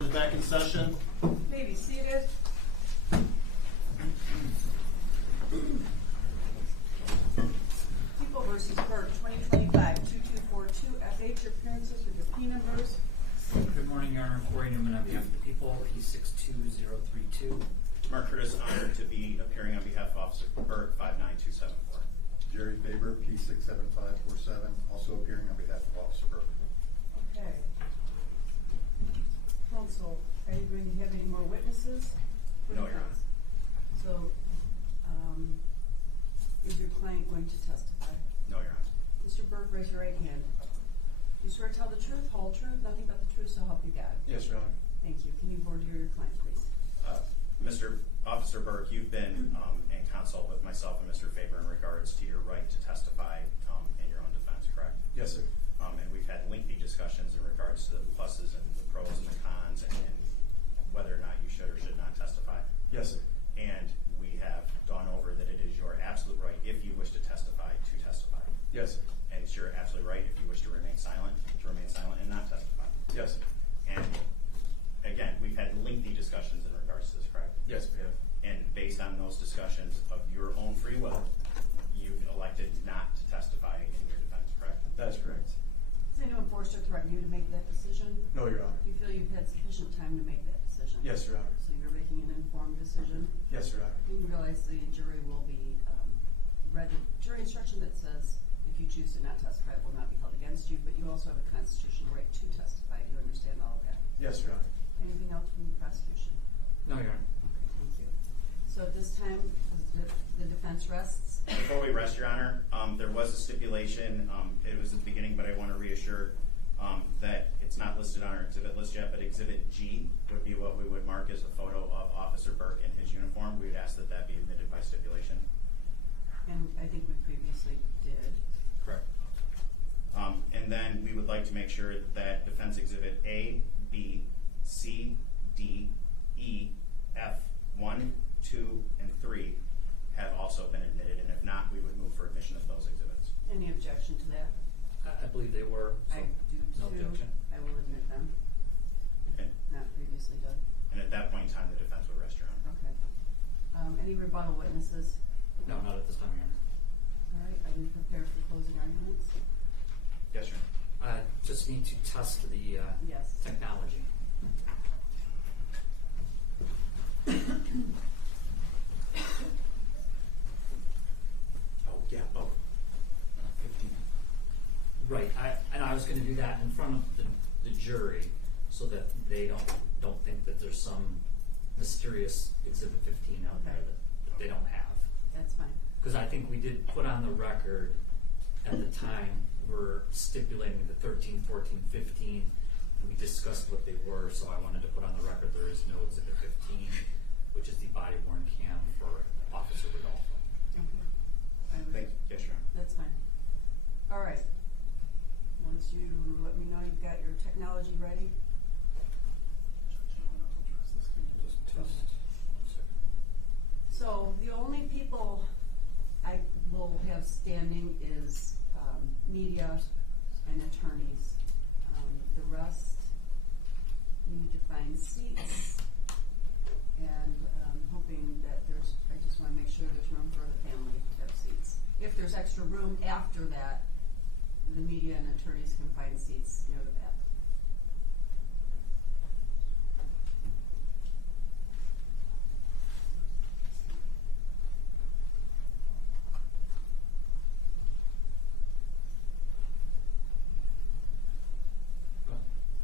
Back in session. May be seated. People versus Burke, 2025-2242 FH appearances with your P numbers. Good morning, Your Honor. Corey Newman on behalf of the people, P62032. Mark Curtis, honored to be appearing on behalf of Officer Burke, 59274. Jerry Faber, P67547, also appearing on behalf of Officer Burke. Okay. Counsel, are you going to have any more witnesses? No, Your Honor. So, is your client going to testify? No, Your Honor. Mr. Burke, raise your right hand. You swear to tell the truth, whole truth, nothing but the truth, so help you God. Yes, Your Honor. Thank you. Can you board your client, please? Mr. Officer Burke, you've been in consult with myself and Mr. Faber in regards to your right to testify in your own defense, correct? Yes, sir. And we've had lengthy discussions in regards to the pluses and the pros and the cons and whether or not you should or should not testify. Yes, sir. And we have gone over that it is your absolute right, if you wish to testify. Yes, sir. And it's your absolute right, if you wish to remain silent and not testify. Yes, sir. And again, we've had lengthy discussions in regards to this, correct? Yes, we have. And based on those discussions of your own free will, you've elected not to testify in your defense, correct? That is correct. Has anyone forced or threatened you to make that decision? No, Your Honor. Do you feel you've had sufficient time to make that decision? Yes, Your Honor. So you're making an informed decision? Yes, Your Honor. You realize the jury will be read a jury instruction that says if you choose to not testify, it will not be held against you, but you also have a constitutional right to testify. Do you understand all of that? Yes, Your Honor. Anything else from the prosecution? No, Your Honor. Okay, thank you. So at this time, the defense rests. Before we rest, Your Honor, there was a stipulation. It was at the beginning, but I want to reassure that it's not listed on our exhibit list yet, but Exhibit G would be what we would mark as a photo of Officer Burke in his uniform. We would ask that that be admitted by stipulation. And I think we previously did. Correct. And then we would like to make sure that Defense Exhibit A, B, C, D, E, F, 1, 2, and 3 have also been admitted, and if not, we would move for admission of those exhibits. Any objection to that? I believe they were, so I do no too. objection. I will admit them. Okay. Not previously done. And at that point in time, the defense would rest, Your Honor. Okay. Any rebuttal witnesses? No, not at this time, Your Honor. All right. Are we prepared for closing arguments? Yes, Your Honor. Just need to test the Yes. technology. Oh, yeah. Oh. 15. Right. I was going to do that in front of the jury so that they don't think that there's some mysterious Exhibit 15 out there that they don't have. That's fine. Because I think we did put on the record at the time we're stipulating the 13, 14, 15. We discussed what they were, so I wanted to put on the record there is no Exhibit 15, which is the body-worn cam for Officer Rodolfo. Okay. Thank you. Yes, Your Honor. That's fine. All right. Once you let me know you've got your technology ready. So the only people I will have standing is media and attorneys. The rest need to find seats, and hoping that I just want to make sure there's room for the family to have seats. If there's extra room after that, the media and attorneys can find seats near the back.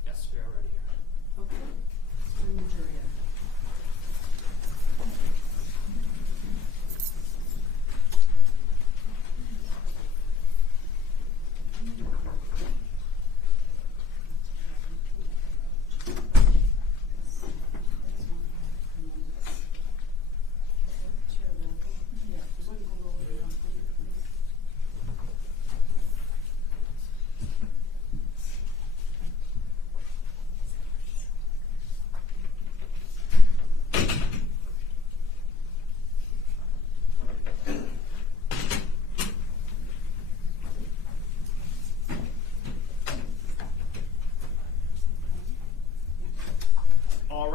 Yes, we are ready here. Okay. Bring the jury in.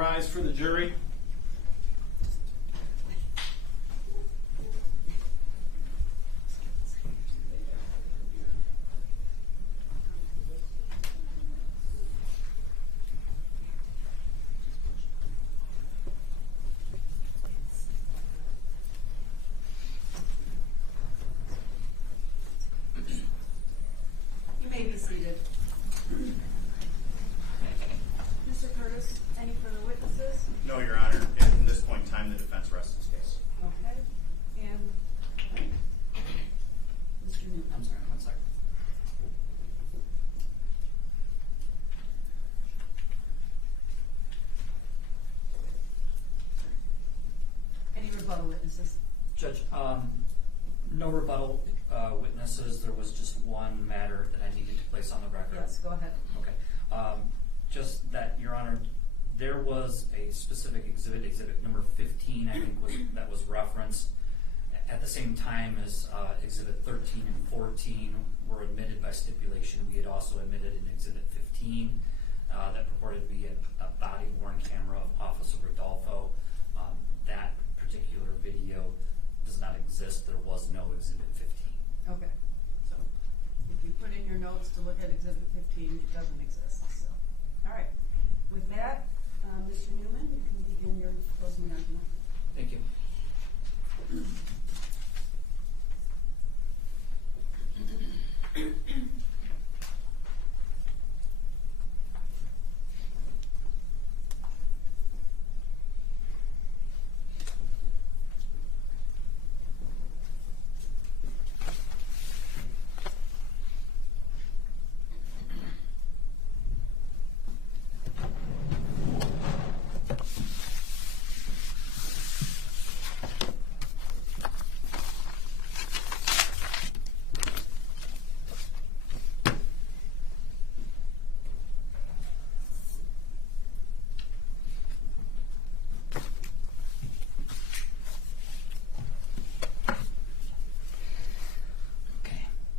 rise for the jury. You may be seated. Mr. Curtis, any further witnesses? No, Your Honor. At this point in time, the defense rests its case. Okay. And Mr. Newman. I'm sorry, 1 second. Any rebuttal witnesses? Judge, no rebuttal witnesses. There was just one matter that I needed to place on the record. Yes, go ahead. Okay. Just that, Your Honor, there was a specific exhibit number 15, I think, that was referenced at the same time as exhibit 13 and 14 were admitted by stipulation. We had also admitted in exhibit 15 that purported to be a body-worn camera of Officer Rodolfo. That particular video does not exist. There was no exhibit 15. Okay. So if you put in your notes to look at exhibit 15, it doesn't exist. So, all right. With that, Mr. Newman, you can begin your closing argument. Thank you.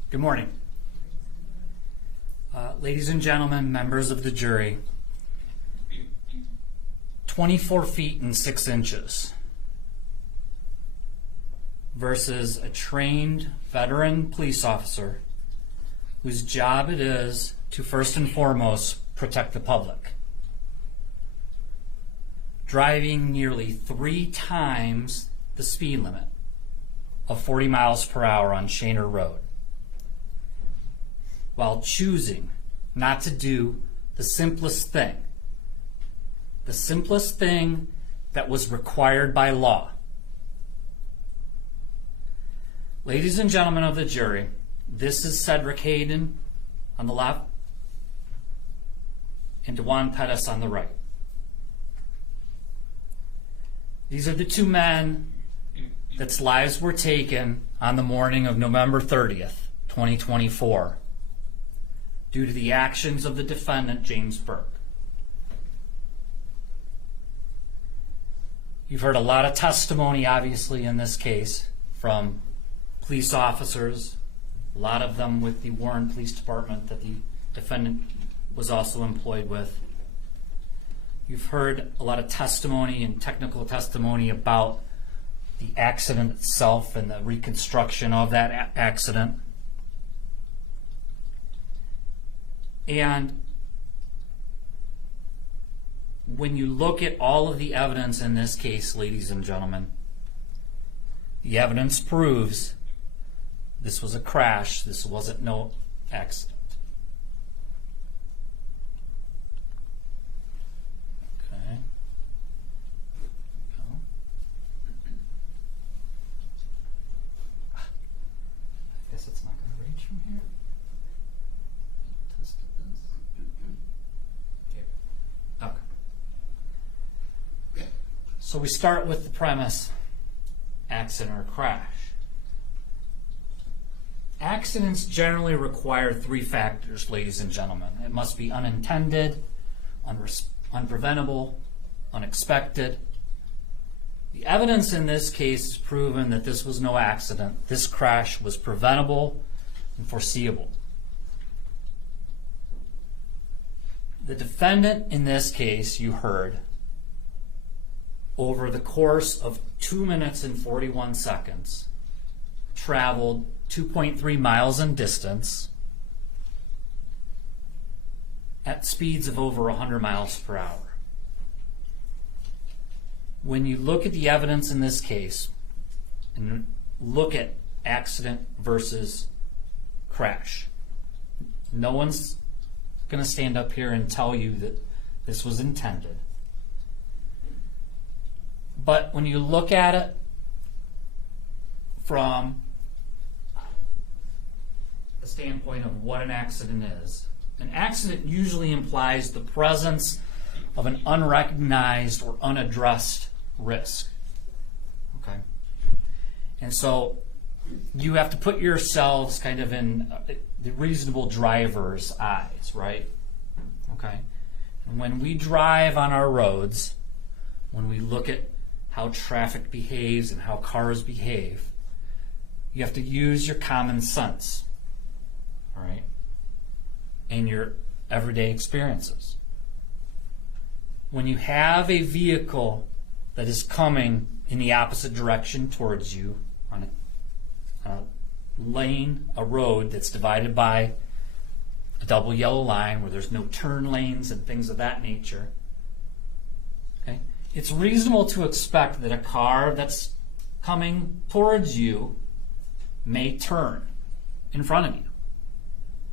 Good morning. Ladies and gentlemen, members of the jury, 24 feet and 6 inches versus a trained veteran police officer whose job it is to first and foremost protect the public, driving nearly 3 times the speed limit of 40 miles per hour on Shaner Road, while choosing not to do the simplest thing that was required by law. Ladies and gentlemen of the jury, this is Cedric Hayden on the left and Dewan Pettis on the right. These are the 2 men that's lives were taken on the morning of November 30th, 2024. Due to the actions of the defendant, James Burke. You've heard a lot of testimony, obviously, in this case from police officers, a lot of them with the Warren Police Department that the defendant was also employed with. You've heard a lot of testimony and technical testimony about the accident itself and the reconstruction of that accident. And when you look at all of the evidence in this case, ladies and gentlemen, the evidence proves this was a crash. This wasn't no accident. Okay. Go. I guess it's not going to reach from here. Okay. So we start with the premise, accident or crash. Accidents generally require 3 factors, ladies and gentlemen. It must be unintended, unpreventable, unexpected. The evidence in this case has proven that this was no accident. This crash was preventable and foreseeable. The defendant in this case, you heard, over the course of 2 minutes and 41 seconds, traveled 2.3 miles in distance at speeds of over 100 miles per hour. When you look at the evidence in this case and look at accident versus crash, no one's going to stand up here and tell you that this was intended. But when you look at it from the standpoint of what an accident is, an accident usually implies the presence of an unrecognized or unaddressed risk. Okay? And so you have to put yourselves kind of in the reasonable driver's eyes, right? Okay? And when we drive on our roads, when we look at how traffic behaves and how cars behave, you have to use your common sense, all right, and your everyday experiences. When you have a vehicle that is coming in the opposite direction towards you on a lane, a road that's divided by a double yellow line where there's no turn lanes and things of that nature, okay, it's reasonable to expect that a car that's coming towards you may turn in front of you,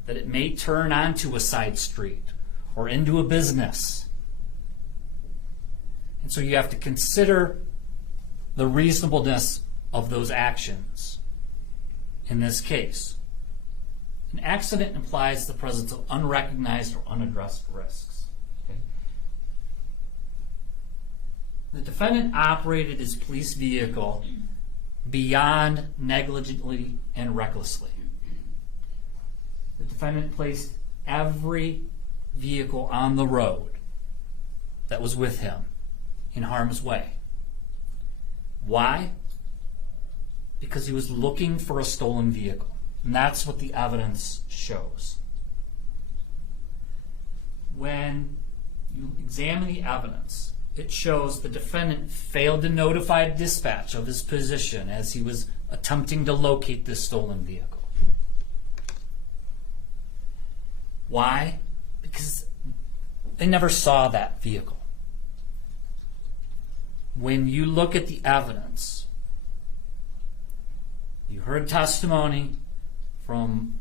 that it may turn onto a side street or into a business. And so you have to consider the reasonableness of those actions. In this case, an accident implies the presence of unrecognized or unaddressed risks. Okay? The defendant operated his police vehicle beyond negligently and recklessly. The defendant placed every vehicle on the road that was with him in harm's way. Why? Because he was looking for a stolen vehicle. And that's what the evidence shows. When you examine the evidence, it shows the defendant failed to notify dispatch of his position as he was attempting to locate this stolen vehicle. Why? Because they never saw that vehicle. When you look at the evidence, you heard testimony from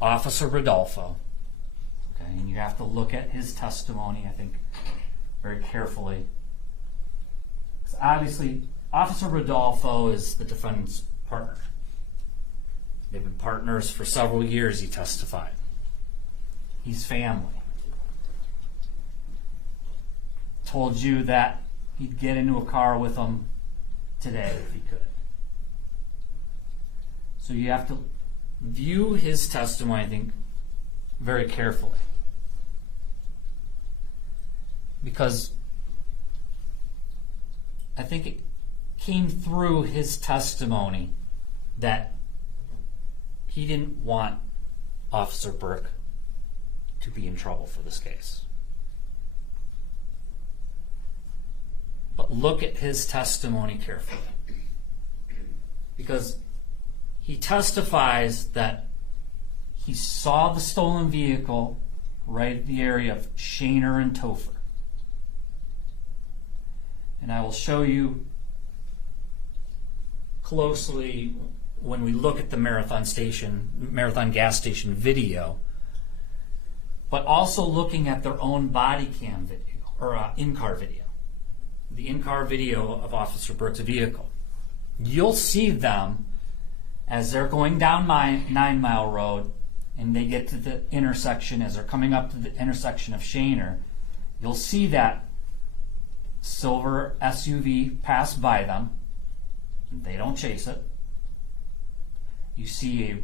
Officer Rodolfo, okay, and you have to look at his testimony, I think, very carefully. Because obviously, Officer Rodolfo is the defendant's partner. They've been partners for several years, he testified. He's family. Told you that he'd get into a car with him today if he could. So you have to view his testimony, I think, very carefully. Because I think it came through his testimony that he didn't want Officer Burke to be in trouble for this case. But look at his testimony carefully. Because he testifies that he saw the stolen vehicle right at the area of Shaner and Topher. And I will show you closely when we look at the Marathon gas station video, but also looking at their own body cam video, or in-car video. The in-car video of Officer Burke's vehicle. You'll see them as they're going down 9 Mile Road and they get to the intersection, as they're coming up to the intersection of Shaner, you'll see that silver SUV pass by them. They don't chase it. You see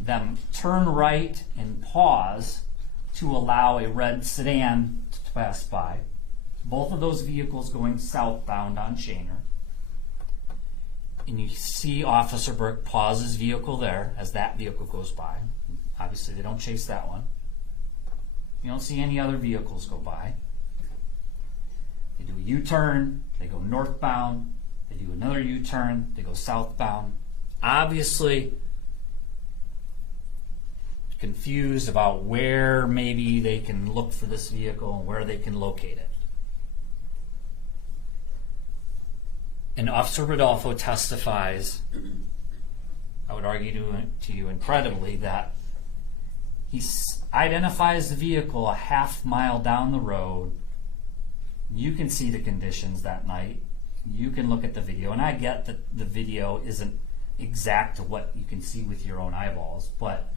them turn right and pause to allow a red sedan to pass by. Both of those vehicles going southbound on Shaner. And you see Officer Burke pause his vehicle there as that vehicle goes by. Obviously, they don't chase that one. You don't see any other vehicles go by. They do a U-turn, they go northbound, they do another U-turn, they go southbound. Obviously confused about where maybe they can look for this vehicle and where they can locate it. And Officer Rodolfo testifies, I would argue to you incredibly, that he identifies the vehicle a half mile down the road. You can see the conditions that night. You can look at the video, and I get that the video isn't exact to what you can see with your own eyeballs, but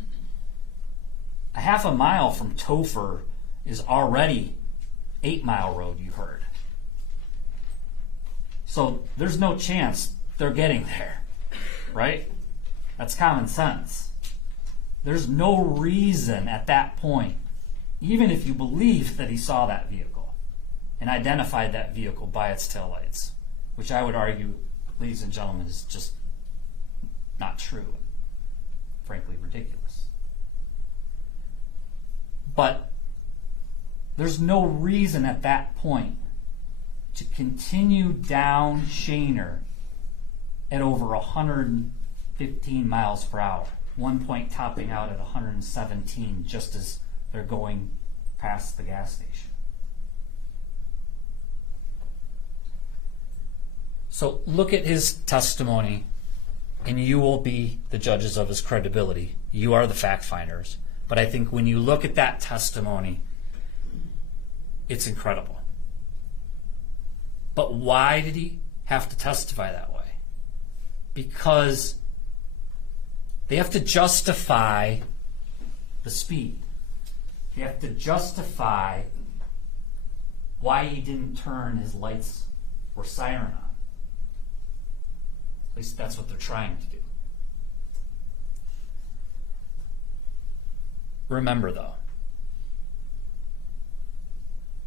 a half a mile from Topher is already 8 Mile Road, you heard. So there's no chance they're getting there, right? That's common sense. There's no reason at that point, even if you believe that he saw that vehicle and identified that vehicle by its taillights, which I would argue, ladies and gentlemen, is just not true and frankly ridiculous. But there's no reason at that point to continue down Shaner at over 115 miles per hour, one point topping out at 117 just as they're going past the gas station. So look at his testimony, and you will be the judges of his credibility. You are the fact finders. But I think when you look at that testimony, it's incredible. But why did he have to testify that way? Because they have to justify the speed. They have to justify why he didn't turn his lights or siren on. At least that's what they're trying to do. Remember, though,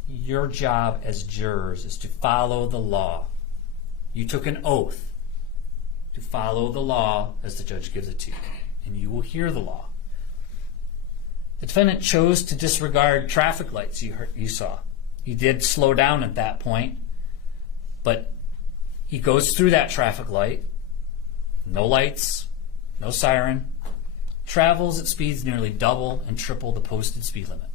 your job as jurors is to follow the law. You took an oath to follow the law as the judge gives it to you, and you will hear the law. The defendant chose to disregard traffic lights you saw. He did slow down at that point, but he goes through that traffic light, no lights, no siren, travels at speeds nearly double and triple the posted speed limit.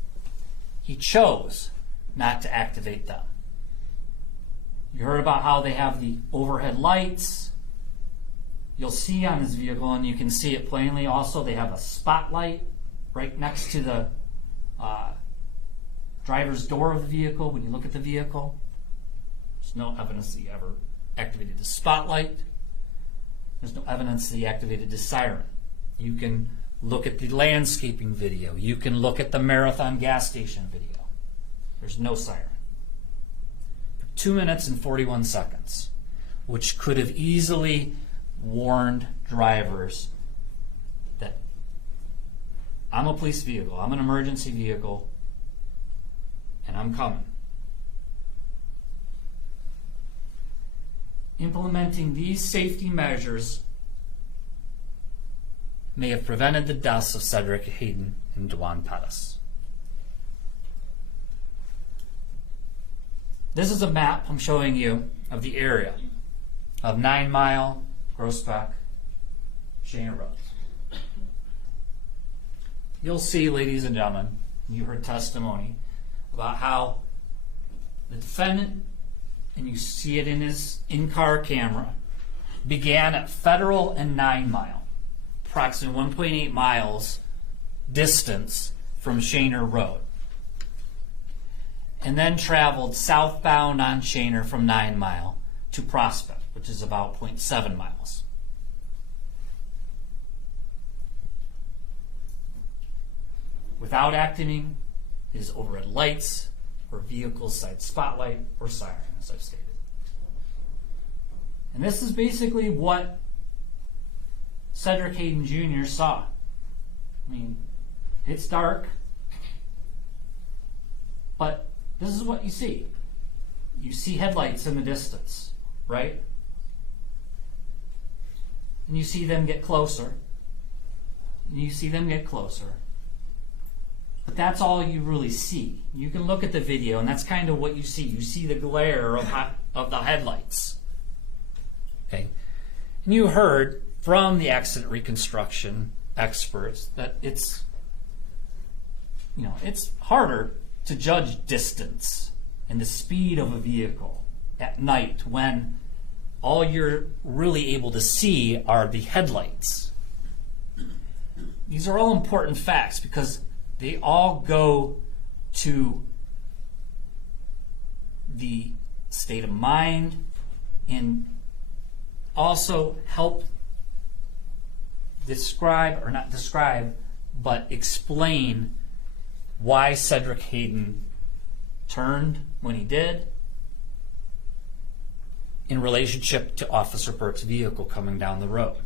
He chose not to activate them. You heard about how they have the overhead lights. You'll see on his vehicle, and you can see it plainly also, they have a spotlight right next to the driver's door of the vehicle. When you look at the vehicle, there's no evidence that he ever activated the spotlight. There's no evidence that he activated the siren. You can look at the landscaping video. You can look at the Marathon gas station video. There's no siren. 2 minutes and 41 seconds, which could have easily warned drivers that I'm a police vehicle, I'm an emergency vehicle, and I'm coming. Implementing these safety measures may have prevented the deaths of Cedric Hayden and Dewan Pettis. This is a map I'm showing you of the area of 9 Mile, Groesbeck, Shaner Road. You'll see, ladies and gentlemen, you heard testimony about how the defendant, and you see it in his in-car camera, began at Federal and 9 Mile, approximately 1.8 miles distance from Shaner Road, and then traveled southbound on Shaner from 9 Mile to Prospect, which is about 0.7 miles. Without activating his overhead lights or vehicle side spotlight or siren, as I've stated. And this is basically what Cedric Hayden Jr. saw. I mean, it's dark, but this is what you see. You see headlights in the distance, right? And you see them get closer. And you see them get closer. But that's all you really see. You can look at the video, and that's kind of what you see. You see the glare of of the headlights. Okay. And you heard from the accident reconstruction experts that it's harder to judge distance and the speed of a vehicle at night when all you're really able to see are the headlights. These are all important facts because they all go to the state of mind and also help but explain why Cedric Hayden turned when he did in relationship to Officer Burke's vehicle coming down the road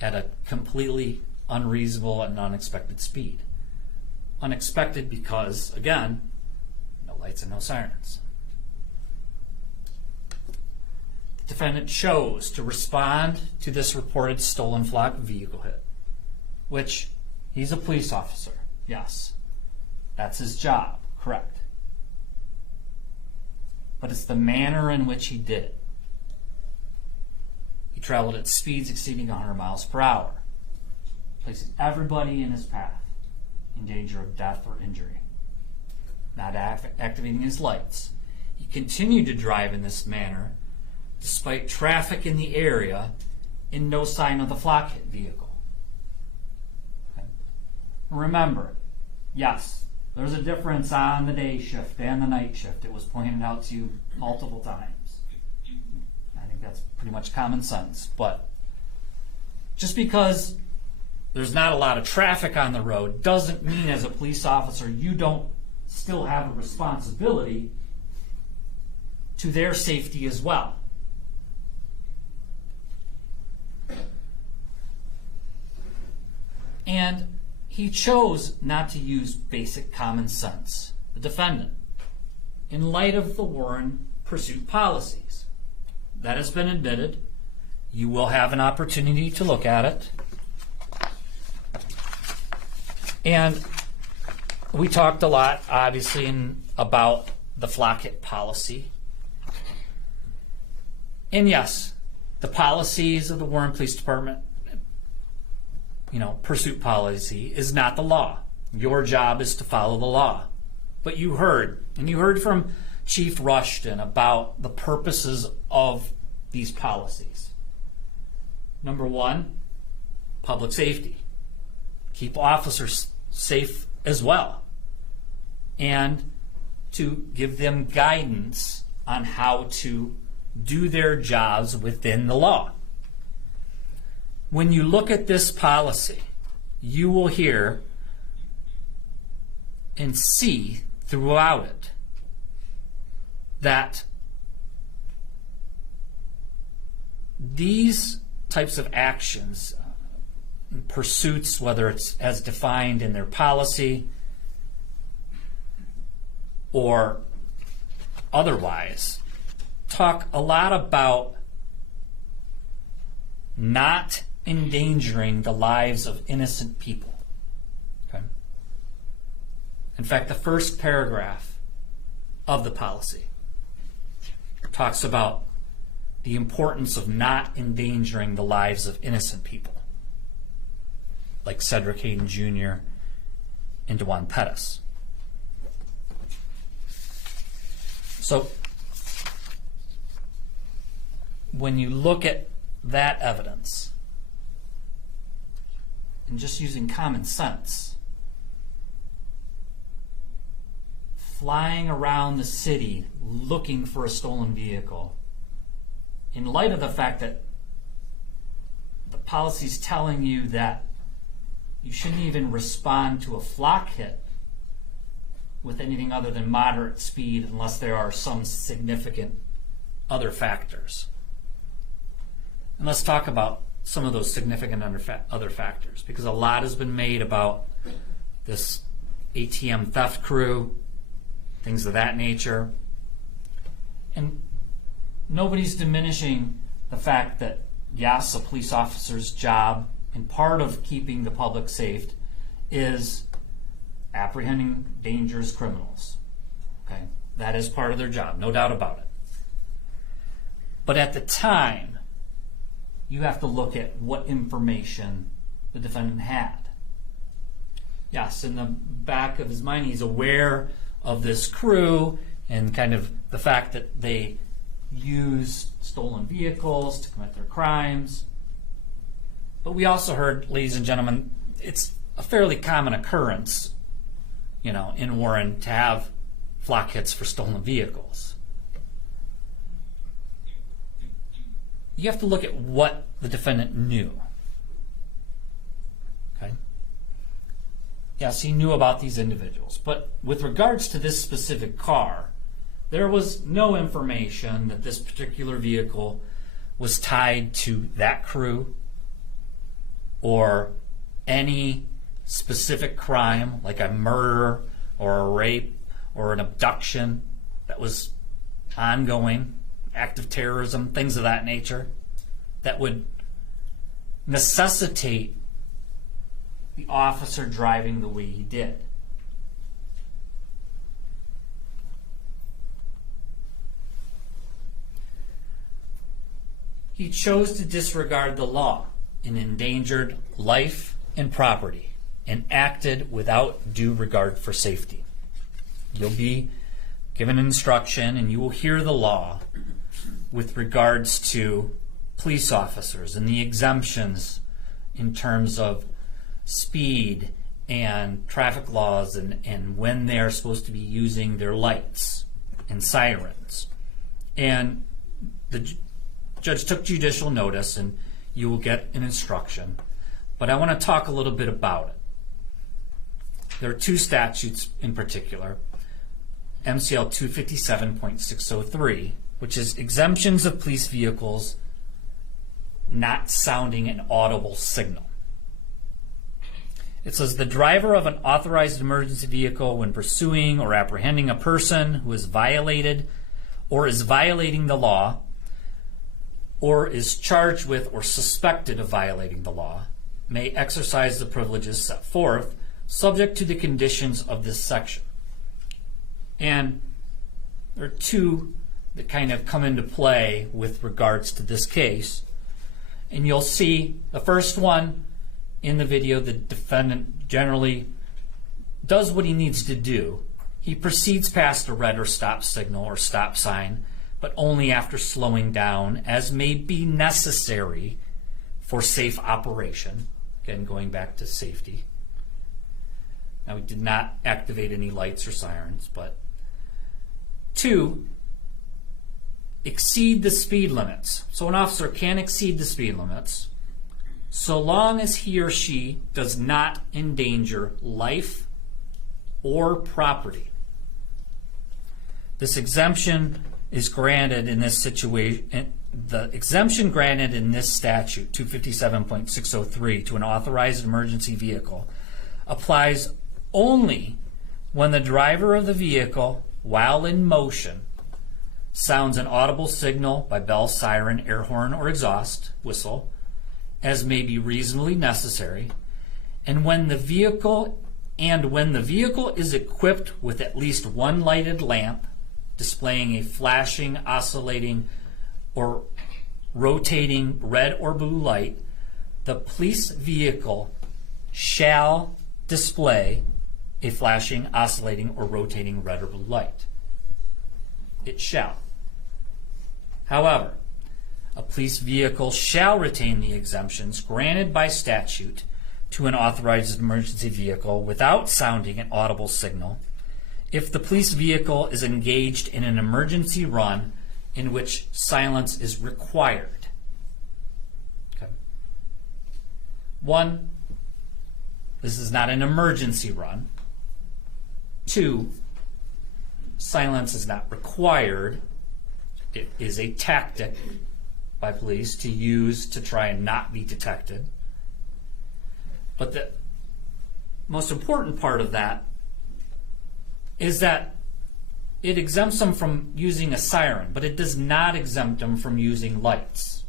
at a completely unreasonable and unexpected speed. Unexpected because, again, no lights and no sirens. The defendant chose to respond to this reported stolen flock vehicle hit, which he's a police officer, yes. That's his job, correct. But it's the manner in which he did it. He traveled at speeds exceeding 100 miles per hour, places everybody in his path in danger of death or injury, not activating his lights. He continued to drive in this manner despite traffic in the area and no sign of the flock hit vehicle. Okay. Remember, yes, there's a difference on the day shift and the night shift. It was pointed out to you multiple times. I think that's pretty much common sense. But just because there's not a lot of traffic on the road doesn't mean as a police officer you don't still have a responsibility to their safety as well. And he chose not to use basic common sense, the defendant, in light of the Warren pursuit policies. That has been admitted. You will have an opportunity to look at it. And we talked a lot, obviously, about the flock hit policy. And yes, the policies of the Warren Police Department, pursuit policy is not the law. Your job is to follow the law. But you heard from Chief Rushton about the purposes of these policies. Number one, public safety. Keep officers safe as well. And to give them guidance on how to do their jobs within the law. When you look at this policy, you will hear and see throughout it that these types of actions, pursuits, whether it's as defined in their policy or otherwise, talk a lot about not endangering the lives of innocent people. Okay? In fact, the first paragraph of the policy talks about the importance of not endangering the lives of innocent people, like Cedric Hayden Jr. and DeJuan Pettis. So, when you look at that evidence, and just using common sense, flying around the city looking for a stolen vehicle, in light of the fact that the policy's telling you that you shouldn't even respond to a flock hit with anything other than moderate speed unless there are some significant other factors. And let's talk about some of those significant other factors, because a lot has been made about this ATM theft crew, things of that nature. And nobody's diminishing the fact that, yes, a police officer's job and part of keeping the public safe is apprehending dangerous criminals. Okay? That is part of their job, no doubt about it. But at the time, you have to look at what information the defendant had. Yes, in the back of his mind, he's aware of this crew and kind of the fact that they use stolen vehicles to commit their crimes. But we also heard, ladies and gentlemen, it's a fairly common occurrence, in Warren to have flock hits for stolen vehicles. You have to look at what the defendant knew. Okay? Yes, he knew about these individuals, but with regards to this specific car, there was no information that this particular vehicle was tied to that crew or any specific crime like a murder or a rape or an abduction that was ongoing, act of terrorism, things of that nature that would necessitate the officer driving the way he did. He chose to disregard the law and endangered life and property and acted without due regard for safety. You'll be given instruction and you will hear the law with regards to police officers and the exemptions in terms of speed and traffic laws and when they're supposed to be using their lights and sirens. And the judge took judicial notice and you will get an instruction. But I want to talk a little bit about it. There are two statutes in particular. MCL 257.603, which is exemptions of police vehicles not sounding an audible signal. It says the driver of an authorized emergency vehicle when pursuing or apprehending a person who has violated or is violating the law or is charged with or suspected of violating the law may exercise the privileges set forth subject to the conditions of this section. And there are two that kind of come into play with regards to this case. And you'll see the first one in the video, the defendant generally does what he needs to do. He proceeds past a red or stop signal or stop sign, but only after slowing down as may be necessary for safe operation. Again, going back to safety. Now, we did not activate any lights or sirens, but 2, exceed the speed limits. So an officer can exceed the speed limits so long as he or she does not endanger life or property. This exemption is granted in this situation. The exemption granted in this statute, 257.603, to an authorized emergency vehicle applies only when the driver of the vehicle, while in motion, sounds an audible signal by bell, siren, air horn, or exhaust whistle, as may be reasonably necessary, and when the vehicle is equipped with at least one lighted lamp displaying a flashing, oscillating, or rotating red or blue light, the police vehicle shall display a flashing, oscillating, or rotating red or blue light. It shall. However, a police vehicle shall retain the exemptions granted by statute to an authorized emergency vehicle without sounding an audible signal if the police vehicle is engaged in an emergency run in which silence is required. Okay. 1, this is not an emergency run. 2, silence is not required. It is a tactic by police to use to try and not be detected. But the most important part of that is that it exempts them from using a siren, but it does not exempt them from using lights.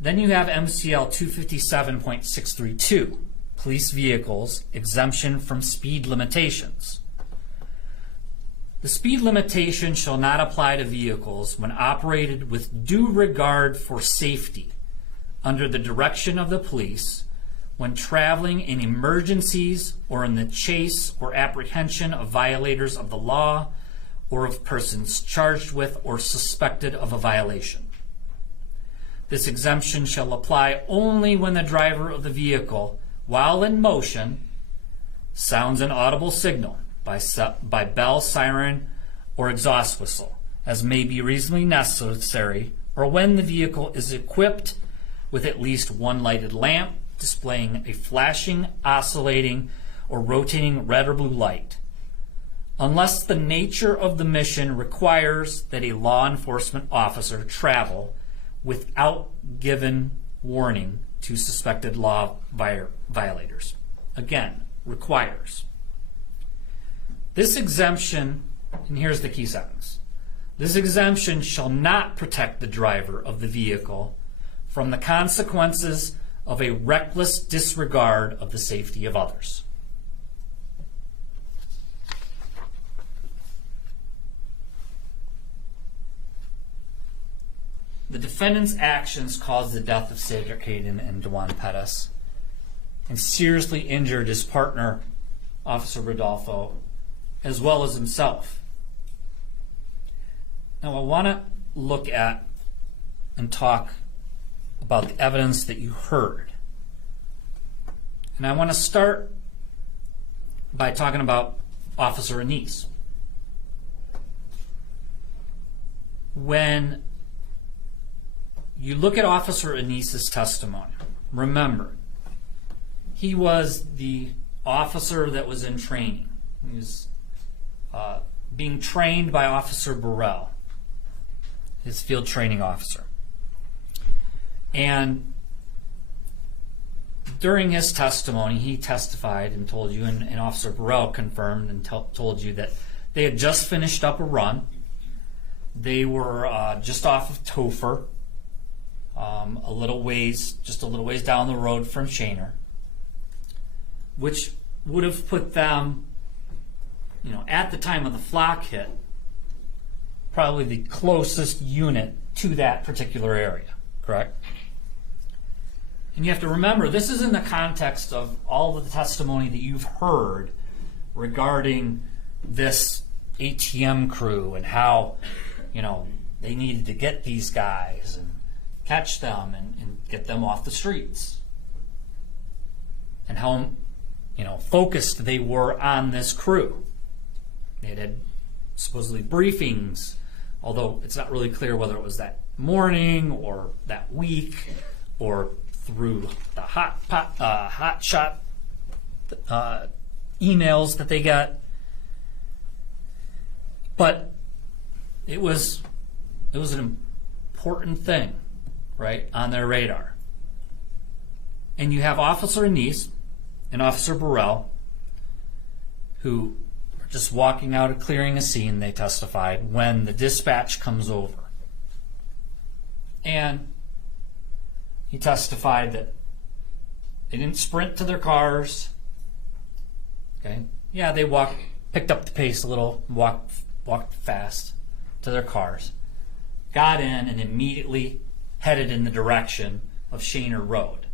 Then you have MCL 257.632, police vehicles exemption from speed limitations. The speed limitation shall not apply to vehicles when operated with due regard for safety under the direction of the police when traveling in emergencies or in the chase or apprehension of violators of the law or of persons charged with or suspected of a violation. This exemption shall apply only when the driver of the vehicle, while in motion, sounds an audible signal by bell, siren, or exhaust whistle, as may be reasonably necessary, or when the vehicle is equipped with at least one lighted lamp displaying a flashing, oscillating, or rotating red or blue light, unless the nature of the mission requires that a law enforcement officer travel without given warning to suspected law violators. Again, requires. This exemption, and here's the key sentence, this exemption shall not protect the driver of the vehicle from the consequences of a reckless disregard of the safety of others. The defendant's actions caused the death of Cedric Hayden and Dewan Pettis and seriously injured his partner, Officer Rodolfo, as well as himself. Now I want to look at and talk about the evidence that you heard. And I want to start by talking about Officer Anise. When you look at Officer Anise's testimony, remember, he was the officer that was in training. He was being trained by Officer Burrell, his field training officer. And during his testimony, he testified and told you, and Officer Burrell confirmed and told you that they had just finished up a run. They were just off of Topher, just a little ways down the road from Shaner, which would have put them, at the time of the flock hit, probably the closest unit to that particular area, correct? And you have to remember, this is in the context of all of the testimony that you've heard regarding this ATM crew and how, they needed to get these guys and catch them and get them off the streets. And how, focused they were on this crew. They had supposedly briefings, although it's not really clear whether it was that morning or that week or through the hot shot emails that they got. But it was an important thing, right, on their radar. And you have Officer Anise and Officer Burrell, who are just walking out and clearing a scene, they testified, when the dispatch comes over. And he testified that they didn't sprint to their cars. Okay? Yeah, they picked up the pace a little, walked fast to their cars, got in, and immediately headed in the direction of Shaner Road.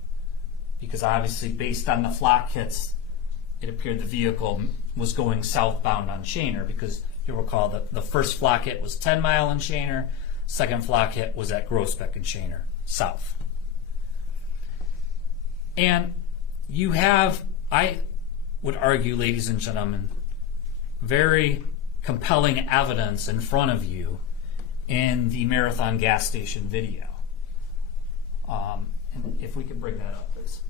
Because obviously, based on the flock hits, it appeared the vehicle was going southbound on Shaner, because you'll recall that the first flock hit was 10 Mile in Shaner, second flock hit was at Groesbeck in Shaner, south. And you have, I would argue, ladies and gentlemen, very compelling evidence in front of you in the Marathon gas station video. And if we could bring that up, please.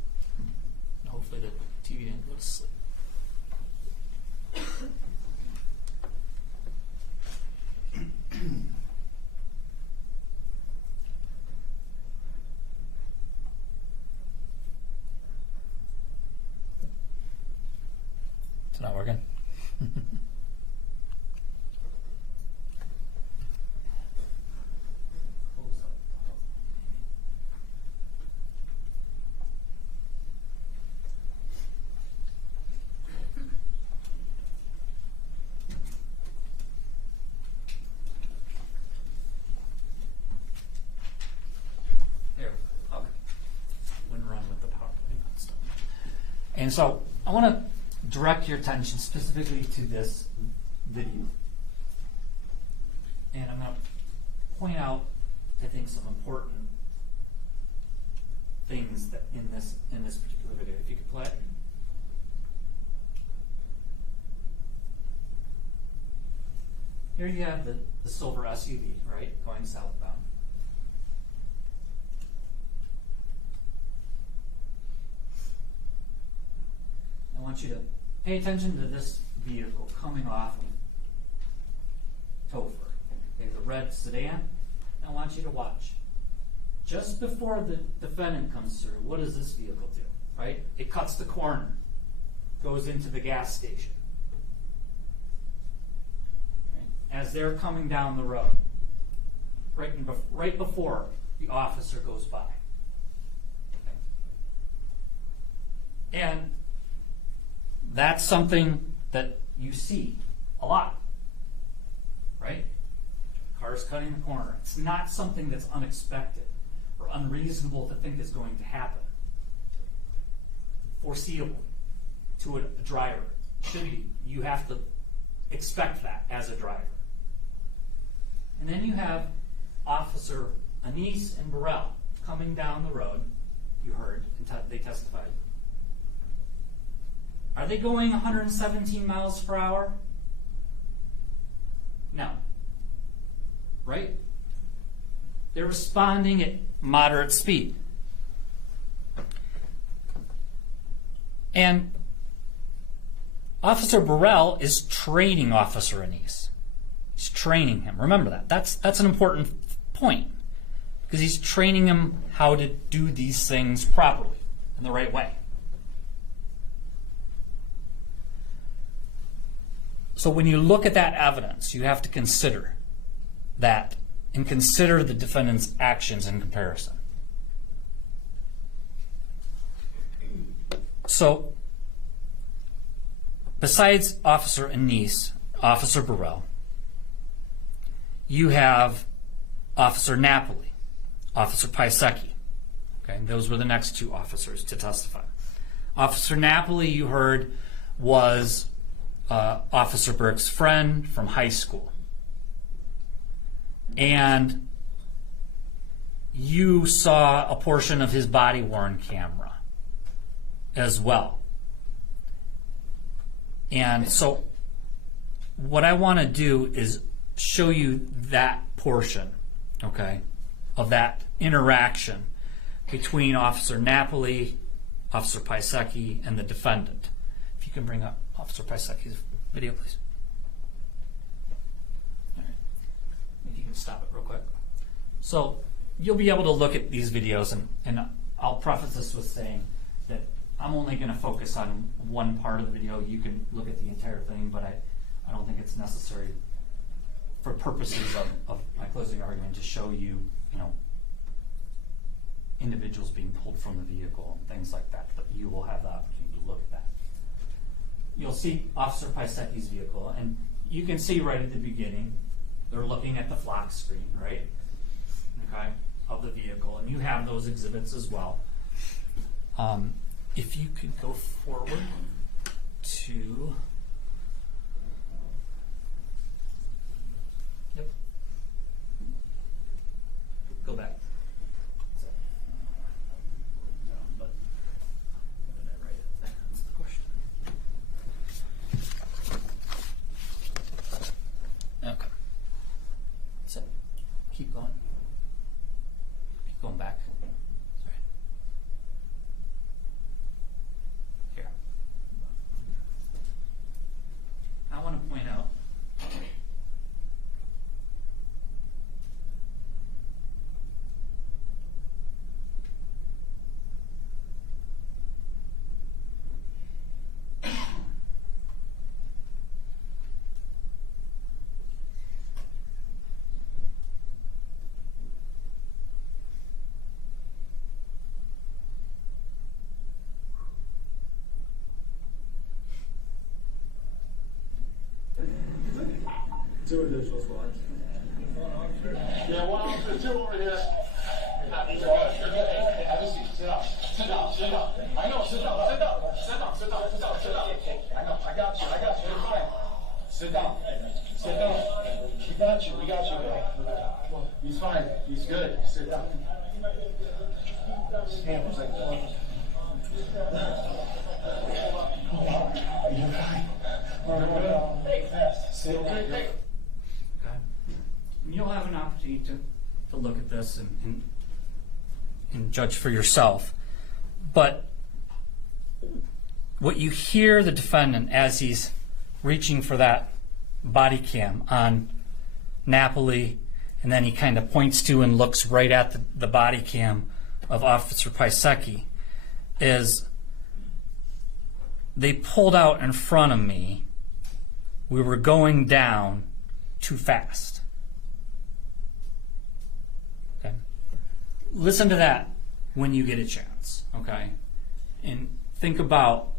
Hopefully the TV didn't go to sleep. It's not working. And so I want to direct your attention specifically to this video. And I'm going to point out, I think, some important things that in this particular video. If you could play it. Here you have the silver SUV, right, going southbound. I want you to pay attention to this vehicle coming off of Topher. Okay, the red sedan. I want you to watch. Just before the defendant comes through, what does this vehicle do? Right? It cuts the corner, goes into the gas station. Right? As they're coming down the road, right before the officer goes by. Okay? And that's something that you see a lot, right? Cars cutting the corner. It's not something that's unexpected or unreasonable to think is going to happen. Foreseeable to a driver. Should be. You have to expect that as a driver. And then you have Officer Anise and Burrell coming down the road. You heard, they testified. Are they going 117 miles per hour? No. Right? They're responding at moderate speed. And Officer Burrell is training Officer Anise. He's training him. Remember that. That's an important point. Because he's training him how to do these things properly, in the right way. So when you look at that evidence, you have to consider that and consider the defendant's actions in comparison. So, besides Officer Anise, Officer Burrell, you have Officer Napoli, Officer Piasecki. Okay, those were the next two officers to testify. Officer Napoli, you heard, was Officer Burke's friend from high school. And you saw a portion of his body-worn camera as well. And so what I want to do is show you that portion, okay, of that interaction between Officer Napoli, Officer Piasecki, and the defendant. If you can bring up Officer Piasecki's video, please. All right. If you can stop it real quick. So you'll be able to look at these videos, and I'll preface this with saying that I'm only going to focus on one part of the video. You can look at the entire thing, but I don't think it's necessary for purposes of my closing argument to show you, individuals being pulled from the vehicle and things like that. But you will have the opportunity to look at that. You'll see Officer Piasecki's vehicle, and you can see right at the beginning, they're looking at the flock screen, right? Okay, of the vehicle, and you have those exhibits as well. If you could go forward to, yep, go back. But where did I write it? That's the question. Okay. So keep going. Keep going back. Sorry. Here. I want to point out Two additional squads. Yeah, one officer, two over here. You're good. Have a seat. Sit down. Sit down, sit down. I know, sit down, sit down, sit down, sit down, sit down, sit down. I know, I got you, you're fine. Sit down, sit down. We got you, guy. He's fine, he's good. Sit down. Stand, it's like, you're fine. We're good. Sit down. Okay. And you'll have an opportunity to look at this and judge for yourself. But what you hear the defendant as he's reaching for that body cam on Napoli, and then he kind of points to and looks right at the body cam of Officer Piasecki, is they pulled out in front of me. We were going down too fast. Okay. Listen to that when you get a chance, okay? And think about,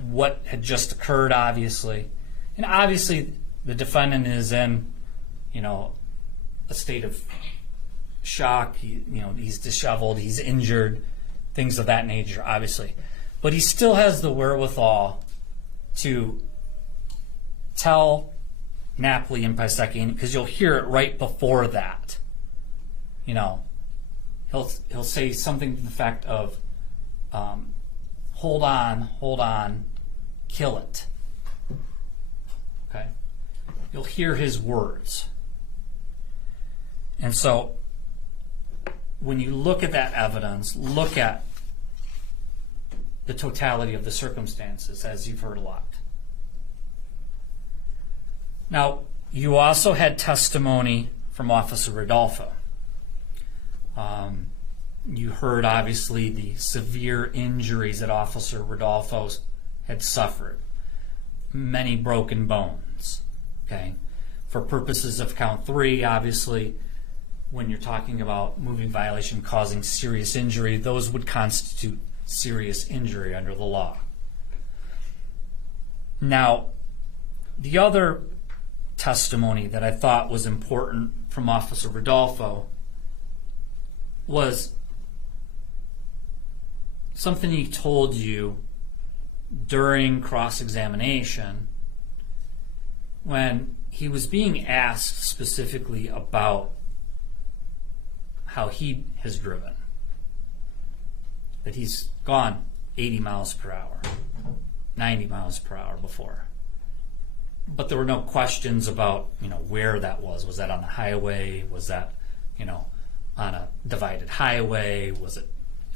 what had just occurred, obviously. And obviously the defendant is in, a state of shock. He's disheveled, he's injured, things of that nature, obviously. But he still has the wherewithal to tell Napoli and Piasecki, because you'll hear it right before that. He'll say something to the effect of, hold on, kill it. Okay? You'll hear his words. And so, when you look at that evidence, look at the totality of the circumstances, as you've heard a lot. Now, you also had testimony from Officer Rodolfo. You heard, obviously, the severe injuries that Officer Rodolfo had suffered. Many broken bones. Okay? For purposes of count 3, obviously, when you're talking about moving violation causing serious injury, those would constitute serious injury under the law. Now, the other testimony that I thought was important from Officer Rodolfo was something he told you during cross-examination when he was being asked specifically about how he has driven. That he's gone 80 miles per hour, 90 miles per hour before. But there were no questions about, where that was. Was that on the highway? Was that, on a divided highway? Was it?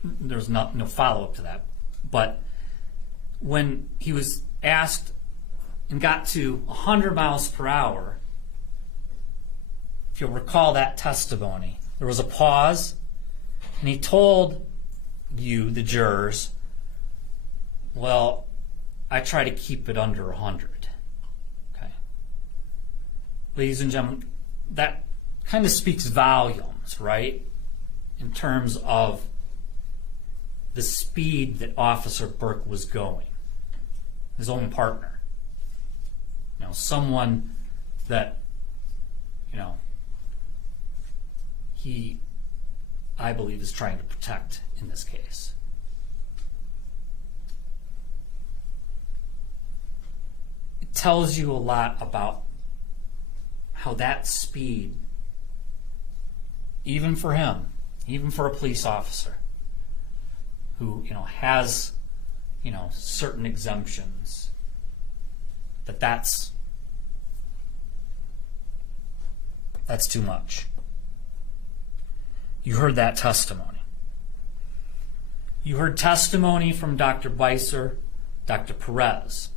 There's no follow-up to that. But when he was asked and got to 100 miles per hour, if you'll recall that testimony, there was a pause, and he told you, the jurors, well, I try to keep it under 100. Okay. Ladies and gentlemen, that kind of speaks volumes, right? In terms of the speed that Officer Burke was going. His own partner. Someone that, he, I believe, is trying to protect in this case. It tells you a lot about how that speed, even for him, even for a police officer who, has, certain exemptions, that's too much. You heard that testimony. You heard testimony from Dr. Beiser, Dr. Perez.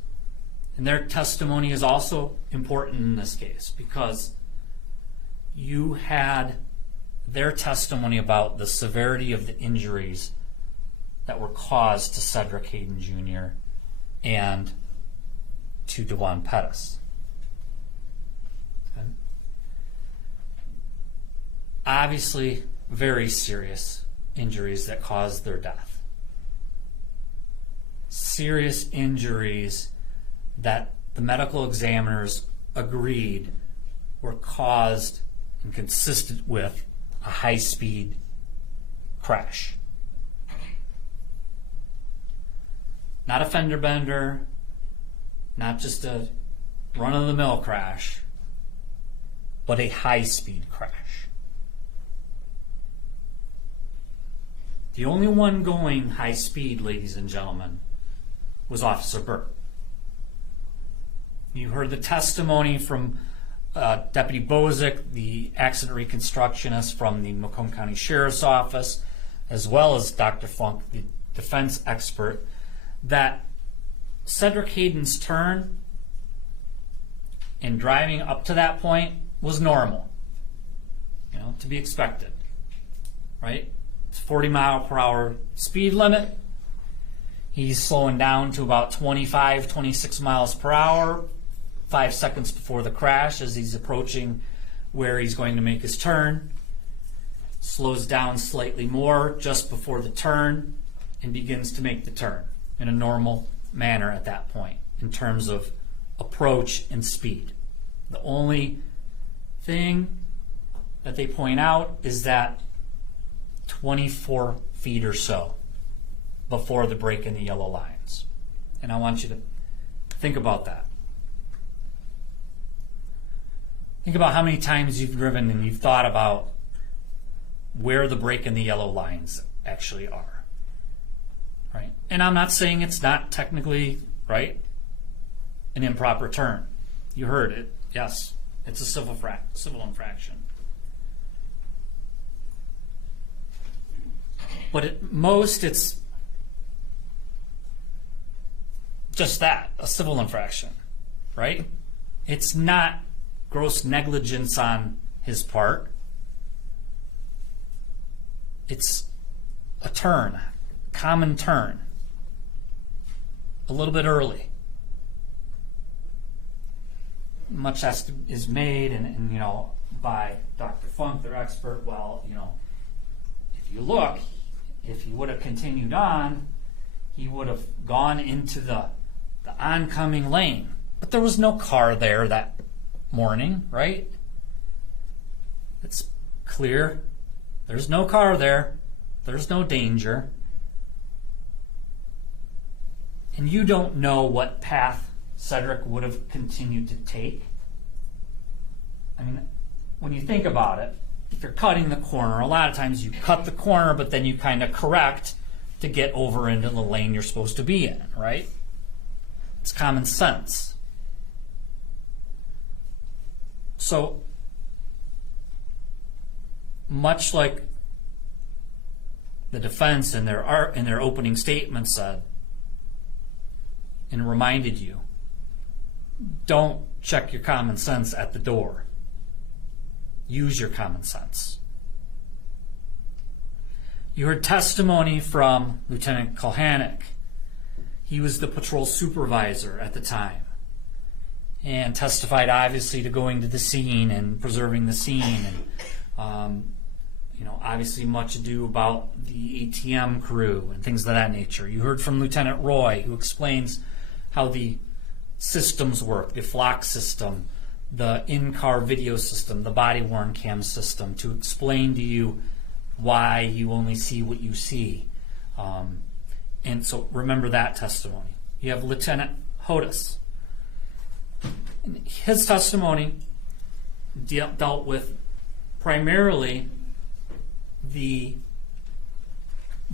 And their testimony is also important in this case because you had their testimony about the severity of the injuries that were caused to Cedric Hayden Jr. and to DeJuan Pettis. Okay. Obviously, very serious injuries that caused their death. Serious injuries that the medical examiners agreed were caused and consistent with a high-speed crash. Not a fender bender, not just a run-of-the-mill crash, but a high-speed crash. The only one going high speed, ladies and gentlemen, was Officer Burke. You heard the testimony from Deputy Bozick, the accident reconstructionist from the Macomb County Sheriff's Office, as well as Dr. Funk, the defense expert, that Cedric Hayden's turn and driving up to that point was normal, to be expected, right? It's 40-mile-per-hour speed limit. He's slowing down to about 25, 26 miles per hour, 5 seconds before the crash as he's approaching where he's going to make his turn. Slows down slightly more just before the turn and begins to make the turn in a normal manner at that point in terms of approach and speed. The only thing that they point out is that 24 feet or so before the break in the yellow lines. And I want you to think about that. Think about how many times you've driven and you've thought about where the break in the yellow lines actually are. Right? And I'm not saying it's not technically, right, an improper turn. You heard it. Yes, it's a civil infraction. But at most, it's just that, a civil infraction, right? It's not gross negligence on his part. It's a turn, common turn, a little bit early. Much is made, and by Dr. Funk, their expert. Well, if you look, if he would have continued on, he would have gone into the oncoming lane. But there was no car there that morning, right? It's clear. There's no car there. There's no danger. And you don't know what path Cedric would have continued to take. I mean, when you think about it, if you're cutting the corner, a lot of times you cut the corner, but then you kind of correct to get over into the lane you're supposed to be in, right? It's common sense. So, much like the defense in their opening statement said and reminded you, don't check your common sense at the door. Use your common sense. You heard testimony from Lieutenant Kulhanek. He was the patrol supervisor at the time and testified obviously to going to the scene and preserving the scene and obviously much ado about the ATM crew and things of that nature. You heard from Lieutenant Roy, who explains how the systems work, the flock system, the in-car video system, the body-worn cam system, to explain to you why you only see what you see. And so remember that testimony. You have Lieutenant Hodes. His testimony dealt with primarily the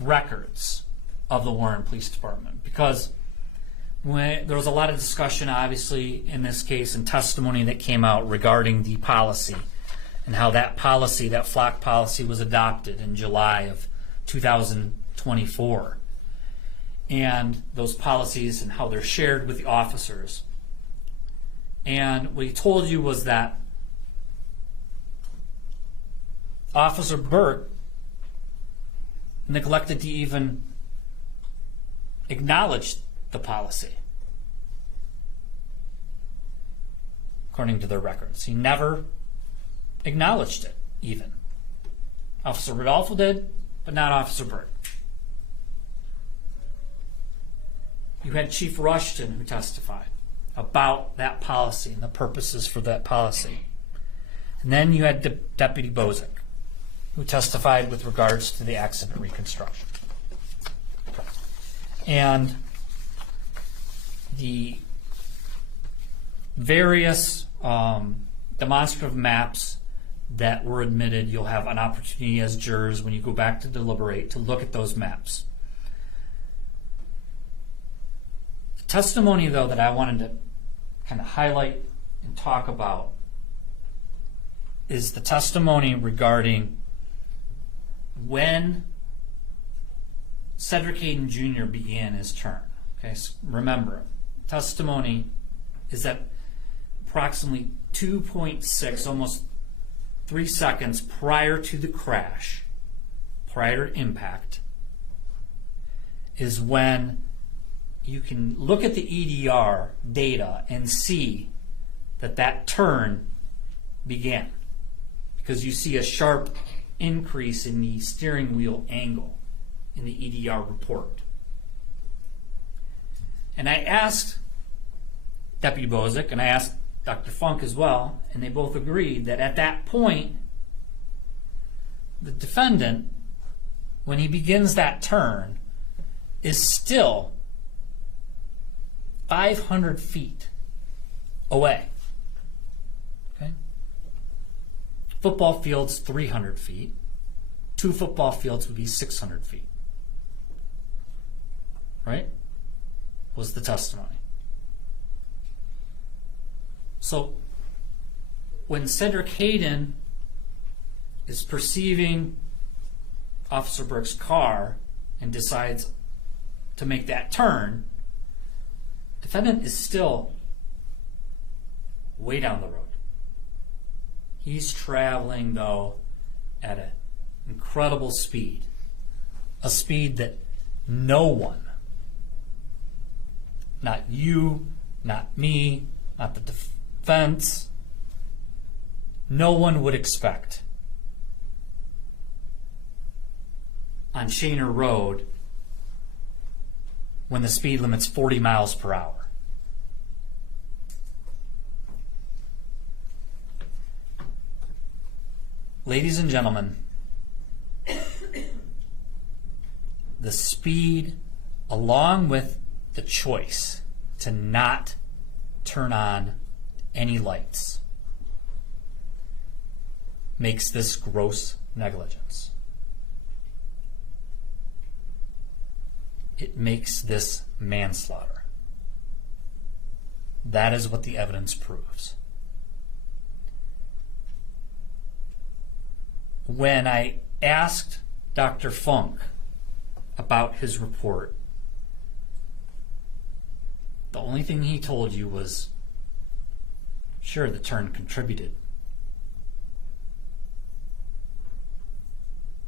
records of the Warren Police Department, because there was a lot of discussion, obviously, in this case and testimony that came out regarding the policy and how that policy, that flock policy, was adopted in July of 2024. And those policies and how they're shared with the officers. And what he told you was that Officer Burke neglected to even acknowledge the policy, according to their records. He never acknowledged it, even. Officer Rodolfo did, but not Officer Burke. You had Chief Rushton, who testified about that policy and the purposes for that policy. And then you had Deputy Bozick. who testified with regards to the accident reconstruction. And the various demonstrative maps that were admitted, you'll have an opportunity as jurors when you go back to deliberate to look at those maps. The testimony, though, that I wanted to kind of highlight and talk about is the testimony regarding when Cedric Hayden Jr. began his turn. Okay, so remember, testimony is that approximately 2.6, almost 3 seconds prior to the crash, prior to impact, is when you can look at the EDR data and see that that turn began, because you see a sharp increase in the steering wheel angle in the EDR report. And I asked Deputy Bozick, and I asked Dr. Funk as well, and they both agreed that at that point, the defendant, when he begins that turn, is still 500 feet away. Okay? Football field's 300 feet. 2 football fields would be 600 feet. Right? Was the testimony. So when Cedric Hayden is perceiving Officer Burke's car and decides to make that turn, defendant is still way down the road. He's traveling, though, at an incredible speed, a speed that no one, not you, not me, not the defense, no one would expect on Shaner Road when the speed limit's 40 miles per hour. Ladies and gentlemen, the speed, along with the choice to not turn on any lights, makes this gross negligence. It makes this manslaughter. That is what the evidence proves. When I asked Dr. Funk about his report, the only thing he told you was, sure, the turn contributed,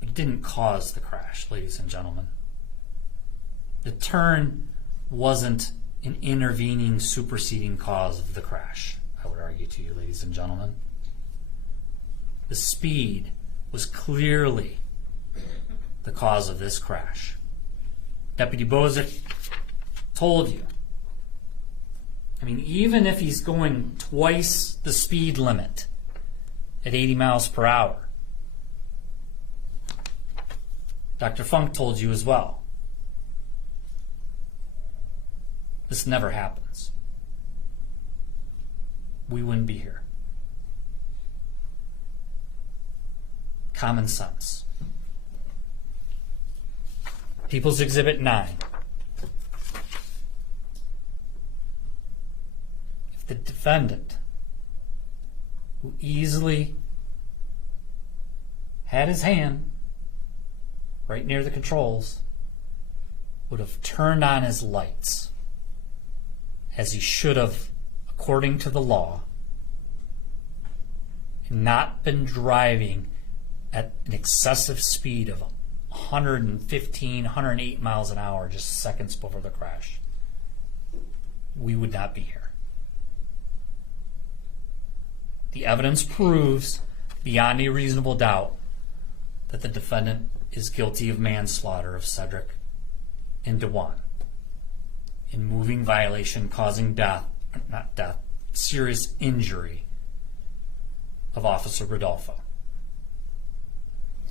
but it didn't cause the crash, ladies and gentlemen. The turn wasn't an intervening, superseding cause of the crash, I would argue to you, ladies and gentlemen. The speed was clearly the cause of this crash. Deputy Bozick told you. I mean, even if he's going twice the speed limit at 80 miles per hour, Dr. Funk told you as well. This never happens. We wouldn't be here. Common sense. People's Exhibit 9. If the defendant, who easily had his hand right near the controls, would have turned on his lights, as he should have, according to the law, and not been driving at an excessive speed of 115, 108 miles an hour just seconds before the crash, we would not be here. The evidence proves beyond a reasonable doubt that the defendant is guilty of manslaughter of Cedric and Dewan in moving violation causing serious injury of Officer Rodolfo.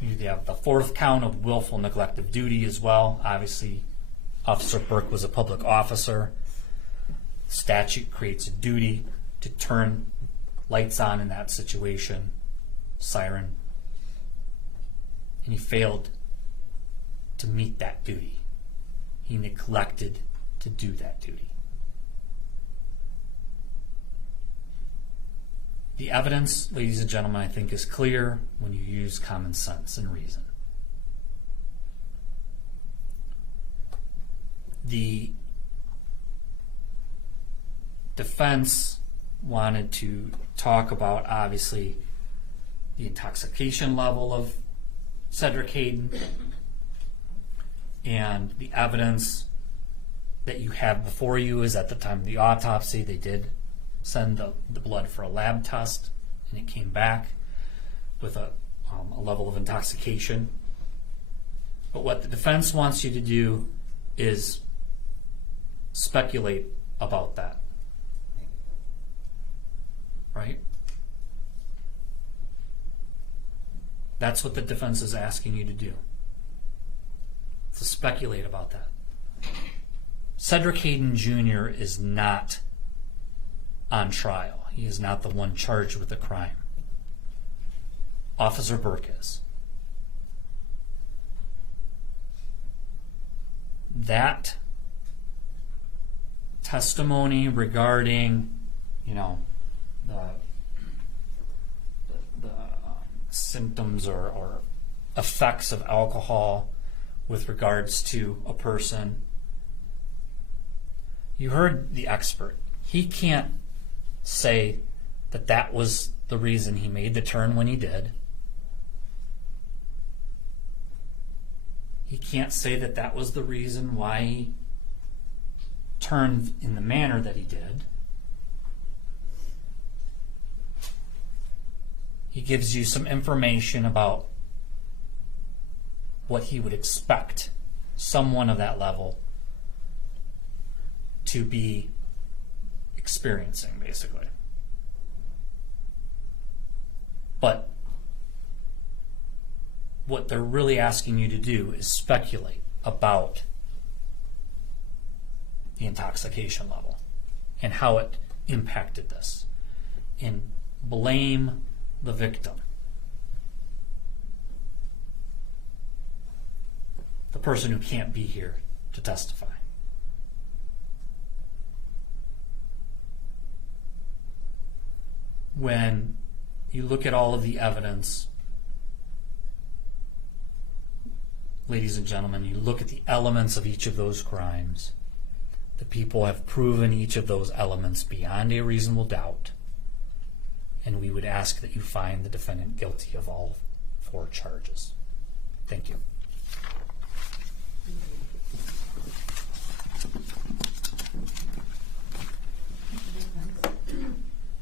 You have the fourth count of willful neglect of duty as well. Obviously, Officer Burke was a public officer. Statute creates a duty to turn lights on in that situation, siren, and he failed to meet that duty. He neglected to do that duty. The evidence, ladies and gentlemen, I think is clear when you use common sense and reason. The defense wanted to talk about, obviously, the intoxication level of Cedric Hayden and the evidence that you have before you is at the time of the autopsy, they did send the blood for a lab test, and it came back with a level of intoxication. But what the defense wants you to do is speculate about that. Right? That's what the defense is asking you to do. To speculate about that. Cedric Hayden Jr. is not on trial. He is not the one charged with the crime. Officer Burke is. That testimony regarding, the symptoms or effects of alcohol with regards to a person, you heard the expert. He can't say that that was the reason he made the turn when he did. He can't say that that was the reason why he turned in the manner that he did. He gives you some information about what he would expect someone of that level to be experiencing, basically. But what they're really asking you to do is speculate about the intoxication level and how it impacted this, and blame the victim. The person who can't be here to testify. When you look at all of the evidence, ladies and gentlemen, you look at the elements of each of those crimes, the people have proven each of those elements beyond a reasonable doubt, and we would ask that you find the defendant guilty of all 4 charges. Thank you.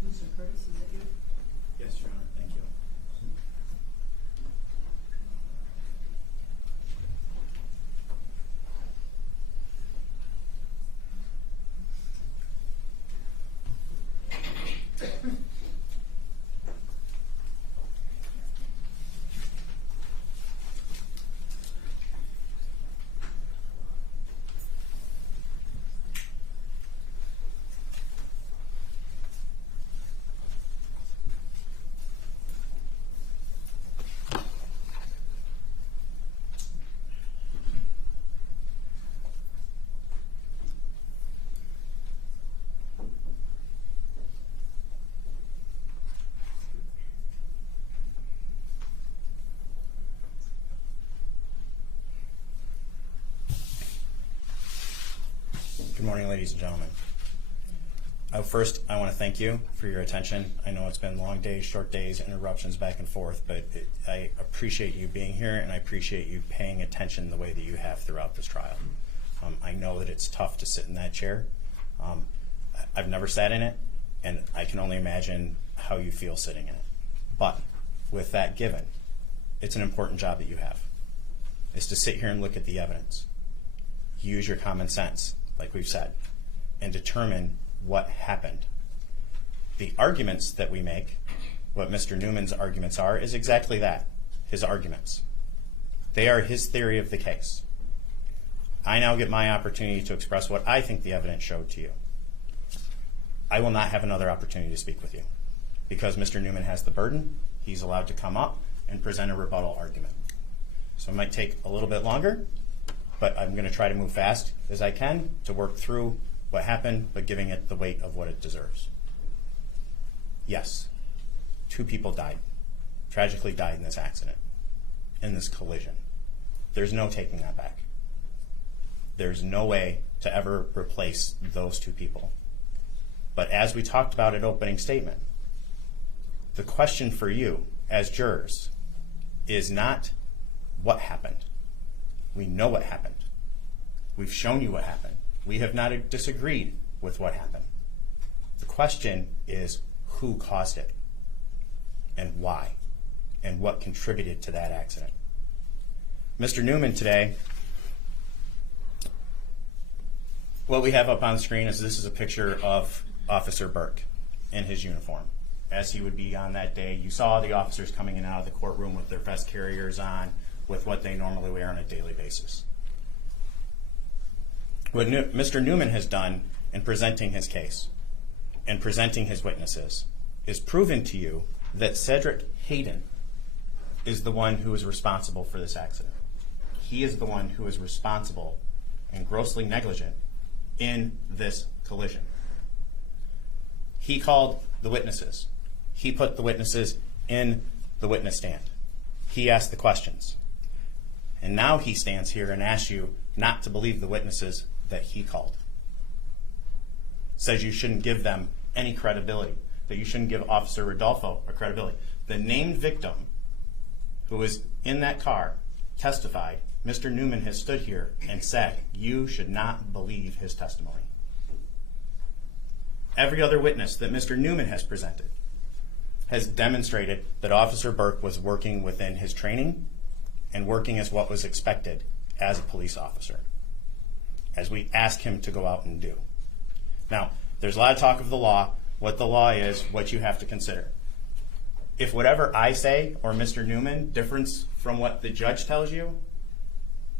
Mr. Curtis, is it you? Yes, Your Honor, thank you. Good morning, ladies and gentlemen. First, I want to thank you for your attention. I know it's been long days, short days, interruptions back and forth, but I appreciate you being here, and I appreciate you paying attention the way that you have throughout this trial. I know that it's tough to sit in that chair. I've never sat in it, and I can only imagine how you feel sitting in it. But with that given, it's an important job that you have, is to sit here and look at the evidence, use your common sense, like we've said, and determine what happened. The arguments that we make, what Mr. Newman's arguments are, is exactly that. his arguments. They are his theory of the case. I now get my opportunity to express what I think the evidence showed to you. I will not have another opportunity to speak with you because Mr. Newman has the burden. He's allowed to come up and present a rebuttal argument. So it might take a little bit longer, but I'm going to try to move fast as I can to work through what happened, but giving it the weight of what it deserves. Yes, 2 people died, tragically died in this accident, in this collision. There's no taking that back. There's no way to ever replace those 2 people. But as we talked about at opening statement, the question for you as jurors is not what happened. We know what happened. We've shown you what happened. We have not disagreed with what happened. The question is who caused it and why and what contributed to that accident. Mr. Newman today, what we have up on screen is this is a picture of Officer Burke in his uniform. As he would be on that day, you saw the officers coming in and out of the courtroom with their vest carriers on, with what they normally wear on a daily basis. What Mr. Newman has done in presenting his case and presenting his witnesses is proven to you that Cedric Hayden is the one who is responsible for this accident. He is the one who is responsible and grossly negligent in this collision. He called the witnesses. He put the witnesses in the witness stand. He asked the questions. And now he stands here and asks you not to believe the witnesses that he called. Says you shouldn't give them any credibility, that you shouldn't give Officer Rodolfo a credibility. The named victim who was in that car testified. Mr. Newman has stood here and said you should not believe his testimony. Every other witness that Mr. Newman has presented has demonstrated that Officer Burke was working within his training and working as what was expected as a police officer, as we ask him to go out and do. Now, there's a lot of talk of the law, what the law is, what you have to consider. If whatever I say or Mr. Newman differs from what the judge tells you,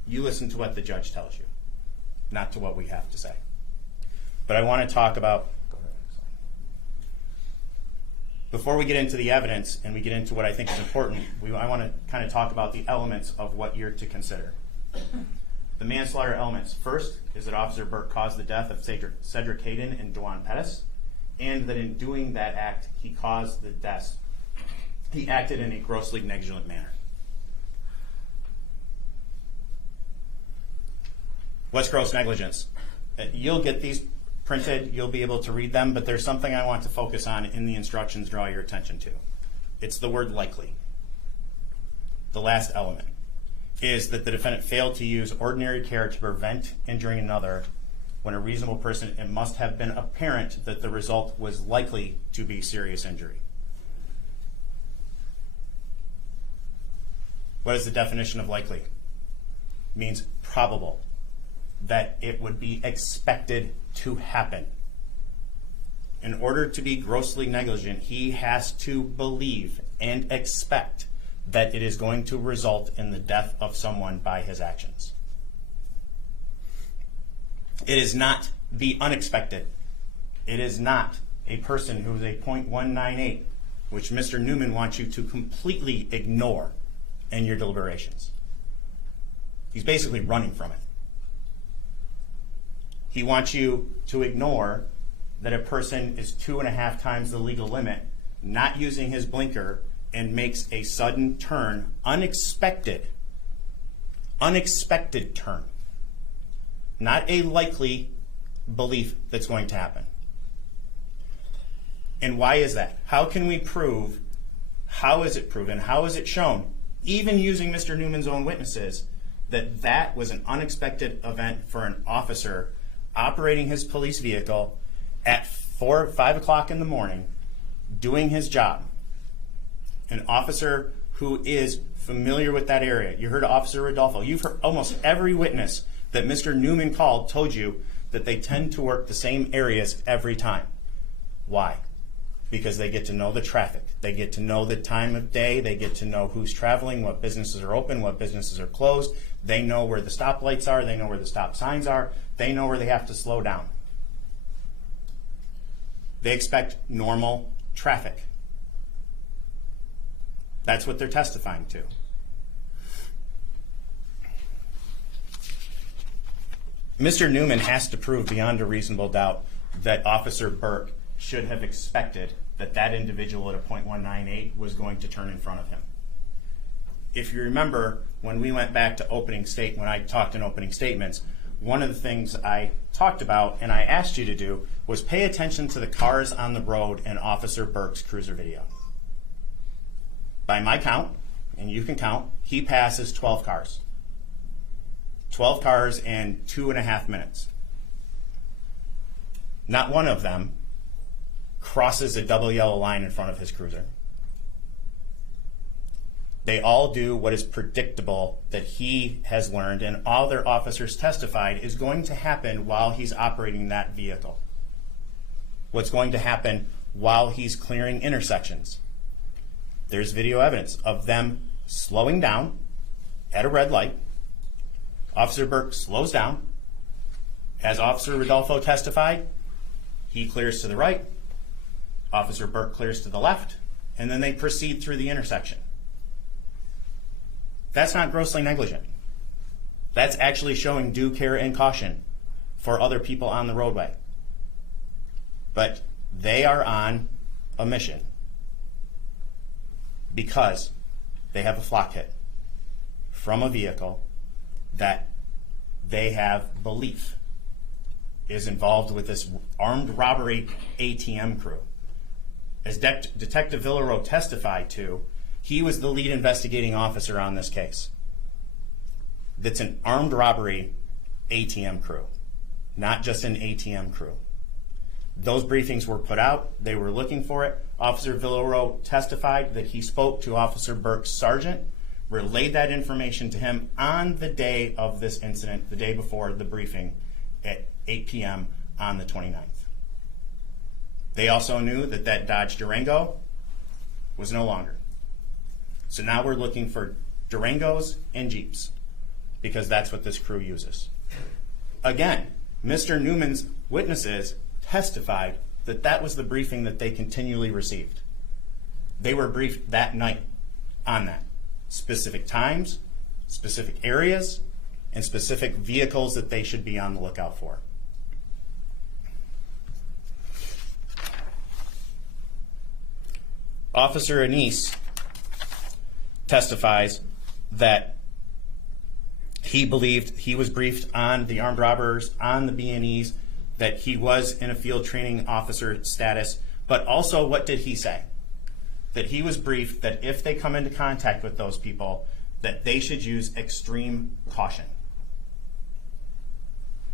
you listen to what the judge tells you, not to what we have to say. But I want to talk about, before we get into the evidence and we get into what I think is important, I want to kind of talk about the elements of what you're to consider. The manslaughter elements. First is that Officer Burke caused the death of Cedric Hayden and Dewan Pettis, and that in doing that act, he caused the deaths. He acted in a grossly negligent manner. What's gross negligence? You'll get these printed, you'll be able to read them, but there's something I want to focus on in the instructions, draw your attention to. It's the word likely. The last element is that the defendant failed to use ordinary care to prevent injuring another when a reasonable person, it must have been apparent that the result was likely to be serious injury. What is the definition of likely? It means probable, that it would be expected to happen. In order to be grossly negligent, he has to believe and expect that it is going to result in the death of someone by his actions. It is not the unexpected. It is not a person who is a .198, which Mr. Newman wants you to completely ignore in your deliberations. He's basically running from it. He wants you to ignore that a person is 2.5 times the legal limit, not using his blinker, and makes a sudden turn, unexpected turn. Not a likely belief that's going to happen. And why is that? How can we prove, how is it proven, how is it shown, even using Mr. Newman's own witnesses, that that was an unexpected event for an officer operating his police vehicle at 4 or 5 o'clock in the morning, doing his job? An officer who is familiar with that area. You heard Officer Rodolfo. You've heard almost every witness that Mr. Newman called told you that they tend to work the same areas every time. Why? because they get to know the traffic. They get to know the time of day. They get to know who's traveling, what businesses are open, what businesses are closed. They know where the stoplights are. They know where the stop signs are. They know where they have to slow down. They expect normal traffic. That's what they're testifying to. Mr. Newman has to prove beyond a reasonable doubt that Officer Burke should have expected that that individual at a .198 was going to turn in front of him. If you remember, when we went back to when I talked in opening statements, one of the things I talked about and I asked you to do was pay attention to the cars on the road in Officer Burke's cruiser video. By my count, and you can count, he passes 12 cars. 12 cars in 2.5 minutes. Not one of them crosses a double yellow line in front of his cruiser. They all do what is predictable that he has learned and all their officers testified is going to happen while he's operating that vehicle. What's going to happen while he's clearing intersections. There's video evidence of them slowing down at a red light. Officer Burke slows down. As Officer Rodolfo testified, he clears to the right. Officer Burke clears to the left, and then they proceed through the intersection. That's not grossly negligent. That's actually showing due care and caution for other people on the roadway. But they are on a mission because they have a flock hit from a vehicle that they have belief is involved with this armed robbery ATM crew. As Detective Villaro testified to, he was the lead investigating officer on this case. That's an armed robbery ATM crew, not just an ATM crew. Those briefings were put out. They were looking for it. Officer Villaro testified that he spoke to Officer Burke's sergeant, relayed that information to him on the day of this incident, the day before the briefing at 8 p.m. on the 29th. They also knew that that Dodge Durango was no longer. So now we're looking for Durangos and Jeeps because that's what this crew uses. Again, Mr. Newman's witnesses testified that that was the briefing that they continually received. They were briefed that night on that. Specific times, specific areas, and specific vehicles that they should be on the lookout for. Officer Anise testifies that he believed he was briefed on the armed robbers, on the B&Es, that he was in a field training officer status, but also what did he say? That he was briefed that if they come into contact with those people, that they should use extreme caution.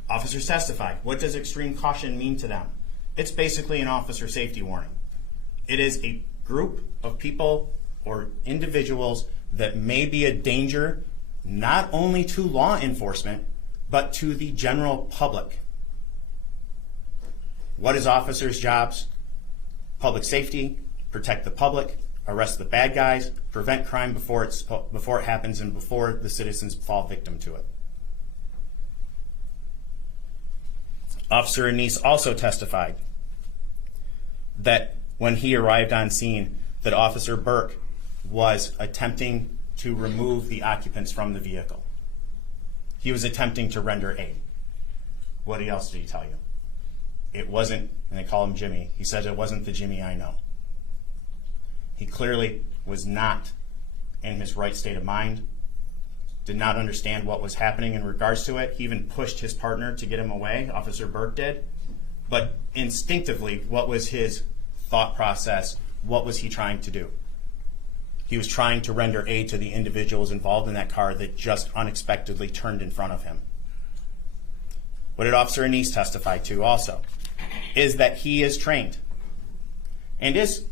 Officers testified. What does extreme caution mean to them? It's basically an officer safety warning. It is a group of people or individuals that may be a danger not only to law enforcement, but to the general public. What is officers' jobs? Public safety, protect the public, arrest the bad guys, prevent crime before it happens and before the citizens fall victim to it. Officer Anise also testified that when he arrived on scene, that Officer Burke was attempting to remove the occupants from the vehicle. He was attempting to render aid. What else did he tell you? It wasn't, and they call him Jimmy, he said it wasn't the Jimmy I know. He clearly was not in his right state of mind, did not understand what was happening in regards to it. He even pushed his partner to get him away, Officer Burke did. But instinctively, what was his thought process? What was he trying to do? He was trying to render aid to the individuals involved in that car that just unexpectedly turned in front of him. What did Officer Anise testify to also? Is that he is trained and is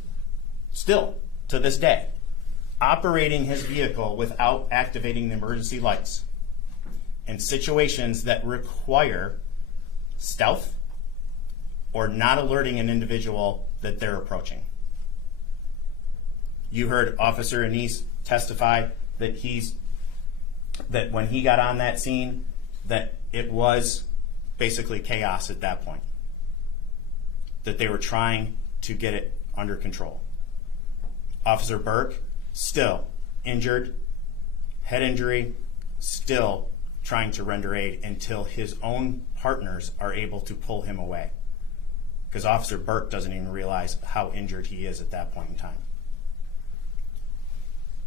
still, to this day, operating his vehicle without activating the emergency lights in situations that require stealth or not alerting an individual that they're approaching. You heard Officer Anise testify that that when he got on that scene, that it was basically chaos at that point. That they were trying to get it under control. Officer Burke, still injured, head injury, still trying to render aid until his own partners are able to pull him away. Because Officer Burke doesn't even realize how injured he is at that point in time.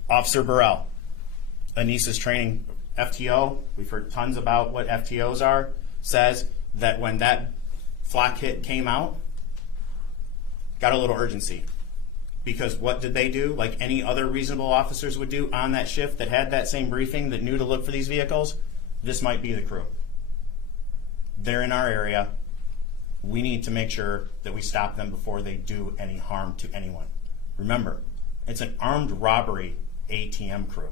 Officer Burrell, Anise's training FTO, we've heard tons about what FTOs are, says that when that flak hit came out, got a little urgency. Because what did they do? Like any other reasonable officers would do on that shift that had that same briefing that knew to look for these vehicles, this might be the crew. They're in our area. We need to make sure that we stop them before they do any harm to anyone. Remember, it's an armed robbery ATM crew.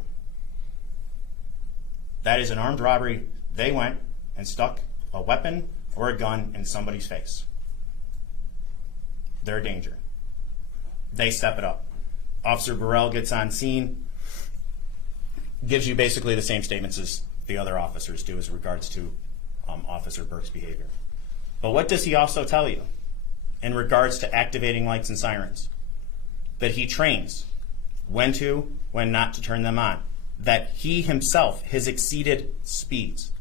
That is an armed robbery. They went and stuck a weapon or a gun in somebody's face. They're a danger. They step it up. Officer Burrell gets on scene, gives you basically the same statements as the other officers do as regards to Officer Burke's behavior. But what does he also tell you in regards to activating lights and sirens? That he trains when to, when not to turn them on. That he himself has exceeded speeds.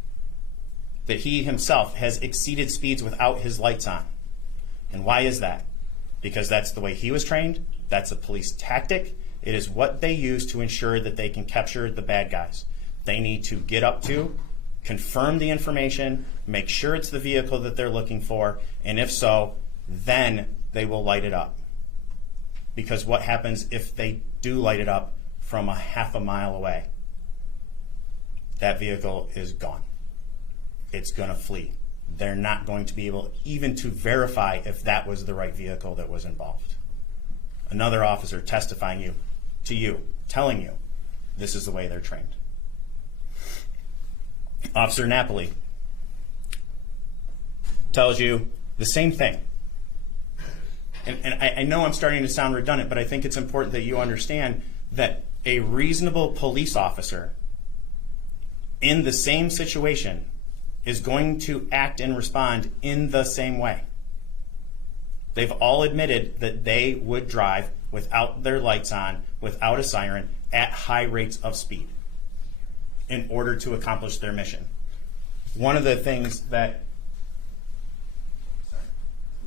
That he himself has exceeded speeds without his lights on. And why is that? Because that's the way he was trained. That's a police tactic. It is what they use to ensure that they can capture the bad guys. They need to get up to, confirm the information, make sure it's the vehicle that they're looking for, and if so, then they will light it up. Because what happens if they do light it up from a half a mile away? That vehicle is gone. It's going to flee. They're not going to be able even to verify if that was the right vehicle that was involved. Another officer testifying to you, telling you this is the way they're trained. Officer Napoli tells you the same thing. And I know I'm starting to sound redundant, but I think it's important that you understand that a reasonable police officer in the same situation is going to act and respond in the same way. They've all admitted that they would drive without their lights on, without a siren, at high rates of speed in order to accomplish their mission. One of the things that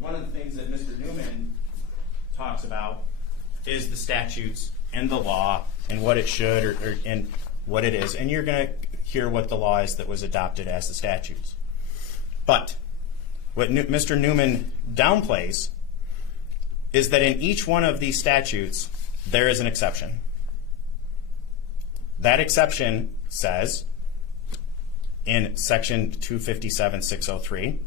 Mr. Newman talks about is the statutes and the law and what it should and what it is. And you're going to hear what the law is that was adopted as the statutes. But what Mr. Newman downplays is that in each one of these statutes, there is an exception. That exception says in section 257-603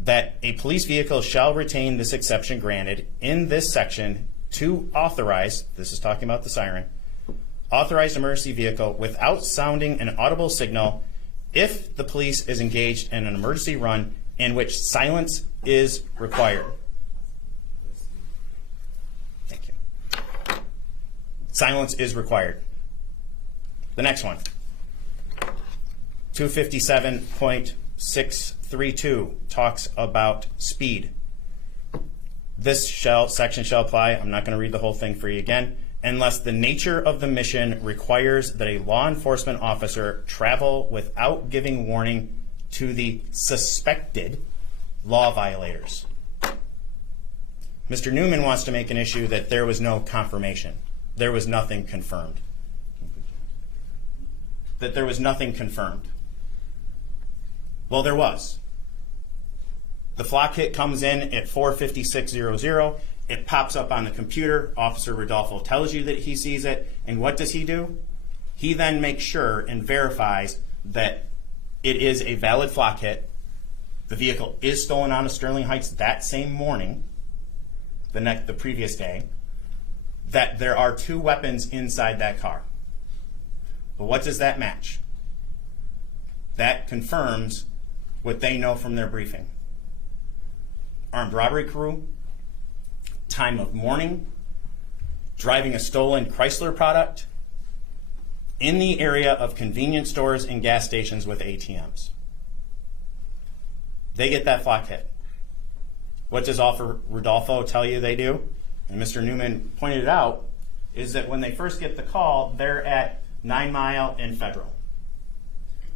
that a police vehicle shall retain this exception granted in this section to authorize, this is talking about the siren, authorized emergency vehicle without sounding an audible signal if the police is engaged in an emergency run in which silence is required. Thank you. Silence is required. The next one, 257.632 talks about speed. This section shall apply, I'm not going to read the whole thing for you again, unless the nature of the mission requires that a law enforcement officer travel without giving warning to the suspected law violators. Mr. Newman wants to make an issue that there was no confirmation. There was nothing confirmed. That there was nothing confirmed. Well, there was. The flock hit comes in at 4:56:00. It pops up on the computer. Officer Rodolfo tells you that he sees it. And what does he do? He then makes sure and verifies that it is a valid flock hit. The vehicle is stolen out of Sterling Heights that same morning, the previous day, that there are 2 weapons inside that car. But what does that match? That confirms what they know from their briefing. Armed robbery crew, time of morning, driving a stolen Chrysler product in the area of convenience stores and gas stations with ATMs. They get that flock hit. What does Officer Rodolfo tell you they do? And Mr. Newman pointed it out, is that when they first get the call, they're at 9 Mile and Federal.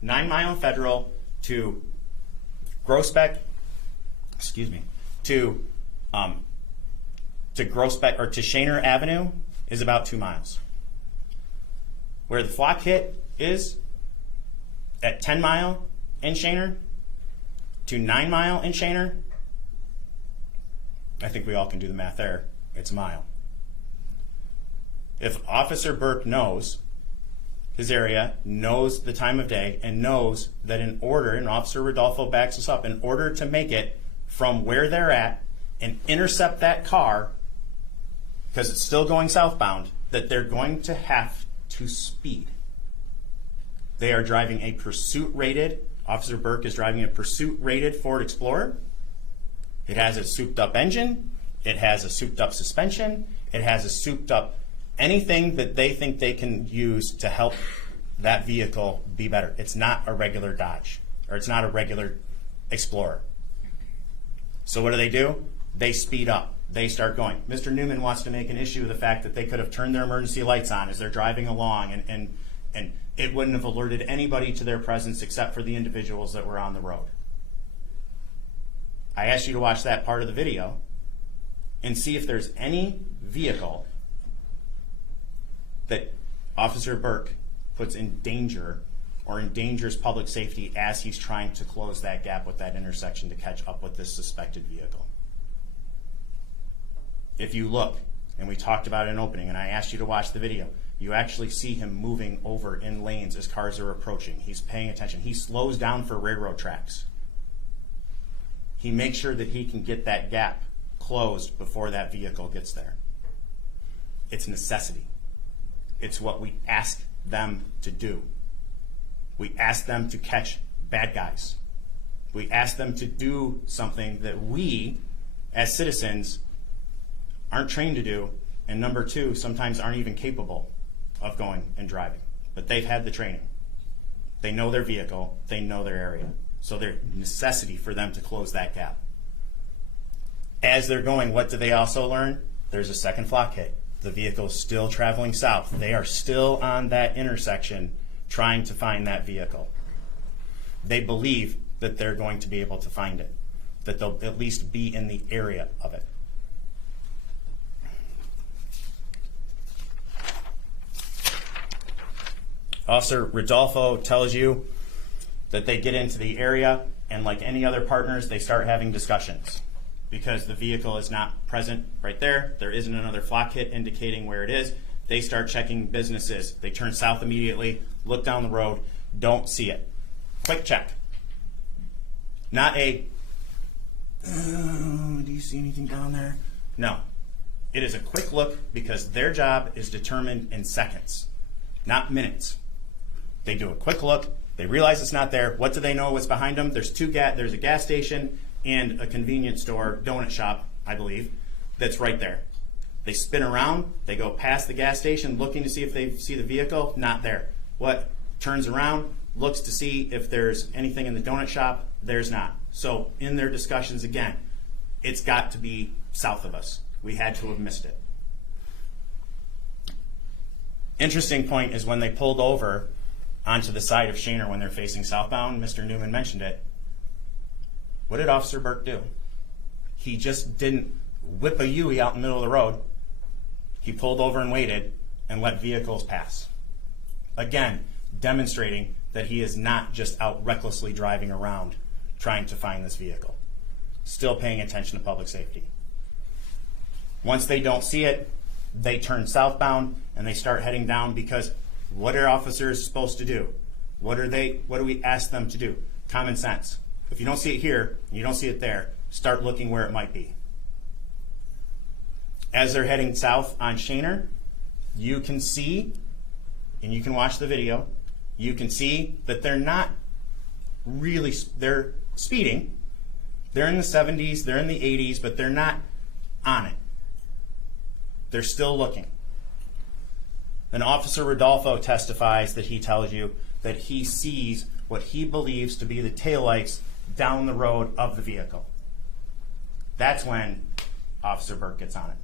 9 Mile and Federal to Groesbeck, to Groesbeck or to Shaner Avenue is about 2 miles. Where the flock hit is at 10 Mile and Shaner to 9 Mile and Shaner, I think we all can do the math there. It's a mile. If Officer Burke knows his area, knows the time of day, and knows that in order, and Officer Rodolfo backs us up, in order to make it from where they're at and intercept that car, because it's still going southbound, that they're going to have to speed. They are driving a pursuit-rated, Officer Burke is driving a pursuit-rated Ford Explorer. It has a souped-up engine. It has a souped-up suspension. It has a souped-up anything that they think they can use to help that vehicle be better. It's not a regular Dodge, or it's not a regular Explorer. So what do? They speed up. They start going. Mr. Newman wants to make an issue of the fact that they could have turned their emergency lights on as they're driving along, and it wouldn't have alerted anybody to their presence except for the individuals that were on the road. I asked you to watch that part of the video and see if there's any vehicle that Officer Burke puts in danger or endangers public safety as he's trying to close that gap with that intersection to catch up with this suspected vehicle. If you look, and we talked about it in opening, and I asked you to watch the video, you actually see him moving over in lanes as cars are approaching. He's paying attention. He slows down for railroad tracks. He makes sure that he can get that gap closed before that vehicle gets there. It's necessity. It's what we ask them to do. We ask them to catch bad guys. We ask them to do something that we, as citizens, aren't trained to do, and number two, sometimes aren't even capable of going and driving. But they've had the training. They know their vehicle. They know their area. So there's necessity for them to close that gap. As they're going, what do they also learn? There's a second flock hit. The vehicle's still traveling south. They are still on that intersection trying to find that vehicle. They believe that they're going to be able to find it, that they'll at least be in the area of it. Officer Rodolfo tells you that they get into the area, and like any other partners, they start having discussions because the vehicle is not present right there. There isn't another flock hit indicating where it is. They start checking businesses. They turn south immediately, look down the road, don't see it. Quick check. Not a, do you see anything down there? No. It is a quick look because their job is determined in seconds, not minutes. They do a quick look. They realize it's not there. What do they know what's behind them? There's there's a gas station and a convenience store, donut shop, I believe, that's right there. They spin around. They go past the gas station looking to see if they see the vehicle. Not there. What? Turns around, looks to see if there's anything in the donut shop. There's not. So in their discussions again, it's got to be south of us. We had to have missed it. Interesting point is when they pulled over onto the side of Shaner when they're facing southbound, Mr. Newman mentioned it. What did Officer Burke do? He just didn't whip a Yui out in the middle of the road. He pulled over and waited and let vehicles pass. Again, demonstrating that he is not just out recklessly driving around trying to find this vehicle. Still paying attention to public safety. Once they don't see it, they turn southbound and they start heading down because what are officers supposed to do? What do we ask them to do? Common sense. If you don't see it here, you don't see it there, start looking where it might be. As they're heading south on Shaner, you can see, and you can watch the video, you can see that they're not really, they're speeding. They're in the 70s, they're in the 80s, but they're not on it. They're still looking. Then Officer Rodolfo testifies that he tells you that he sees what he believes to be the taillights down the road of the vehicle. That's when Officer Burke gets on it.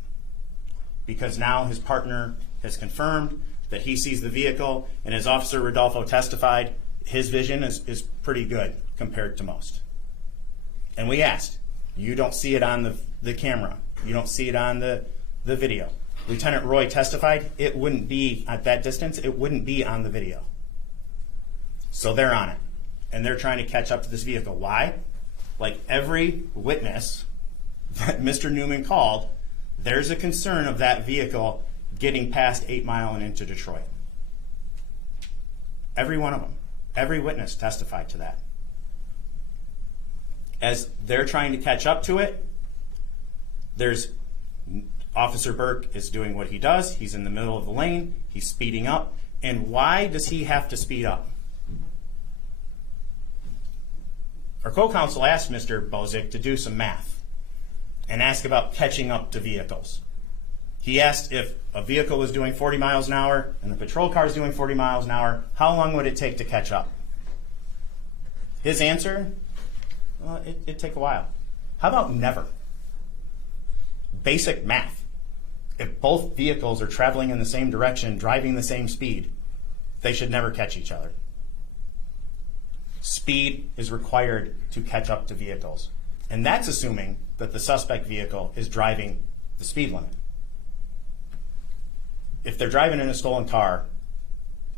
Because now his partner has confirmed that he sees the vehicle, and as Officer Rodolfo testified, his vision is pretty good compared to most. And we asked, you don't see it on the camera. You don't see it on the video. Lieutenant Roy testified it wouldn't be, at that distance, it wouldn't be on the video. So they're on it. And they're trying to catch up to this vehicle. Why? Like every witness that Mr. Newman called, there's a concern of that vehicle getting past 8 Mile and into Detroit. Every one of them. Every witness testified to that. As they're trying to catch up to it, there's Officer Burke is doing what he does. He's in the middle of the lane. He's speeding up. And why does he have to speed up? Our co-counsel asked Mr. Bozick to do some math and ask about catching up to vehicles. He asked if a vehicle was doing 40 miles an hour and the patrol car is doing 40 miles an hour, how long would it take to catch up? His answer, well, it'd take a while. How about never? Basic math. If both vehicles are traveling in the same direction, driving the same speed, they should never catch each other. Speed is required to catch up to vehicles. And that's assuming that the suspect vehicle is driving the speed limit. If they're driving in a stolen car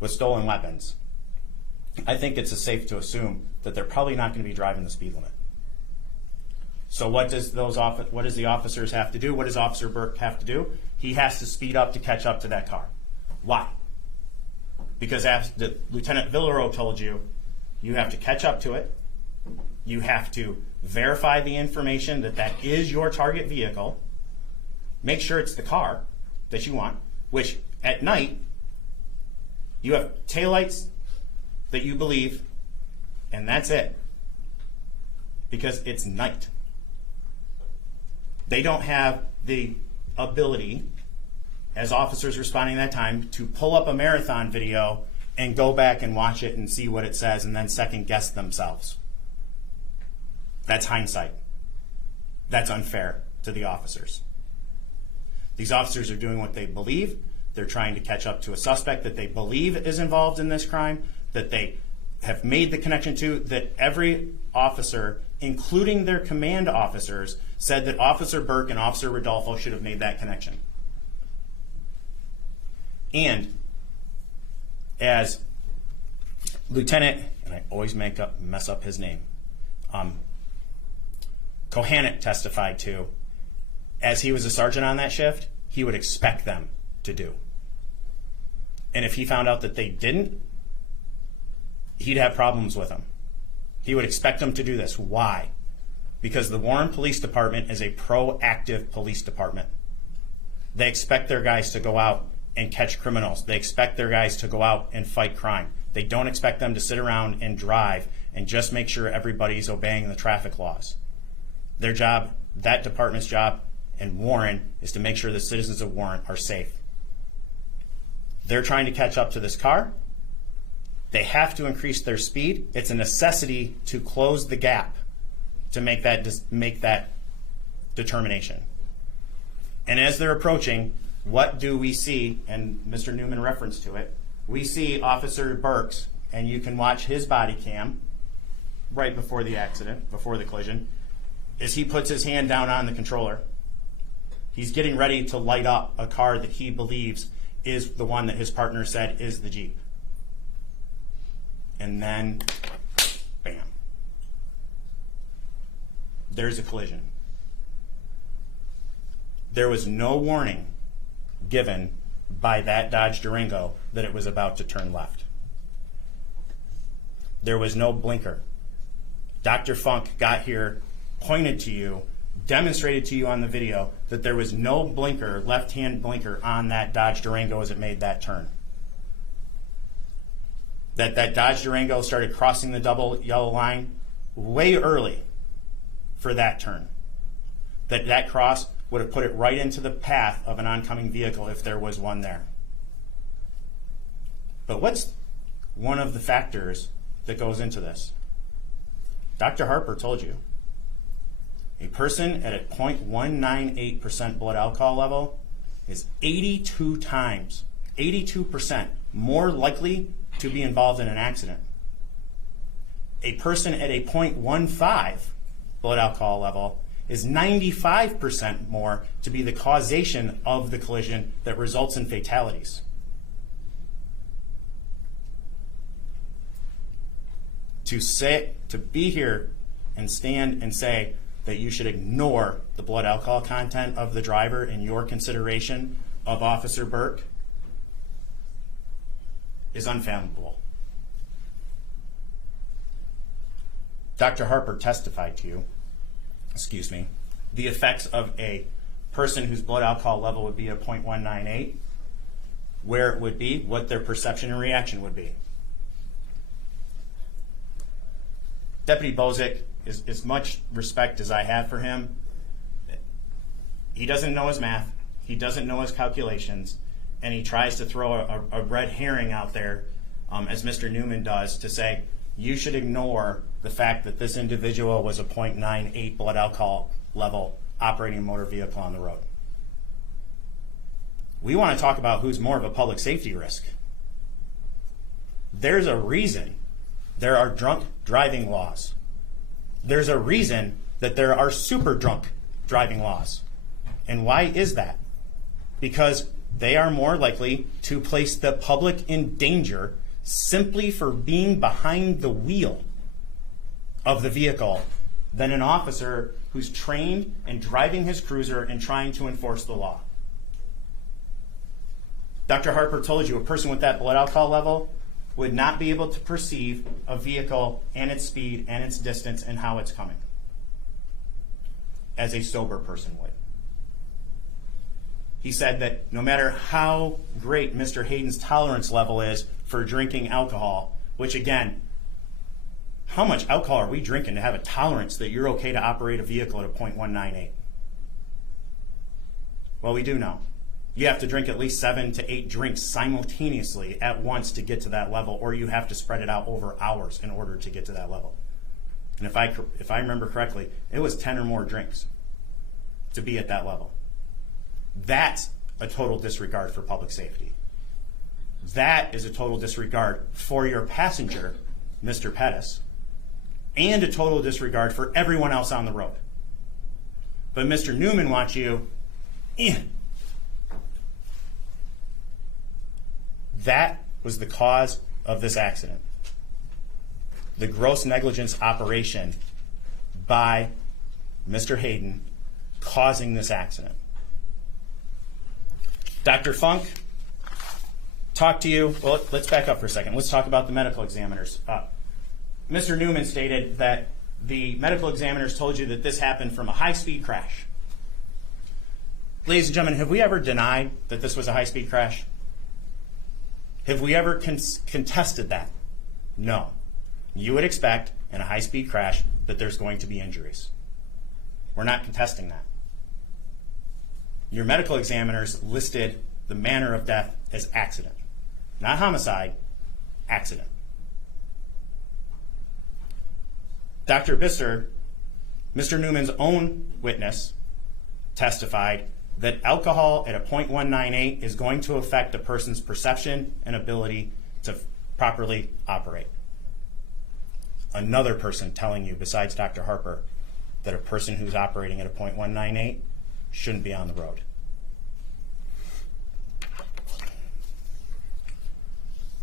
with stolen weapons, I think it's safe to assume that they're probably not going to be driving the speed limit. So what does the officers have to do? What does Officer Burke have to do? He has to speed up to catch up to that car. Why? Because as Lieutenant Villaro told you, you have to catch up to it. You have to verify the information that that is your target vehicle. Make sure it's the car that you want, which at night, you have taillights that you believe, and that's it. Because it's night. They don't have the ability, as officers responding at that time, to pull up a marathon video and go back and watch it and see what it says and then second guess themselves. That's hindsight. That's unfair to the officers. These officers are doing what they believe. They're trying to catch up to a suspect that they believe is involved in this crime, that they have made the connection to, that every officer, including their command officers, said that Officer Burke and Officer Rodolfo should have made that connection. And as Lieutenant, and I always mess up his name, Kohanet testified to, as he was a sergeant on that shift, he would expect them to do. And if he found out that they didn't, he'd have problems with them. He would expect them to do this. Why? Because the Warren Police Department is a proactive police department. They expect their guys to go out and catch criminals. They expect their guys to go out and fight crime. They don't expect them to sit around and drive and just make sure everybody's obeying the traffic laws. Their job, that department's job, and Warren, is to make sure the citizens of Warren are safe. They're trying to catch up to this car. They have to increase their speed. It's a necessity to close the gap to make that determination. And as they're approaching, what do we see? And Mr. Newman referenced to it. We see Officer Burks, and you can watch his body cam right before the accident, before the collision, as he puts his hand down on the controller. He's getting ready to light up a car that he believes is the one that his partner said is the Jeep. And then, bam. There's a collision. There was no warning given by that Dodge Durango that it was about to turn left. There was no blinker. Dr. Funk got here, pointed to you, demonstrated to you on the video that there was no blinker, left-hand blinker on that Dodge Durango as it made that turn. That Dodge Durango started crossing the double yellow line way early for that turn. That cross would have put it right into the path of an oncoming vehicle if there was one there. But what's one of the factors that goes into this? Dr. Harper told you. A person at a 0.198% blood alcohol level is 82% more likely to be involved in an accident. A person at a 0.15 blood alcohol level is 95% more to be the causation of the collision that results in fatalities. To be here and stand and say that you should ignore the blood alcohol content of the driver in your consideration of Officer Burke is unfathomable. Dr. Harper testified to you, the effects of a person whose blood alcohol level would be a 0.198, where it would be, what their perception and reaction would be. Deputy Bozick, as much respect as I have for him, he doesn't know his math, he doesn't know his calculations, and he tries to throw a red herring out there, as Mr. Newman does, to say, you should ignore the fact that this individual was a 0.98 blood alcohol level operating a motor vehicle on the road. We want to talk about who's more of a public safety risk. There's a reason there are drunk driving laws. There's a reason that there are super drunk driving laws. And why is that? Because they are more likely to place the public in danger simply for being behind the wheel of the vehicle than an officer who's trained and driving his cruiser and trying to enforce the law. Dr. Harper told you a person with that blood alcohol level would not be able to perceive a vehicle and its speed and its distance and how it's coming, as a sober person would. He said that no matter how great Mr. Hayden's tolerance level is for drinking alcohol, which again, how much alcohol are we drinking to have a tolerance that you're okay to operate a vehicle at a 0.198? Well, we do know. You have to drink at least 7 to 8 drinks simultaneously at once to get to that level, or you have to spread it out over hours in order to get to that level. And if I remember correctly, it was 10 or more drinks to be at that level. That's a total disregard for public safety. That is a total disregard for your passenger, Mr. Pettis, and a total disregard for everyone else on the road. But Mr. Newman wants you, That was the cause of this accident. The gross negligence operation by Mr. Hayden causing this accident. Dr. Funk talked to you. Well, let's back up for a second. Let's talk about the medical examiners. Mr. Newman stated that the medical examiners told you that this happened from a high-speed crash. Ladies and gentlemen, have we ever denied that this was a high-speed crash? Have we ever contested that? No. You would expect in a high-speed crash that there's going to be injuries. We're not contesting that. Your medical examiners listed the manner of death as accident. Not homicide, accident. Dr. Bister, Mr. Newman's own witness, testified that alcohol at a 0.198 is going to affect a person's perception and ability to properly operate. Another person telling you, besides Dr. Harper, that a person who's operating at a 0.198 shouldn't be on the road.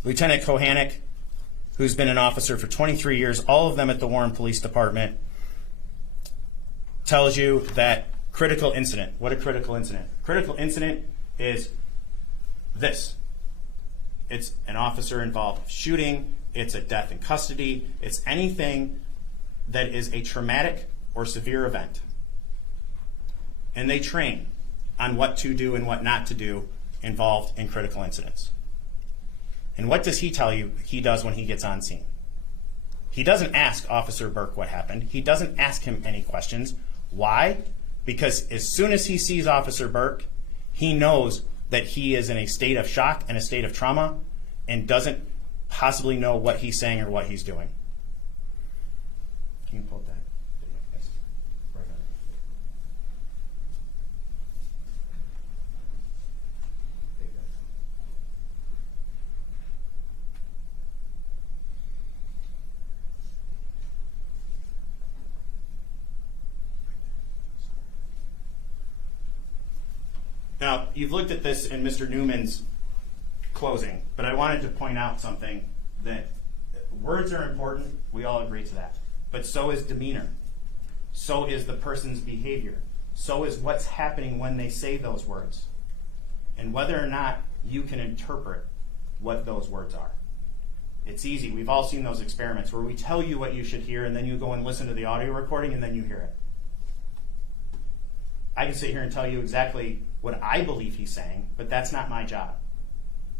Lieutenant Kohanek, who's been an officer for 23 years, all of them at the Warren Police Department, tells you that critical incident. What a critical incident. Critical incident is this. It's an officer involved shooting, it's a death in custody, it's anything that is a traumatic or severe event. And they train on what to do and what not to do involved in critical incidents. And what does he tell you he does when he gets on scene? He doesn't ask Officer Burke what happened. He doesn't ask him any questions. Why? Because as soon as he sees Officer Burke, he knows that he is in a state of shock and a state of trauma, and doesn't possibly know what he's saying or what he's doing. Can you pull up that video? Yes. Right on. Now, you've looked at this in Mr. Newman's closing, but I wanted to point out something, that words are important. We all agree to that. But so is demeanor. So is the person's behavior. So is what's happening when they say those words. And whether or not you can interpret what those words are. It's easy. We've all seen those experiments where we tell you what you should hear, and then you go and listen to the audio recording, and then you hear it. I can sit here and tell you exactly what I believe he's saying, but that's not my job.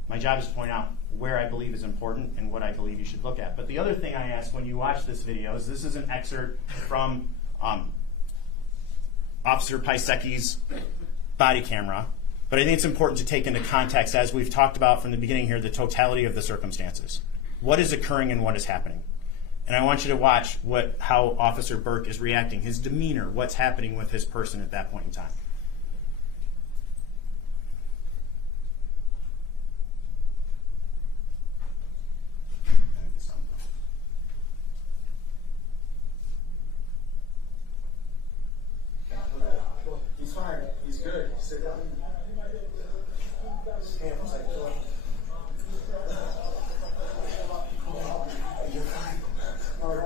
My job is to point out where I believe is important and what I believe you should look at. But the other thing I ask when you watch this video is, this is an excerpt from Officer Piasecki's body camera, but I think it's important to take into context, as we've talked about from the beginning here, the totality of the circumstances. What is occurring and what is happening? And I want you to watch how Officer Burke is reacting, his demeanor, what's happening with his person at that point in time. He's fine. He's good. Sit down. Stand. It's like, you're fine. All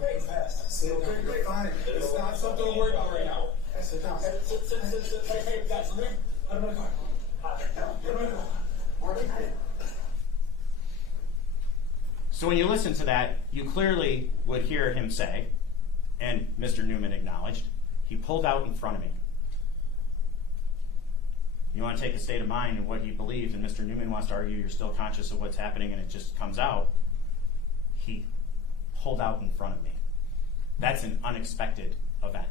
right, fast. Sit down. You're fine. It's not something to worry about right now. Sit down. Sit. Hey, guys, let me. I'm gonna go. So when you listen to that, you clearly would hear him say, and Mr. Newman acknowledged, he pulled out in front of me. You want to take a state of mind and what he believes, and Mr. Newman wants to argue you're still conscious of what's happening and it just comes out. He pulled out in front of me. That's an unexpected event.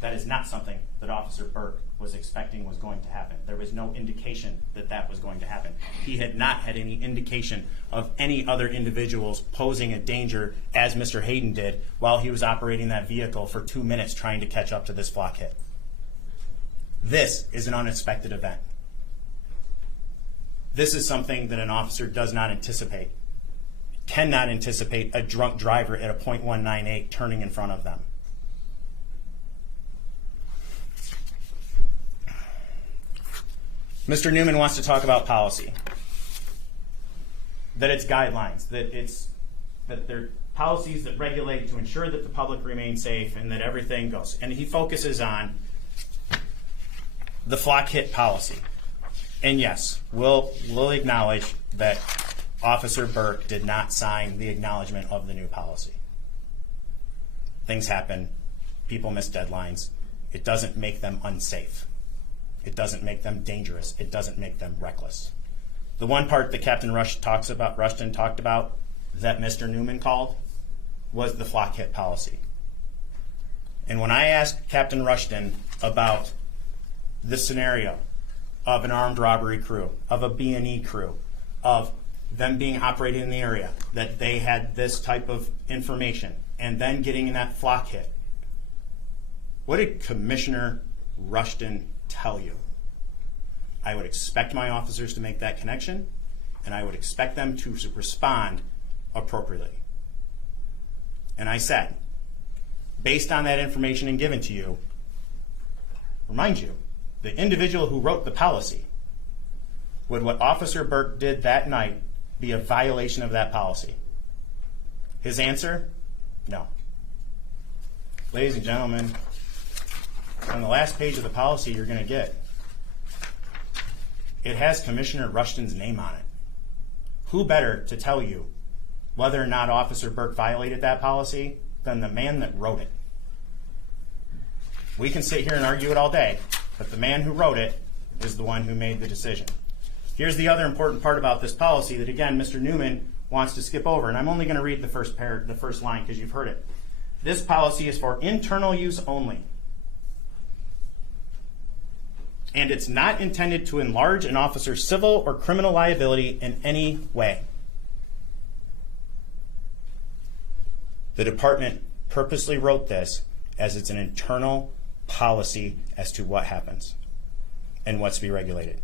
That is not something that Officer Burke was expecting was going to happen. There was no indication that that was going to happen. He had not had any indication of any other individuals posing a danger, as Mr. Hayden did, while he was operating that vehicle for 2 minutes trying to catch up to this flock hit. This is an unexpected event. This is something that an officer does not anticipate, cannot anticipate a drunk driver at a .198 turning in front of them. Mr. Newman wants to talk about policy, that it's guidelines, that they're policies that regulate to ensure that the public remains safe and that everything goes. And he focuses on the flock hit policy. And yes, we'll acknowledge that Officer Burke did not sign the acknowledgement of the new policy. Things happen. People miss deadlines. It doesn't make them unsafe. It doesn't make them dangerous. It doesn't make them reckless. The one part that Captain Rushton talked about that Mr. Newman called was the flock hit policy. And when I asked Captain Rushton about the scenario of an armed robbery crew, of a B&E crew, of them being operated in the area, that they had this type of information, and then getting in that flock hit, what did Commissioner Rushton tell you? I would expect my officers to make that connection, and I would expect them to respond appropriately. And I said, based on that information and given to you, remind you, the individual who wrote the policy, would what Officer Burke did that night be a violation of that policy? His answer, no. Ladies and gentlemen, on the last page of the policy you're going to get, it has Commissioner Rushton's name on it. Who better to tell you whether or not Officer Burke violated that policy than the man that wrote it? We can sit here and argue it all day, but the man who wrote it is the one who made the decision. Here's the other important part about this policy that, again, Mr. Newman wants to skip over, and I'm only going to read the first line because you've heard it. This policy is for internal use only. and it's not intended to enlarge an officer's civil or criminal liability in any way. The department purposely wrote this as it's an internal policy as to what happens and what's to be regulated.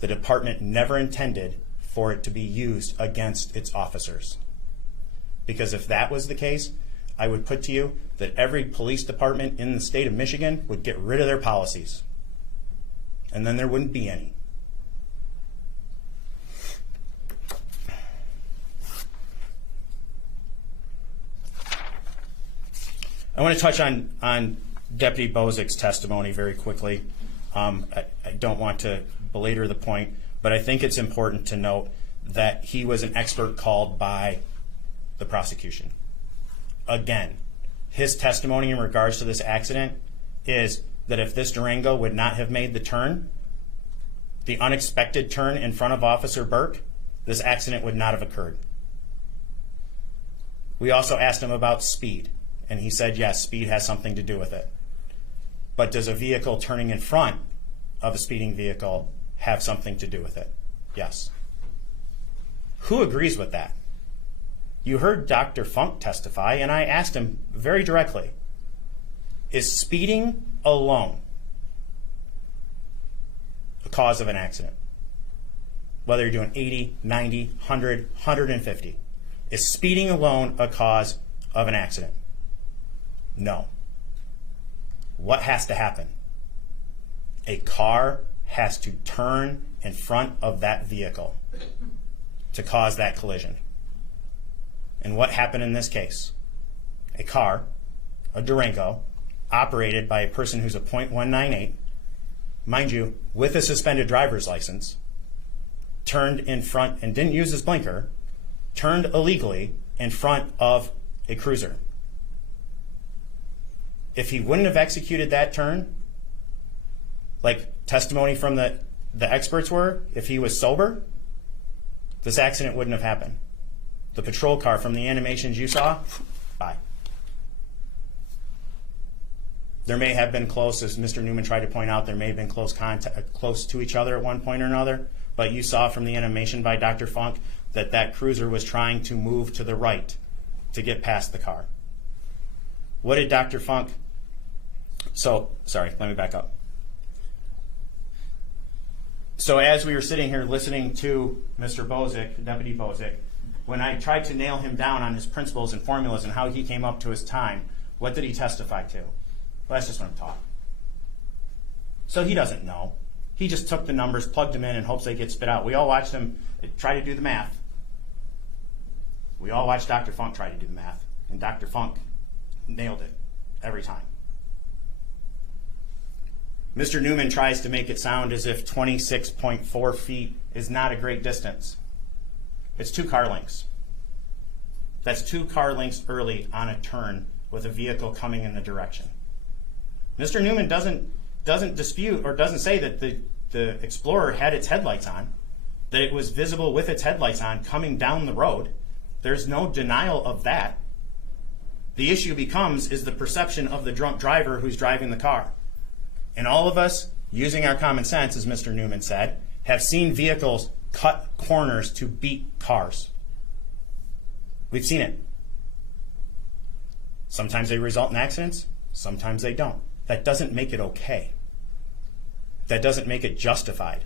The department never intended for it to be used against its officers. Because if that was the case, I would put to you that every police department in the state of Michigan would get rid of their policies. And then there wouldn't be any. I want to touch on Deputy Bozik's testimony very quickly. I don't want to belabor the point, but I think it's important to note that he was an expert called by the prosecution. Again, his testimony in regards to this accident is that if this Durango would not have made the turn, the unexpected turn in front of Officer Burke, this accident would not have occurred. We also asked him about speed, and he said, yes, speed has something to do with it. But does a vehicle turning in front of a speeding vehicle have something to do with it? Yes. Who agrees with that? You heard Dr. Funk testify, and I asked him very directly, is speeding alone a cause of an accident? Whether you're doing 80, 90, 100, 150. Is speeding alone a cause of an accident? No. What has to happen? A car has to turn in front of that vehicle to cause that collision. And what happened in this case? A car, a Durango, operated by a person who's a .198, mind you, with a suspended driver's license, turned in front and didn't use his blinker, turned illegally in front of a cruiser. If he wouldn't have executed that turn, like testimony from the experts were, if he was sober, this accident wouldn't have happened. The patrol car from the animations you saw, bye. There may have been close, as Mr. Newman tried to point out, there may have been close contact, close to each other at one point or another, but you saw from the animation by Dr. Funk that that cruiser was trying to move to the right to get past the car. What did Dr. Funk... Sorry, let me back up. So as we were sitting here listening to Mr. Bozik, Deputy Bozik, when I tried to nail him down on his principles and formulas and how he came up to his time, what did he testify to? Well, that's just what I'm taught. So he doesn't know. He just took the numbers, plugged them in hopes they get spit out. We all watched him try to do the math. We all watched Dr. Funk try to do the math, and Dr. Funk nailed it every time. Mr. Newman tries to make it sound as if 26.4 feet is not a great distance. It's 2 car lengths. That's 2 car lengths early on a turn with a vehicle coming in the direction. Mr. Newman doesn't dispute or doesn't say that the Explorer had its headlights on, that it was visible with its headlights on coming down the road. There's no denial of that. The issue becomes is the perception of the drunk driver who's driving the car. And all of us, using our common sense, as Mr. Newman said, have seen vehicles cut corners to beat cars. We've seen it. Sometimes they result in accidents, sometimes they don't. That doesn't make it okay. That doesn't make it justified.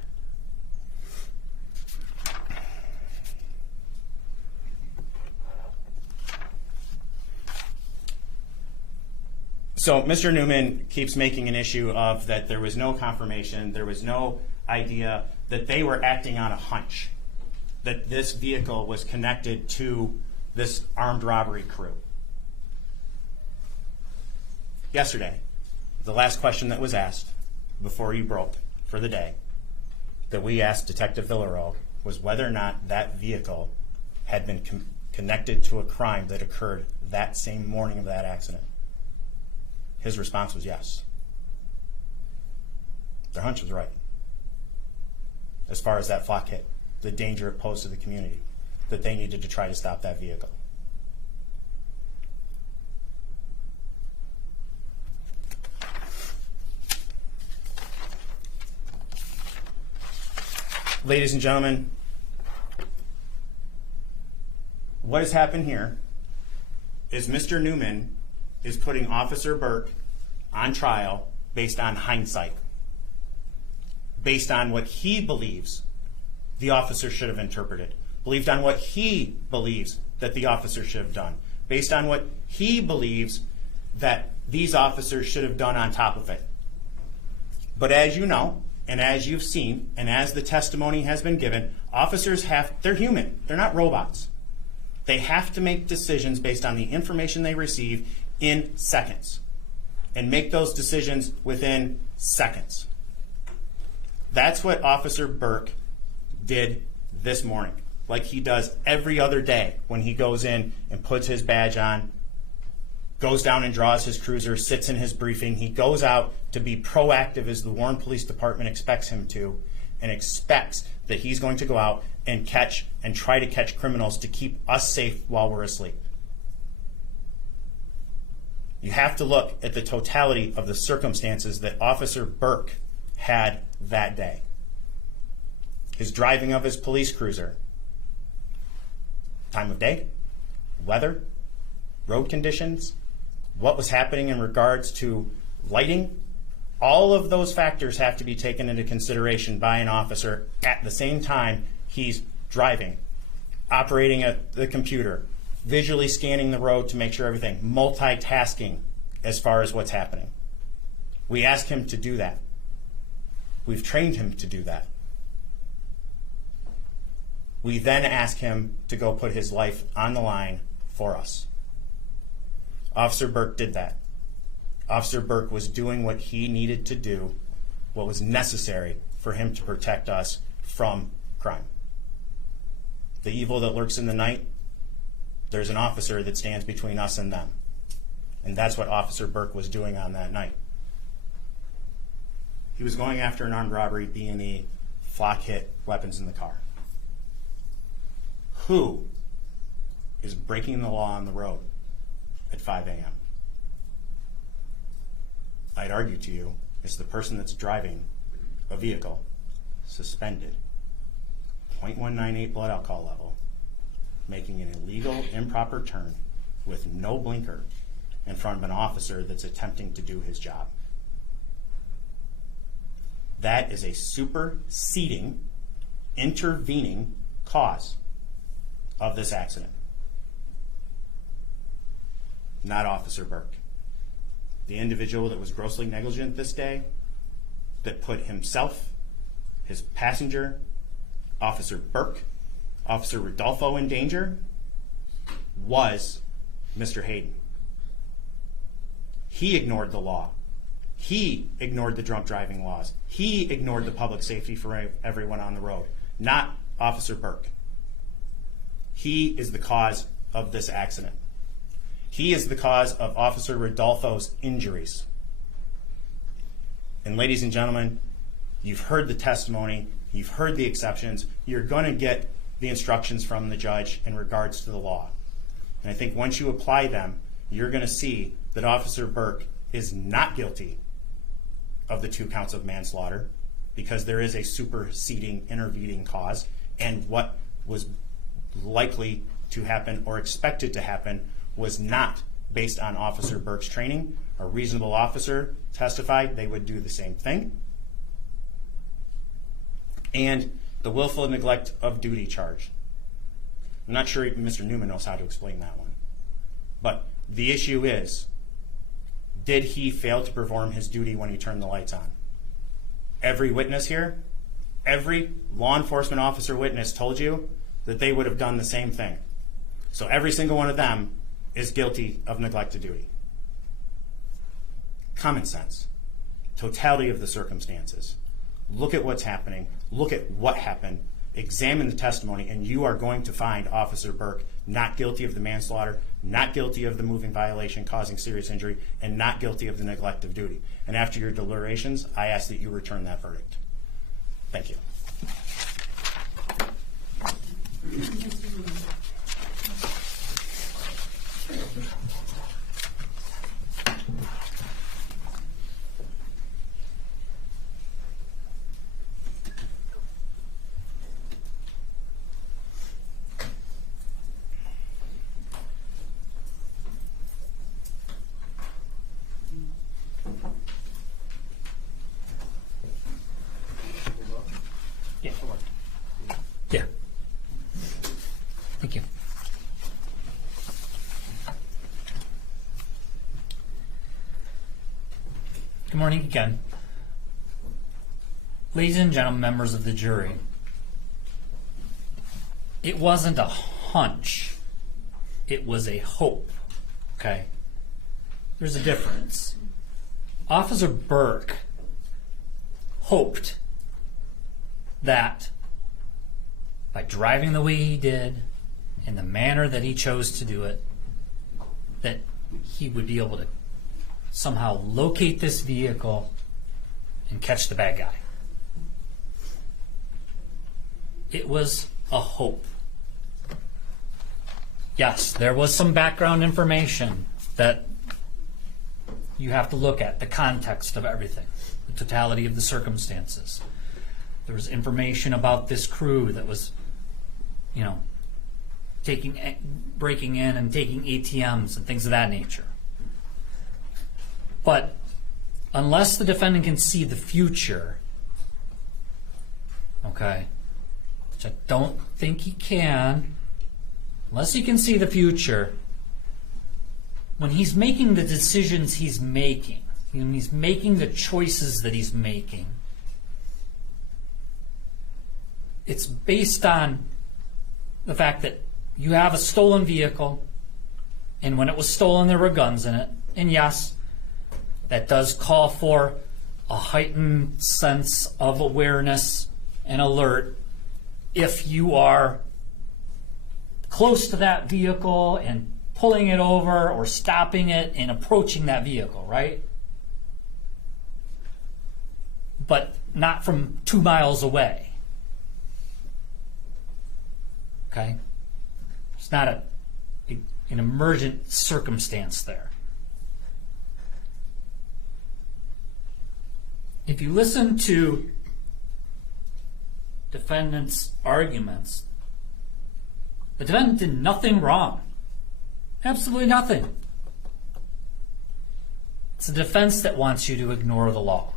So Mr. Newman keeps making an issue of that there was no confirmation, there was no idea that they were acting on a hunch, that this vehicle was connected to this armed robbery crew. Yesterday, the last question that was asked before you broke for the day, that we asked Detective Villareau, was whether or not that vehicle had been connected to a crime that occurred that same morning of that accident. His response was yes. Their hunch was right. As far as that flak hit, the danger it posed to the community, that they needed to try to stop that vehicle. Ladies and gentlemen, what has happened here is Mr. Newman is putting Officer Burke on trial based on hindsight, based on what he believes the officer should have interpreted, believed on what he believes that the officer should have done, based on what he believes that these officers should have done on top of it. But as you know, and as you've seen, and as the testimony has been given, officers they're human, they're not robots. They have to make decisions based on the information they receive in seconds, and make those decisions within seconds. That's what Officer Burke did this morning, like he does every other day when he goes in and puts his badge on, goes down and draws his cruiser, sits in his briefing. He goes out to be proactive as the Warren Police Department expects him to, and expects that he's going to go out and try to catch criminals to keep us safe while we're asleep. You have to look at the totality of the circumstances that Officer Burke had that day. His driving of his police cruiser, time of day, weather, road conditions, what was happening in regards to lighting, all of those factors have to be taken into consideration by an officer at the same time he's driving, operating at the computer, visually scanning the road to make sure everything, multitasking as far as what's happening. We ask him to do that. We've trained him to do that. We then ask him to go put his life on the line for us. Officer Burke did that. Officer Burke was doing what he needed to do, what was necessary for him to protect us from crime. The evil that lurks in the night, there's an officer that stands between us and them. And that's what Officer Burke was doing on that night. He was going after an armed robbery, B&E, flock hit, weapons in the car. Who is breaking the law on the road at 5 a.m.? I'd argue to you it's the person that's driving a vehicle, suspended, 0.198 blood alcohol level, making an illegal, improper turn with no blinker in front of an officer that's attempting to do his job. That is a superseding, intervening cause of this accident. Not Officer Burke. The individual that was grossly negligent this day, that put himself, his passenger, Officer Burke, Officer Rodolfo in danger, was Mr. Hayden. He ignored the law. He ignored the drunk driving laws. He ignored the public safety for everyone on the road, not Officer Burke. He is the cause of this accident. He is the cause of Officer Rodolfo's injuries. And ladies and gentlemen, you've heard the testimony, you've heard the exceptions, you're going to get the instructions from the judge in regards to the law. And I think once you apply them, you're going to see that Officer Burke is not guilty of the 2 counts of manslaughter, because there is a superseding, intervening cause, and what was likely to happen or expected to happen was not based on Officer Burke's training. A reasonable officer testified they would do the same thing. And the willful neglect of duty charge. I'm not sure even Mr. Newman knows how to explain that one. But the issue is, did he fail to perform his duty when he turned the lights on? Every witness here, every law enforcement officer witness told you that they would have done the same thing. So every single one of them is guilty of neglect of duty. Common sense. Totality of the circumstances. Look at what's happening. Look at what happened. Examine the testimony, and you are going to find Officer Burke not guilty of the manslaughter, not guilty of the moving violation causing serious injury, and not guilty of the neglect of duty. And after your deliberations, I ask that you return that verdict. Thank you. Good morning again. Ladies and gentlemen, members of the jury, it wasn't a hunch. It was a hope. Okay? There's a difference. Officer Burke hoped that by driving the way he did, in the manner that he chose to do it, that he would be able to somehow locate this vehicle and catch the bad guy. It was a hope. Yes, there was some background information that you have to look at, the context of everything, the totality of the circumstances. There was information about this crew that was, breaking in and taking ATMs and things of that nature. But unless the defendant can see the future, okay, which I don't think he can, unless he can see the future, when he's making the decisions he's making, when he's making the choices that he's making, it's based on the fact that you have a stolen vehicle, and when it was stolen there were guns in it, and yes, that does call for a heightened sense of awareness and alert if you are close to that vehicle and pulling it over or stopping it and approaching that vehicle, right? But not from 2 miles away. Okay? It's not an emergent circumstance there. If you listen to defendant's arguments, the defendant did nothing wrong. Absolutely nothing. It's a defense that wants you to ignore the law.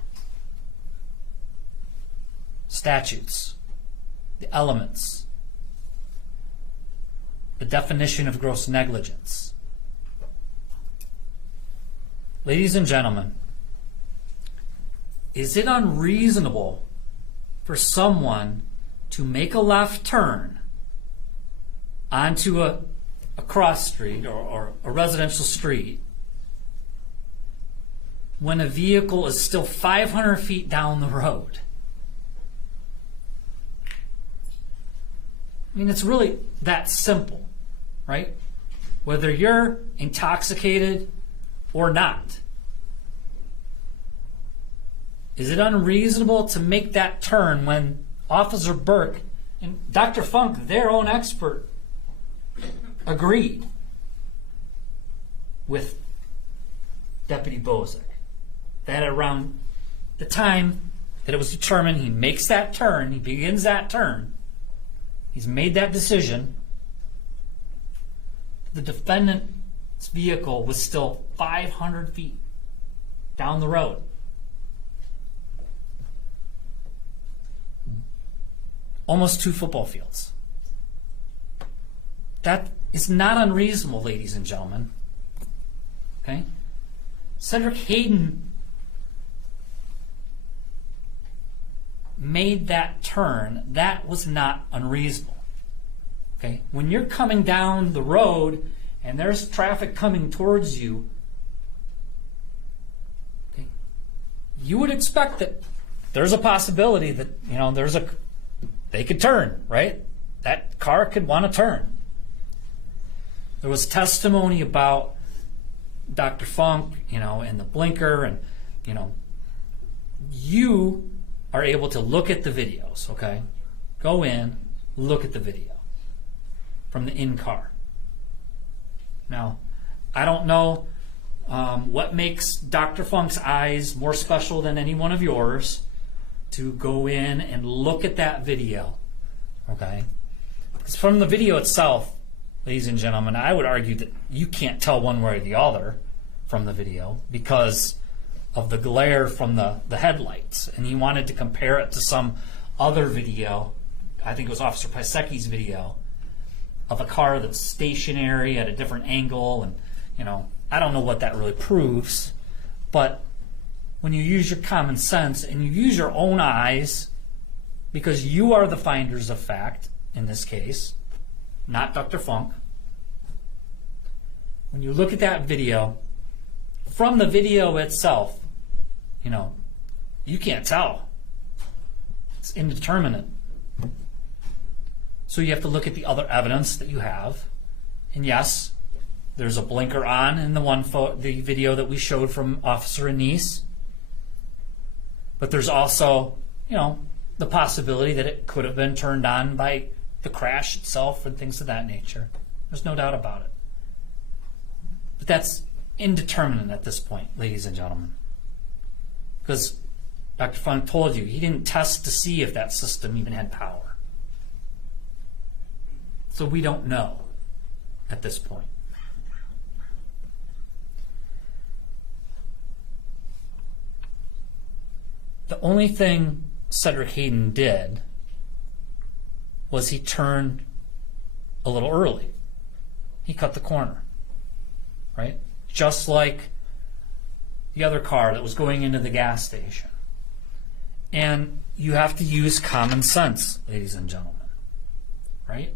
Statutes, the elements, the definition of gross negligence. Ladies and gentlemen, is it unreasonable for someone to make a left turn onto a cross street or a residential street when a vehicle is still 500 feet down the road? I mean, it's really that simple, right? Whether you're intoxicated or not. Is it unreasonable to make that turn when Officer Burke and Dr. Funk, their own expert, agreed with Deputy Bozak that around the time that it was determined he makes that turn, he begins that turn, he's made that decision, the defendant's vehicle was still 500 feet down the road. Almost 2 football fields. That is not unreasonable, ladies and gentlemen. Okay? Cedric Hayden made that turn. That was not unreasonable. Okay? When you're coming down the road and there's traffic coming towards you, okay, you would expect that there's a possibility that, they could turn, right? That car could want to turn. There was testimony about Dr. Funk, and the blinker, and, you are able to look at the videos, okay? Go in, look at the video from the in-car. Now, I don't know what makes Dr. Funk's eyes more special than any one of yours to go in and look at that video, okay? Because from the video itself, ladies and gentlemen, I would argue that you can't tell one way or the other from the video because of the glare from the headlights. And he wanted to compare it to some other video, I think it was Officer Pisecki's video, of a car that's stationary at a different angle. And, I don't know what that really proves. But when you use your common sense and you use your own eyes, because you are the finders of fact in this case, not Dr. Funk. When you look at that video, from the video itself, you can't tell. It's indeterminate. So you have to look at the other evidence that you have. And yes, there's a blinker on in the video that we showed from Officer Anise. But there's also, the possibility that it could have been turned on by the crash itself and things of that nature. There's no doubt about it. But that's indeterminate at this point, ladies and gentlemen. Because Dr. Funk told you, he didn't test to see if that system even had power. So we don't know at this point. The only thing Cedric Hayden did was he turned a little early. He cut the corner, right? Just like the other car that was going into the gas station. And you have to use common sense, ladies and gentlemen, right?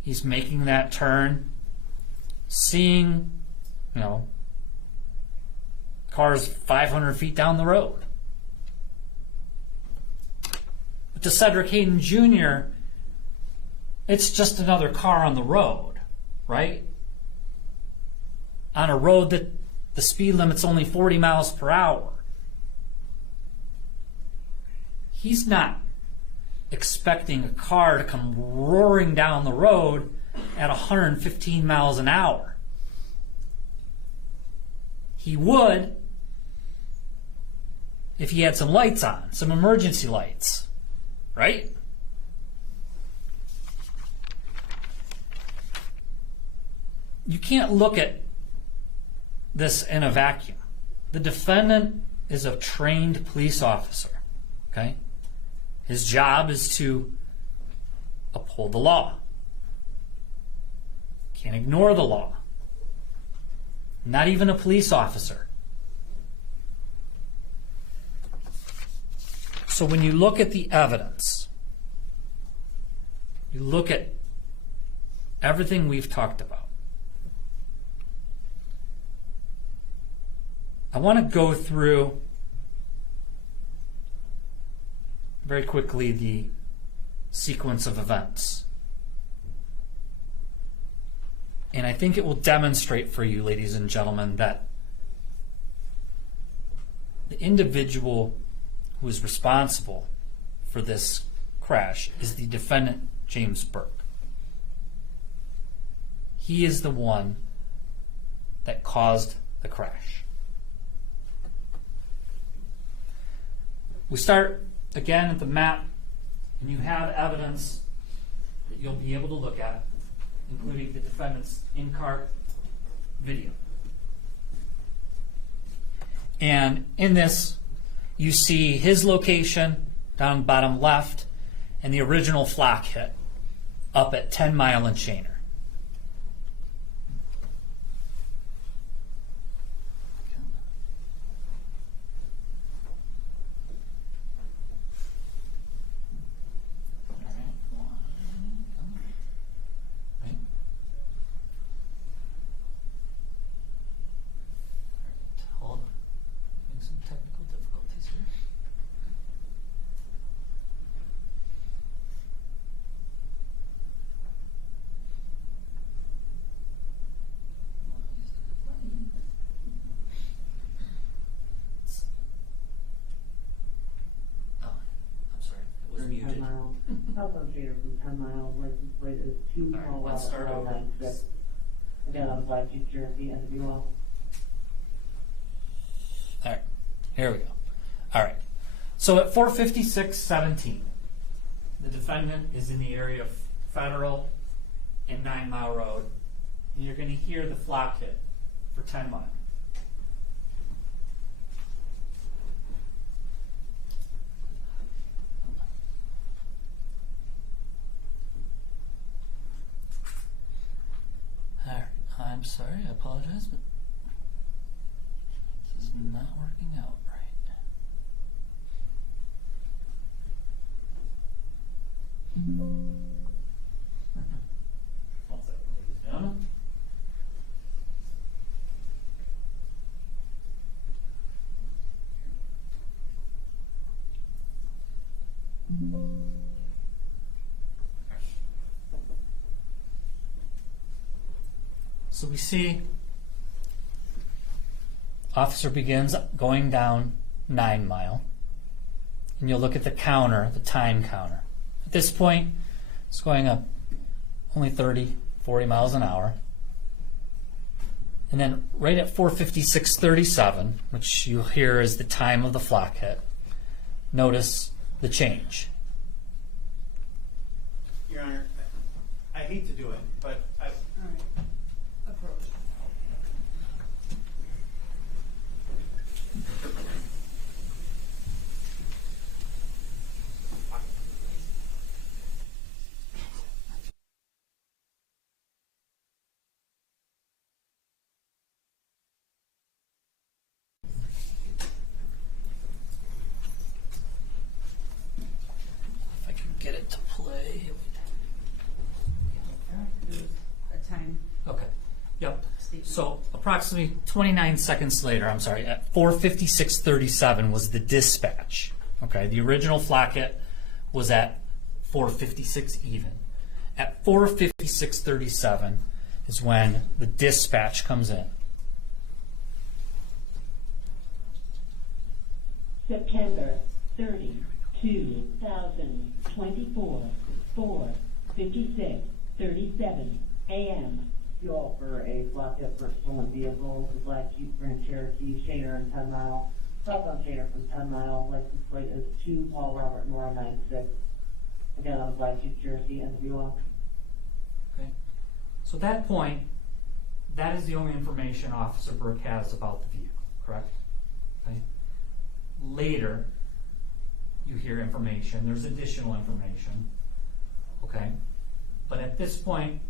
He's making that turn, seeing, cars 500 feet down the road. But to Cedric Hayden Jr., it's just another car on the road, right? On a road that the speed limit's only 40 miles per hour. He's not expecting a car to come roaring down the road at 115 miles an hour. He would if he had some lights on, some emergency lights, right? You can't look at this in a vacuum. The defendant is a trained police officer, okay? His job is to uphold the law. Can't ignore the law. Not even a police officer. So when you look at the evidence, you look at everything we've talked about. I want to go through very quickly the sequence of events. And I think it will demonstrate for you, ladies and gentlemen, that the individual who is responsible for this crash is the defendant, James Burke. He is the one that caused the crash. We start again at the map, and you have evidence that you'll be able to look at, including the defendant's in-car video. And in this, you see his location down bottom left and the original flak hit up at 10 Mile and Shaner. Southbound Shaner from 10 Mile, where there's two All right, small let's start over. Again, I'm glad you're at the end of you all. All right, here we go. All right, so at 4:56:17, the defendant is in the area of Federal and 9 Mile Road, and you're going to hear the flak hit for 10 Mile. All right, I'm sorry, I apologize, but this is not working out right. One second, ladies and gentlemen. So we see officer begins going down 9 Mile, and you'll look at the counter, the time counter. At this point, it's going up only 30, 40 miles an hour. And then right at 4:56:37, which you'll hear is the time of the flock hit, notice the change. Your Honor, I hate to do it, but All right. Approach. If I can get it to play. A time Okay. Yep. statement. So approximately 29 seconds later, I'm sorry, at 4:56:37 was the dispatch. Okay, the original flock hit was at 4:56 even. At 4:56:37 is when the dispatch comes in. September 30, 2024, 4:56:37 a.m. You offer a flock hit for stolen vehicles, the Black Jeep Grand Cherokee, Shaner and 10 Mile. Southbound Shaner from 10 Mile, license plate is 2 Paul Robert Nora 96. Again, on Black Jeep Cherokee and the UL. Okay. So at that point, that is the only information Officer Burke has about the vehicle, correct? Okay. Later, you hear information. There's additional information. Okay. But at this point,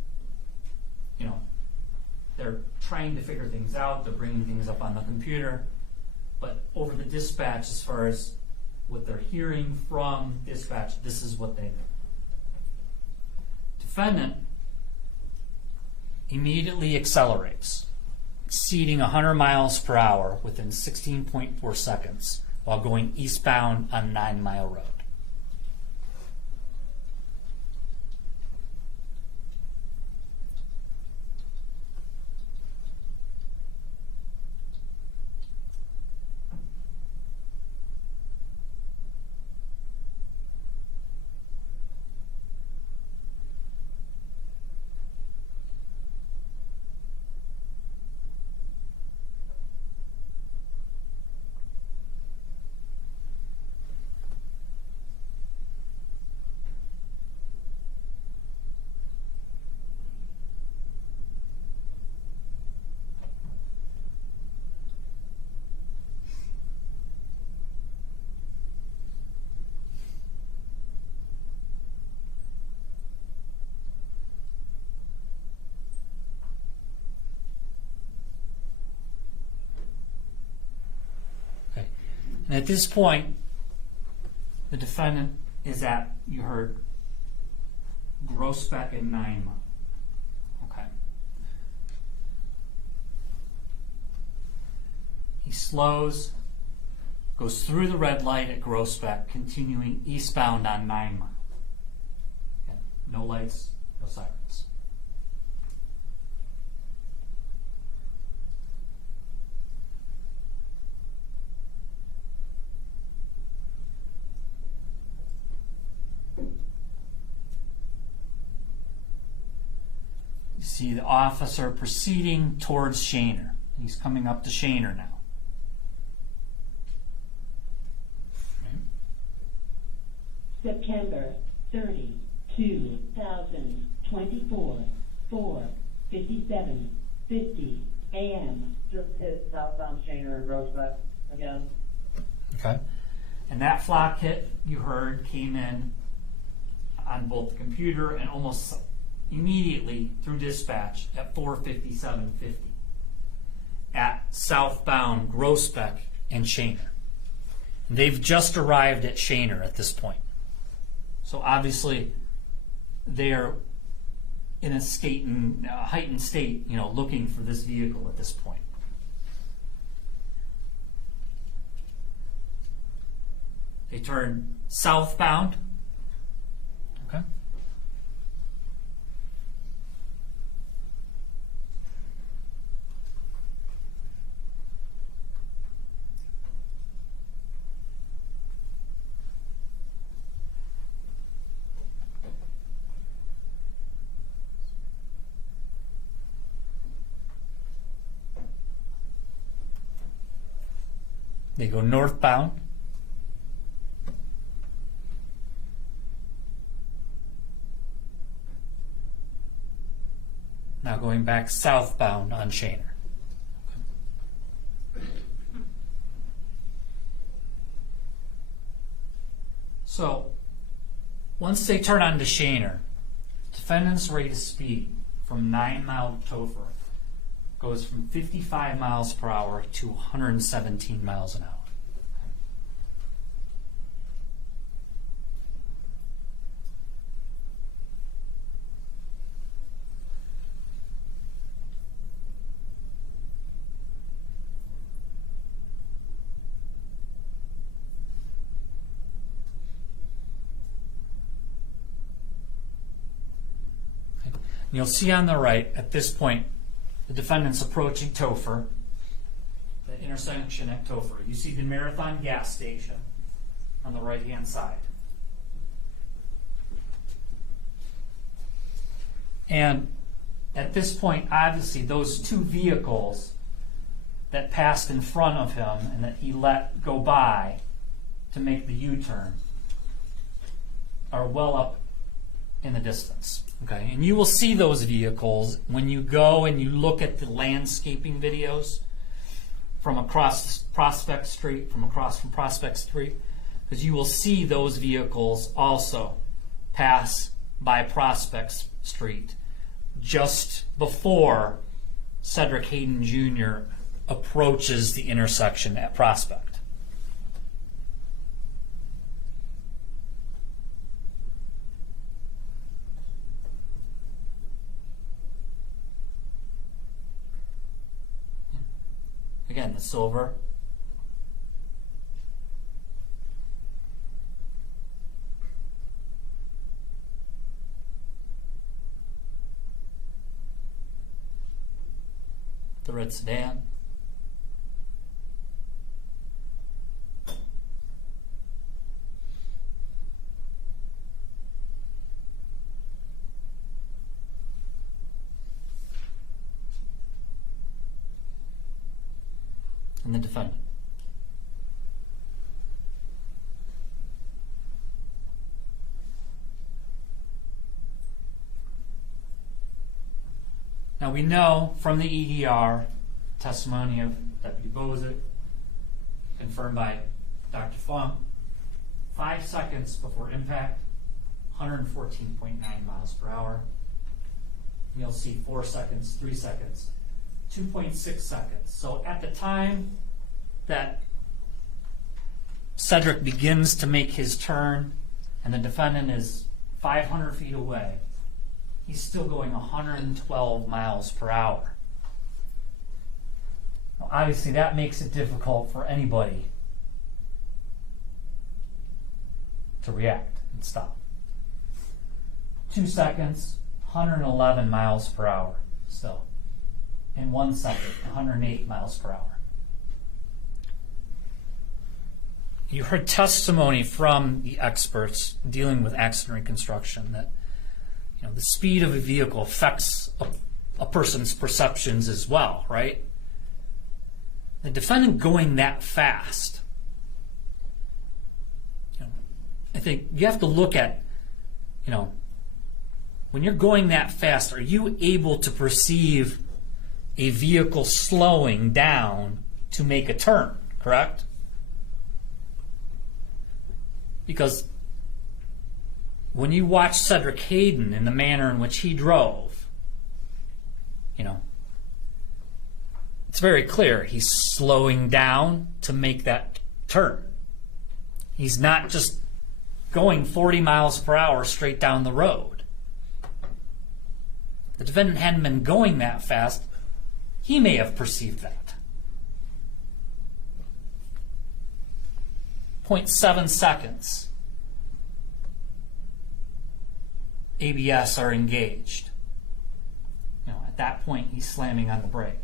you know, they're trying to figure things out. They're bringing things up on the computer. But over the dispatch, as far as what they're hearing from dispatch, this is what they know. Defendant immediately accelerates, exceeding 100 miles per hour within 16.4 seconds while going eastbound on 9 Mile Road. Okay. And at this point, the defendant is at, you heard, Groesbeck at 9 Mile. Okay. He slows, goes through the red light at Groesbeck, continuing eastbound on 9 Mile. Okay. No lights, no sirens. You see the officer proceeding towards Shaner. He's coming up to Shaner now. Okay. September 30, 2024, 4:57:50 a.m. Just hit southbound Shaner and Rosebuck again. Okay. And that flock hit you heard came in on both the computer and almost immediately through dispatch at 4:57:50. at southbound Groesbeck and Shaner. They've just arrived at Shaner at this point. So obviously they're in a heightened state, looking for this vehicle at this point. They turn southbound. Okay. They go northbound. Now going back southbound on Shaner. So, once they turn onto Shaner, defendant's rate of speed from 9 Mile to Topher goes from 55 miles per hour to 117 miles an hour. You'll see on the right, at this point, the defendant's approaching Topher, the intersection at Topher. You see the Marathon gas station on the right-hand side. And at this point, obviously, those two vehicles that passed in front of him and that he let go by to make the U-turn are well up in the distance. Okay, and you will see those vehicles when you go and you look at the landscaping videos from across Prospect Street, from Prospect Street, because you will see those vehicles also pass by Prospect Street just before Cedric Hayden Jr. approaches the intersection at Prospect. Again, the silver. The red sedan. And the defendant. Now we know from the EDR testimony of Deputy Bozick, confirmed by Dr. Funk, 5 seconds before impact, 114.9 miles per hour. And you'll see 4 seconds, 3 seconds, 2.6 seconds. So at the time that Cedric begins to make his turn and the defendant is 500 feet away, he's still going 112 miles per hour. Now, obviously, that makes it difficult for anybody to react and stop. 2 seconds, 111 miles per hour still. In 1 second, 108 miles per hour. You heard testimony from the experts dealing with accident reconstruction that the speed of a vehicle affects a person's perceptions as well, right? The defendant going that fast, I think you have to look at, when you're going that fast, are you able to perceive a vehicle slowing down to make a turn, correct? Because when you watch Cedric Hayden in the manner in which he drove, it's very clear he's slowing down to make that turn. He's not just going 40 miles per hour straight down the road. The defendant hadn't been going that fast. He may have perceived that. 0.7 seconds. ABS are engaged. At that point, he's slamming on the brake.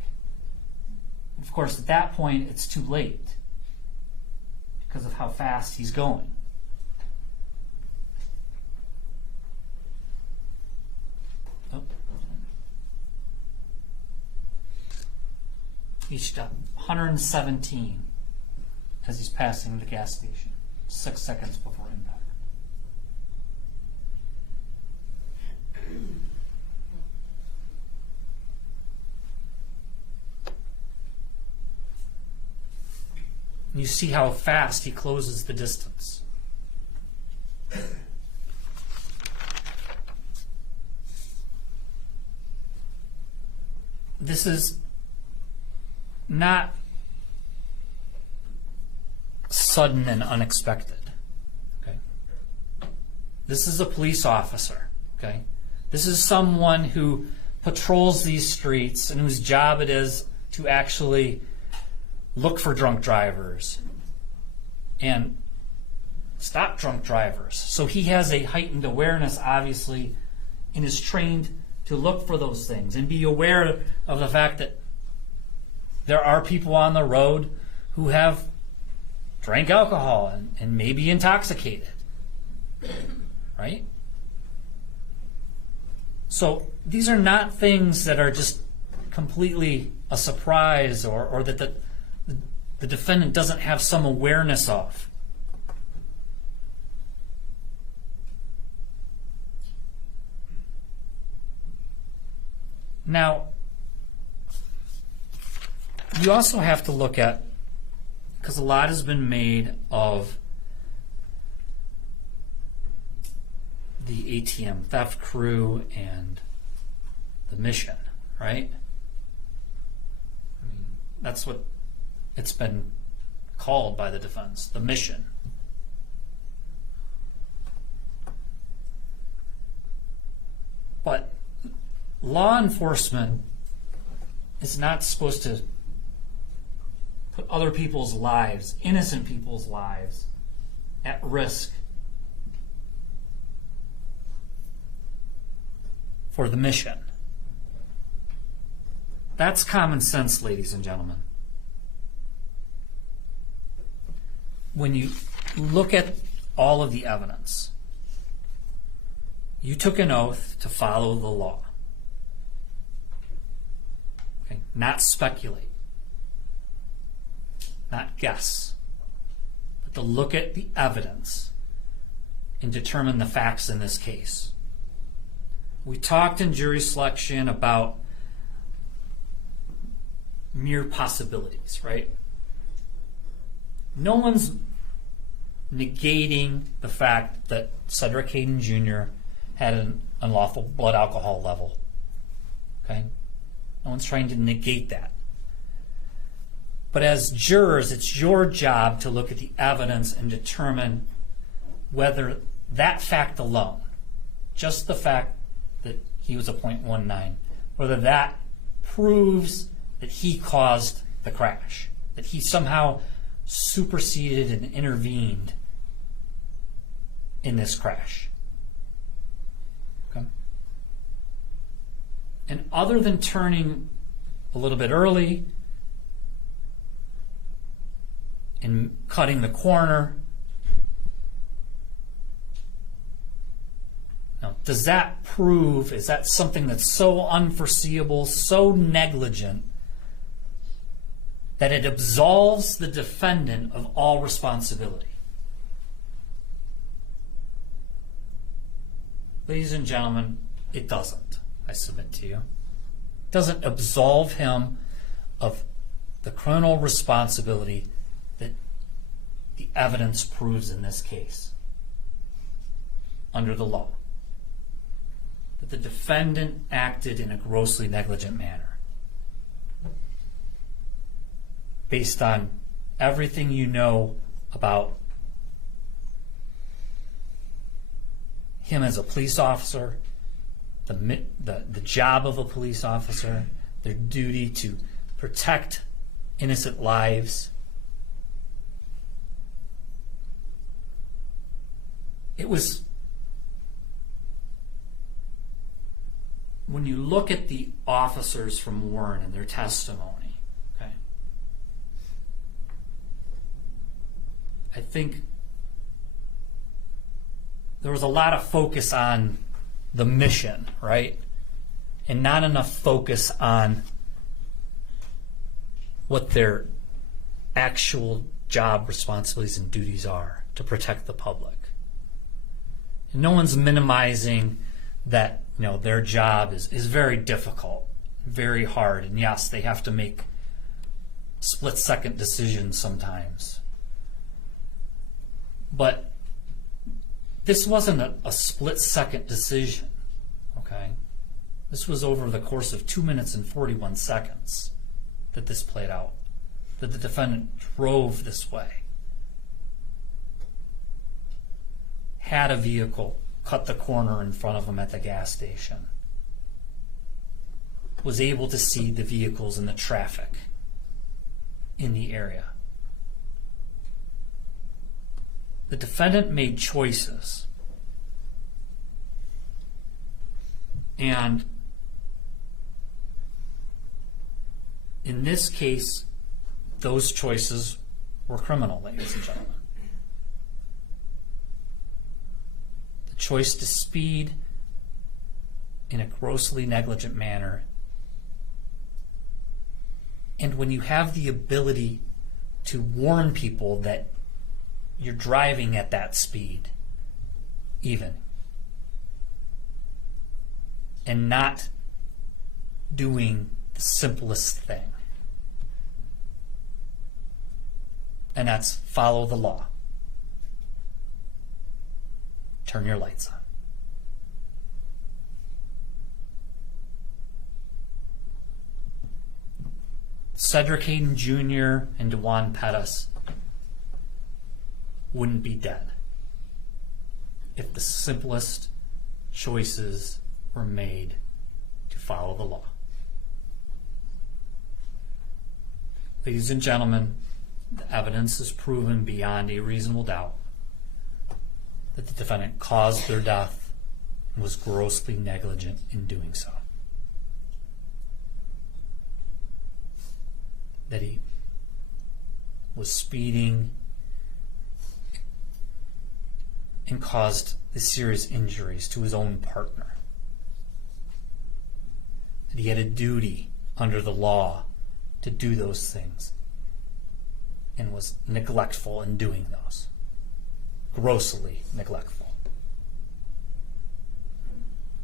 Of course, at that point, it's too late because of how fast he's going. Reached 117 as he's passing the gas station, 6 seconds before impact. You see how fast he closes the distance. This is not sudden and unexpected. Okay? This is a police officer. Okay? This is someone who patrols these streets and whose job it is to actually look for drunk drivers and stop drunk drivers. So he has a heightened awareness, obviously, and is trained to look for those things and be aware of the fact that there are people on the road who have drank alcohol and may be intoxicated. Right? So these are not things that are just completely a surprise or that the defendant doesn't have some awareness of. Now, you also have to look at, because a lot has been made of the ATM theft crew and the mission, right? I mean, that's what it's been called by the defense, the mission. But law enforcement is not supposed to put other people's lives, innocent people's lives, at risk for the mission. That's common sense, ladies and gentlemen. When you look at all of the evidence, you took an oath to follow the law. Okay? Not speculate, not guess, but to look at the evidence and determine the facts in this case. We talked in jury selection about mere possibilities, right? No one's negating the fact that Cedric Hayden Jr. had an unlawful blood alcohol level. Okay? No one's trying to negate that. But as jurors, it's your job to look at the evidence and determine whether that fact alone, just the fact that he was a .19, whether that proves that he caused the crash, that he somehow superseded and intervened in this crash. Okay? And other than turning a little bit early and cutting the corner, now, does that prove, is that something that's so unforeseeable, so negligent, that it absolves the defendant of all responsibility? Ladies and gentlemen, it doesn't, I submit to you. It doesn't absolve him of the criminal responsibility that the evidence proves in this case under the law. That the defendant acted in a grossly negligent manner. based on everything you know about him as a police officer, the job of a police officer, their duty to protect innocent lives. It was, when you look at the officers from Warren and their testimony, okay, I think there was a lot of focus on the mission, right? And not enough focus on what their actual job responsibilities and duties are to protect the public. And no one's minimizing that, their job is very difficult, very hard, and yes, they have to make split-second decisions sometimes. But this wasn't a split-second decision, okay? This was over the course of 2 minutes and 41 seconds that this played out, that the defendant drove this way, had a vehicle cut the corner in front of him at the gas station, was able to see the vehicles and the traffic in the area. The defendant made choices, and in this case, those choices were criminal, ladies and gentlemen. The choice to speed in a grossly negligent manner, and when you have the ability to warn people that you're driving at that speed, even, and not doing the simplest thing, and that's follow the law. Turn your lights on. Cedric Hayden Jr. and DeJuan Pettis wouldn't be dead if the simplest choices were made to follow the law. Ladies and gentlemen, the evidence is proven beyond a reasonable doubt that the defendant caused their death and was grossly negligent in doing so. That he was speeding and caused the serious injuries to his own partner. That he had a duty under the law to do those things and was neglectful in doing those. Grossly neglectful.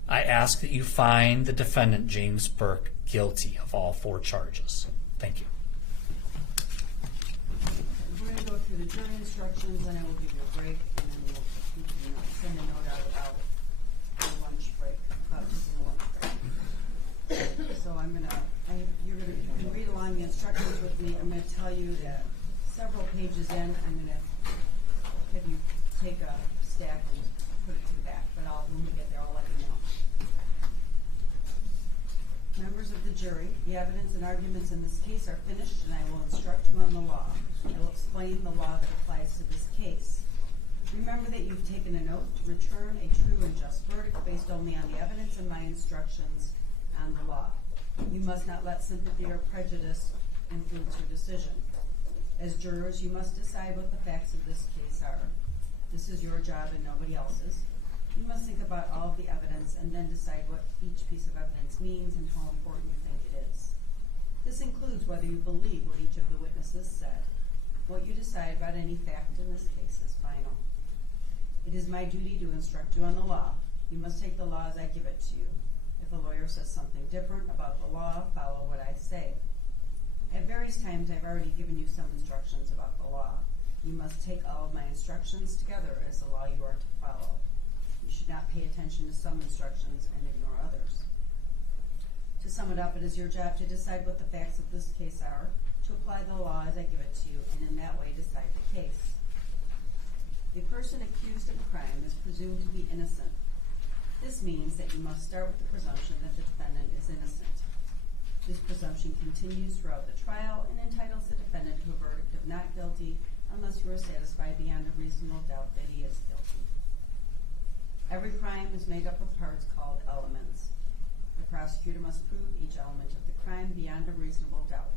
I ask that you find the defendant, James Burke, guilty of all 4 charges. Thank you. We're going to go through the jury instructions, and I will give you a break, and then you can send a note out about the lunch break, about taking a lunch break. So you can read along the instructions with me. I'm going to tell you that several pages in, I'm going to have you take a stack and put it to the back, but when we get there, I'll let you know. Members of the jury, the evidence and arguments in this case are finished, and I will instruct you on the law. I will explain the law that applies to this case. Remember that you've taken an oath to return a true and just verdict based only on the evidence and my instructions on the law. You must not let sympathy or prejudice influence your decision. As jurors, you must decide what the facts of this case are. This is your job and nobody else's. You must think about all of the evidence and then decide what each piece of evidence means and how important you think it is. This includes whether you believe what each of the witnesses said. What you decide about any fact in this case is final. It is my duty to instruct you on the law. You must take the law as I give it to you. If a lawyer says something different about the law, follow what I say. At various times, I've already given you some instructions about the law. You must take all of my instructions together as the law you are to follow. You should not pay attention to some instructions and ignore others. To sum it up, it is your job to decide what the facts of this case are, to apply the law as I give it to you, and in that way decide the case. A person accused of a crime is presumed to be innocent. This means that you must start with the presumption that the defendant is innocent. This presumption continues throughout the trial and entitles the defendant to a verdict of not guilty unless you are satisfied beyond a reasonable doubt that he is guilty. Every crime is made up of parts called elements. The prosecutor must prove each element of the crime beyond a reasonable doubt.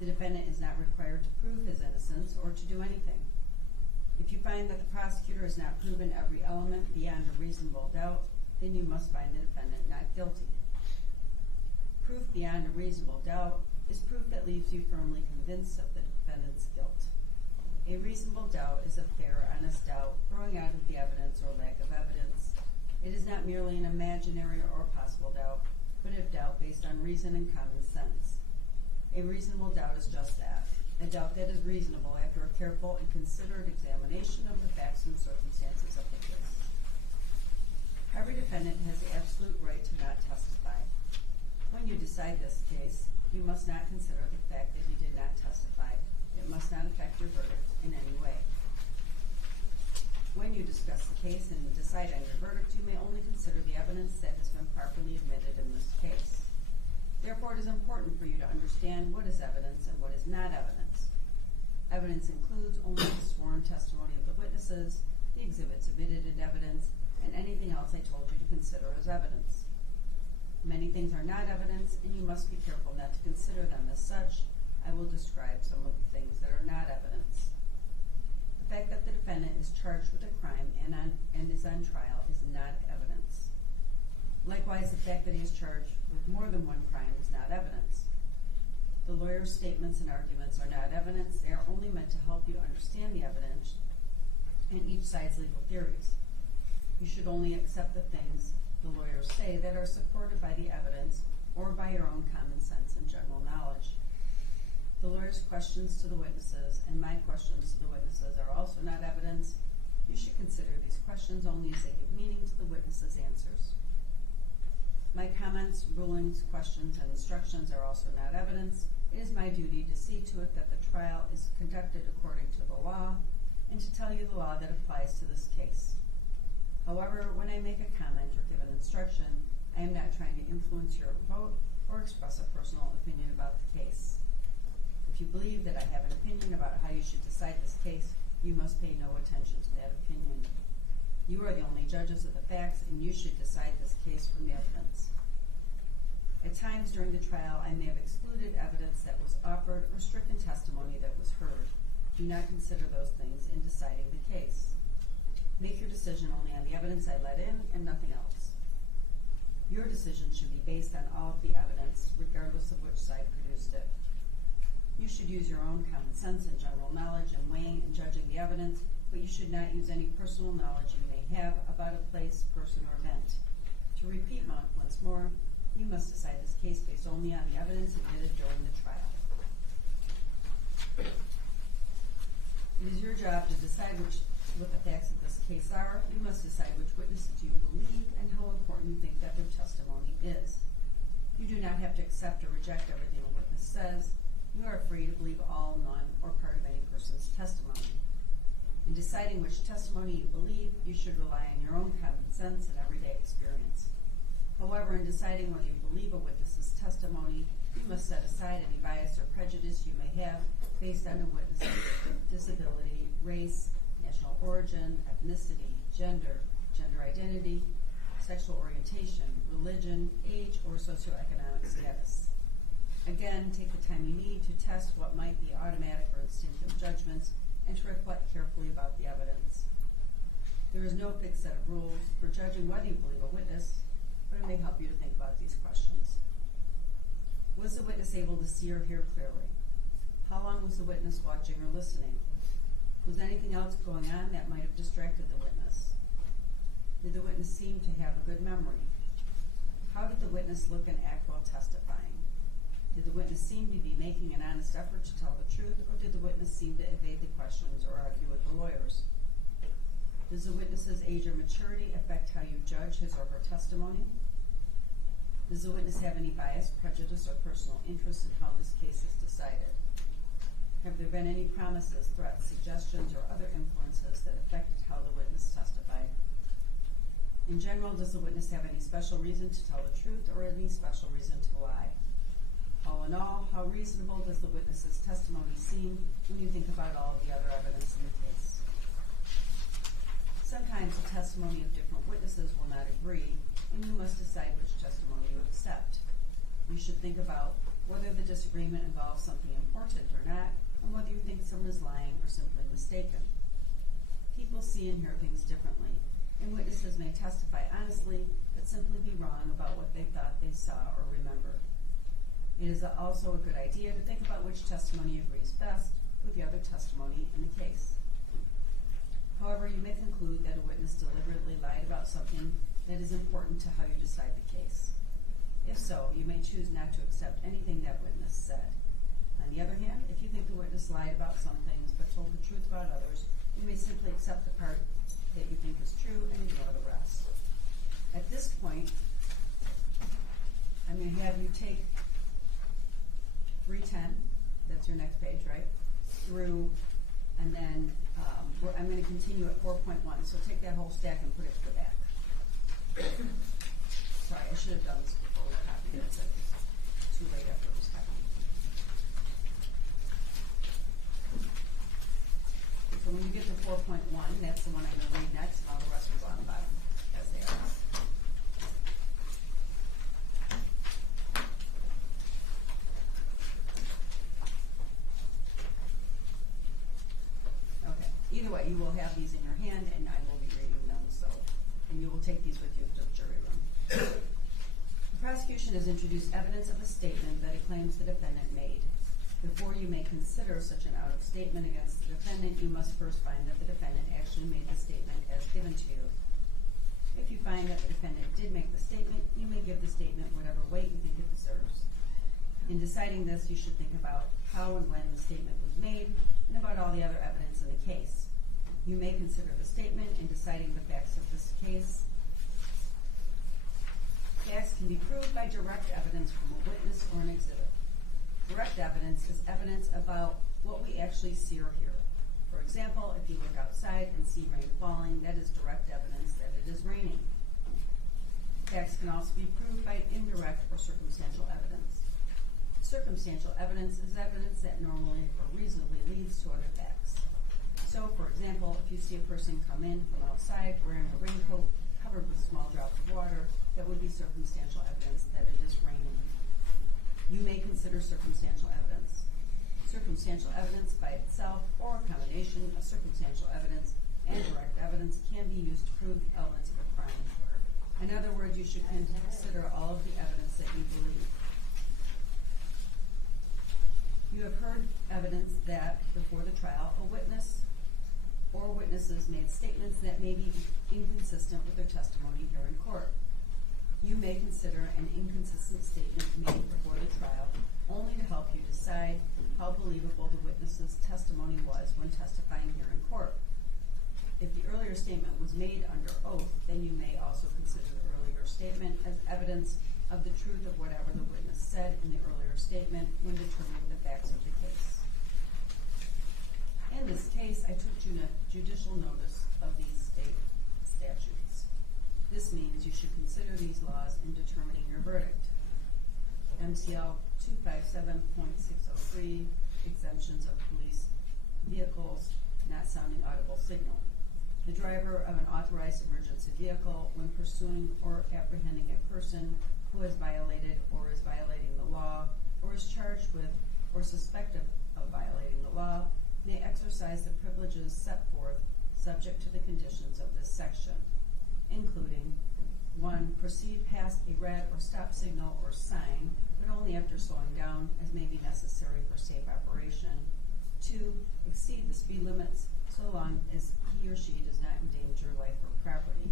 The defendant is not required to prove his innocence or to do anything. If you find that the prosecutor has not proven every element beyond a reasonable doubt, then you must find the defendant not guilty. Proof beyond a reasonable doubt is proof that leaves you firmly convinced of the defendant's guilt. A reasonable doubt is a fair, honest doubt growing out of the evidence or lack of evidence. It is not merely an imaginary or possible doubt, but a doubt based on reason and common sense. A reasonable doubt is just that, a doubt that is reasonable after a careful and considered examination of the facts and circumstances of the case. Every defendant has the absolute right to not testify. When you decide this case, you must not consider the fact that he did not testify. It must not affect your verdict in any way. When you discuss the case and decide on your verdict, you may only consider the evidence that has been properly admitted in this case. Therefore, it is important for you to understand what is evidence and what is not evidence. Evidence includes only the sworn testimony of the witnesses, the exhibits admitted in evidence, and anything else I told you to consider as evidence. Many things are not evidence, and you must be careful not to consider them as such. I will describe some of the things that are not evidence. The fact that the defendant is charged with a crime and is on trial is not evidence. Likewise, the fact that he is charged with more than one crime is not evidence. The lawyer's statements and arguments are not evidence. They are only meant to help you understand the evidence and each side's legal theories. You should only accept the things the lawyers say that are supported by the evidence or by your own common sense and general knowledge. The lawyer's questions to the witnesses and my questions to the witnesses are also not evidence. You should consider these questions only as they give meaning to the witnesses' answers. My comments, rulings, questions, and instructions are also not evidence. It is my duty to see to it that the trial is conducted according to the law and to tell you the law that applies to this case. However, when I make a comment or give an instruction, I am not trying to influence your vote or express a personal opinion about the case. If you believe that I have an opinion about how you should decide this case, you must pay no attention to that opinion. You are the only judges of the facts, and you should decide this case from the evidence. At times during the trial, I may have excluded evidence that was offered or stricken testimony that was heard. Do not consider those things in deciding the case. Make your decision only on the evidence I let in and nothing else. Your decision should be based on all of the evidence, regardless of which side produced it. You should use your own common sense and general knowledge in weighing and judging the evidence, but you should not use any personal knowledge you may have about a place, person, or event. To repeat once more, you must decide this case based only on the evidence admitted during the trial. It is your job to decide what the facts of this case are. You must decide which witnesses you believe and how important you think that their testimony is. You do not have to accept or reject everything a witness says. You are free to believe all, none, or part of any person's testimony. In deciding which testimony you believe, you should rely on your own common sense and everyday experience. However, in deciding whether you believe a witness's testimony, you must set aside any bias or prejudice you may have based on a witness's disability, race, national origin, ethnicity, gender, gender identity, sexual orientation, religion, age, or socioeconomic status. Again, take the time you need to test what might be automatic or instinctive judgments and to reflect carefully about the evidence. There is no fixed set of rules for judging whether you believe a witness, but it may help you to think about these questions. Was the witness able to see or hear clearly? How long was the witness watching or listening? Was anything else going on that might have distracted the witness? Did the witness seem to have a good memory? How did the witness look and act while testifying? Did the witness seem to be making an honest effort to tell the truth, or did the witness seem to evade the questions or argue with the lawyers? Does the witness's age or maturity affect how you judge his or her testimony? Does the witness have any bias, prejudice, or personal interest in how this case is decided? Have there been any promises, threats, suggestions, or other influences that affected how the witness testified? In general, does the witness have any special reason to tell the truth or any special reason to lie? All in all, how reasonable does the witness's testimony seem when you think about all of the other evidence in the case? Sometimes the testimony of different witnesses will not agree, and you must decide which testimony you accept. You should think about whether the disagreement involves something important or not, and whether you think someone is lying or simply mistaken. People see and hear things differently, and witnesses may testify honestly, but simply be wrong about what they thought they saw or remembered. It is also a good idea to think about which testimony agrees best with the other testimony in the case. However, you may conclude that a witness deliberately lied about something that is important to how you decide the case. If so, you may choose not to accept anything that witness said. On the other hand, if you think the witness lied about some things but told the truth about others, you may simply accept the part that you think is true and ignore the rest. At this point, I'm going to have you take 310, that's your next page, right? Through, and then I'm going to continue at 4.1, so take that whole stack and put it to the back. Sorry, I should have done this before we copied it. It's too late after it was copied. So when you get to 4.1, that's the one I'm going to read next, and all the rest will go on the bottom as they are. Okay. Either way, you will have these in your hand, and I will be reading them. And you will take these with you to the jury room. The prosecution has introduced evidence of a statement that it claims the defendant made. Before you may consider such an out-of statement against the defendant, you must first find that the defendant actually made the statement as given to you. If you find that the defendant did make the statement, you may give the statement whatever weight you think it deserves. In deciding this, you should think about how and when the statement was made and about all the other evidence in the case. You may consider the statement in deciding the facts of this case. Facts can be proved by direct evidence from a witness or an exhibit. Direct evidence is evidence about what we actually see or hear. For example, if you look outside and see rain falling, that is direct evidence that it is raining. Facts can also be proved by indirect or circumstantial evidence. Circumstantial evidence is evidence that normally or reasonably leads to other facts. So, for example, if you see a person come in from outside wearing a raincoat covered with small drops of water, that would be circumstantial evidence that it is raining. You may consider circumstantial evidence. Circumstantial evidence by itself or a combination of circumstantial evidence and direct evidence can be used to prove elements of a crime. In other words, you should consider all of the evidence that you believe. You have heard evidence that before the trial, a witness or witnesses made statements that may be inconsistent with their testimony here in court. You may consider an inconsistent statement made before the trial only to help you decide how believable the witness's testimony was when testifying here in court. If the earlier statement was made under oath, then you may also consider the earlier statement as evidence of the truth of whatever the witness said in the earlier statement when determining the facts of the case. In this case, I took judicial notice of these state statutes. This means you should consider these laws in determining your verdict. MCL 257.603, exemptions of police vehicles not sounding audible signal. The driver of an authorized emergency vehicle, when pursuing or apprehending a person who has violated or is violating the law, or is charged with or suspected of violating the law, may exercise the privileges set forth subject to the conditions of this section, including 1. Proceed past a red or stop signal or sign, but only after slowing down as may be necessary for safe operation. 2. Exceed the speed limits so long as he or she does not endanger life or property.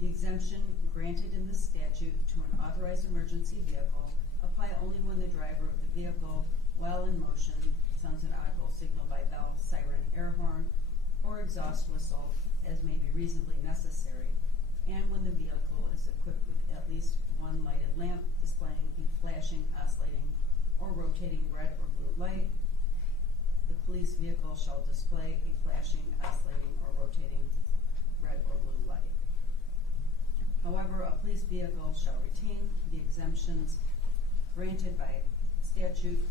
The exemption granted in this statute to an authorized emergency vehicle apply only when the driver of the vehicle, while in motion, sounds an audible signal by bell, siren, air horn, or exhaust whistle as may be reasonably necessary, and when the vehicle is equipped with at least one lighted lamp displaying a flashing, oscillating, or rotating red or blue light. The police vehicle shall display a flashing, oscillating, or rotating red or blue light. However, a police vehicle shall retain the exemptions granted by statute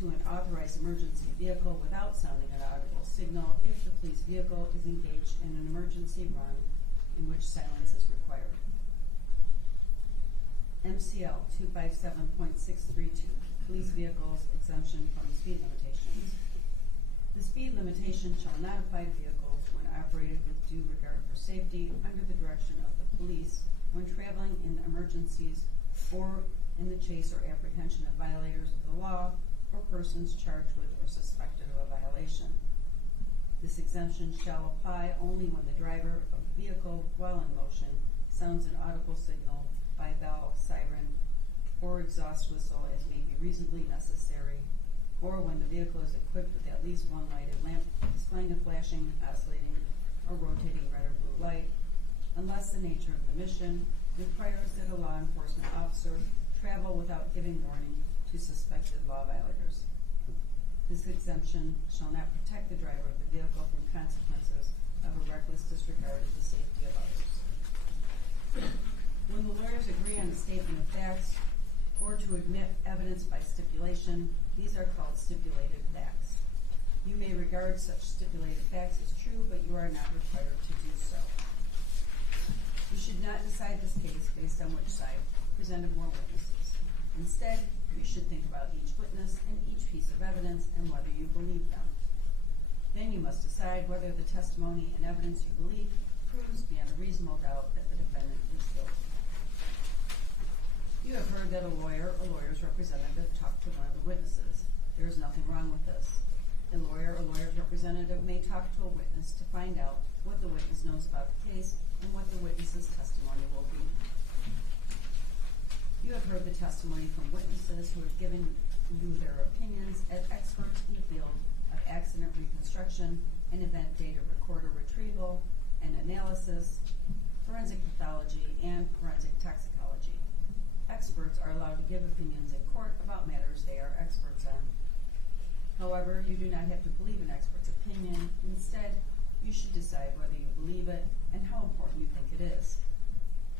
to an authorized emergency vehicle without sounding an audible signal if the police vehicle is engaged in an emergency run in which silence is required. MCL 257.632, police vehicles exemption from speed limitations. The speed limitation shall not apply to vehicles when operated with due regard for safety under the direction of the police when traveling in emergencies or in the chase or apprehension of violators of the law or persons charged with or suspected of a violation. This exemption shall apply only when the driver of the vehicle, while in motion, sounds an audible signal by bell, siren, or exhaust whistle as may be reasonably necessary, or when the vehicle is equipped with at least one lighted lamp displaying a flashing, oscillating, or rotating red or blue light, unless the nature of the mission requires that a law enforcement officer travel without giving warning to suspected law violators. This exemption shall not protect the driver of the vehicle from consequences of a reckless disregard of the safety of others. When the lawyers agree on a statement of facts or to admit evidence by stipulation, these are called stipulated facts. You may regard such stipulated facts as true, but you are not required to do so. You should not decide this case based on which side presented more witnesses. Instead, you should think about each witness and each piece of evidence and whether you believe them. Then you must decide whether the testimony and evidence you believe proves beyond a reasonable doubt that the defendant is guilty. You have heard that a lawyer or lawyer's representative talked to one of the witnesses. There is nothing wrong with this. A lawyer or lawyer's representative may talk to a witness to find out what the witness knows about the case and what the witness's testimony will be. You have heard the testimony from witnesses who have given you their opinions as experts in the field of accident reconstruction and event data recorder retrieval and analysis, forensic pathology, and forensic toxicology. Experts are allowed to give opinions in court about matters they are experts on. However, you do not have to believe an expert's opinion. Instead, you should decide whether you believe it and how important you think it is.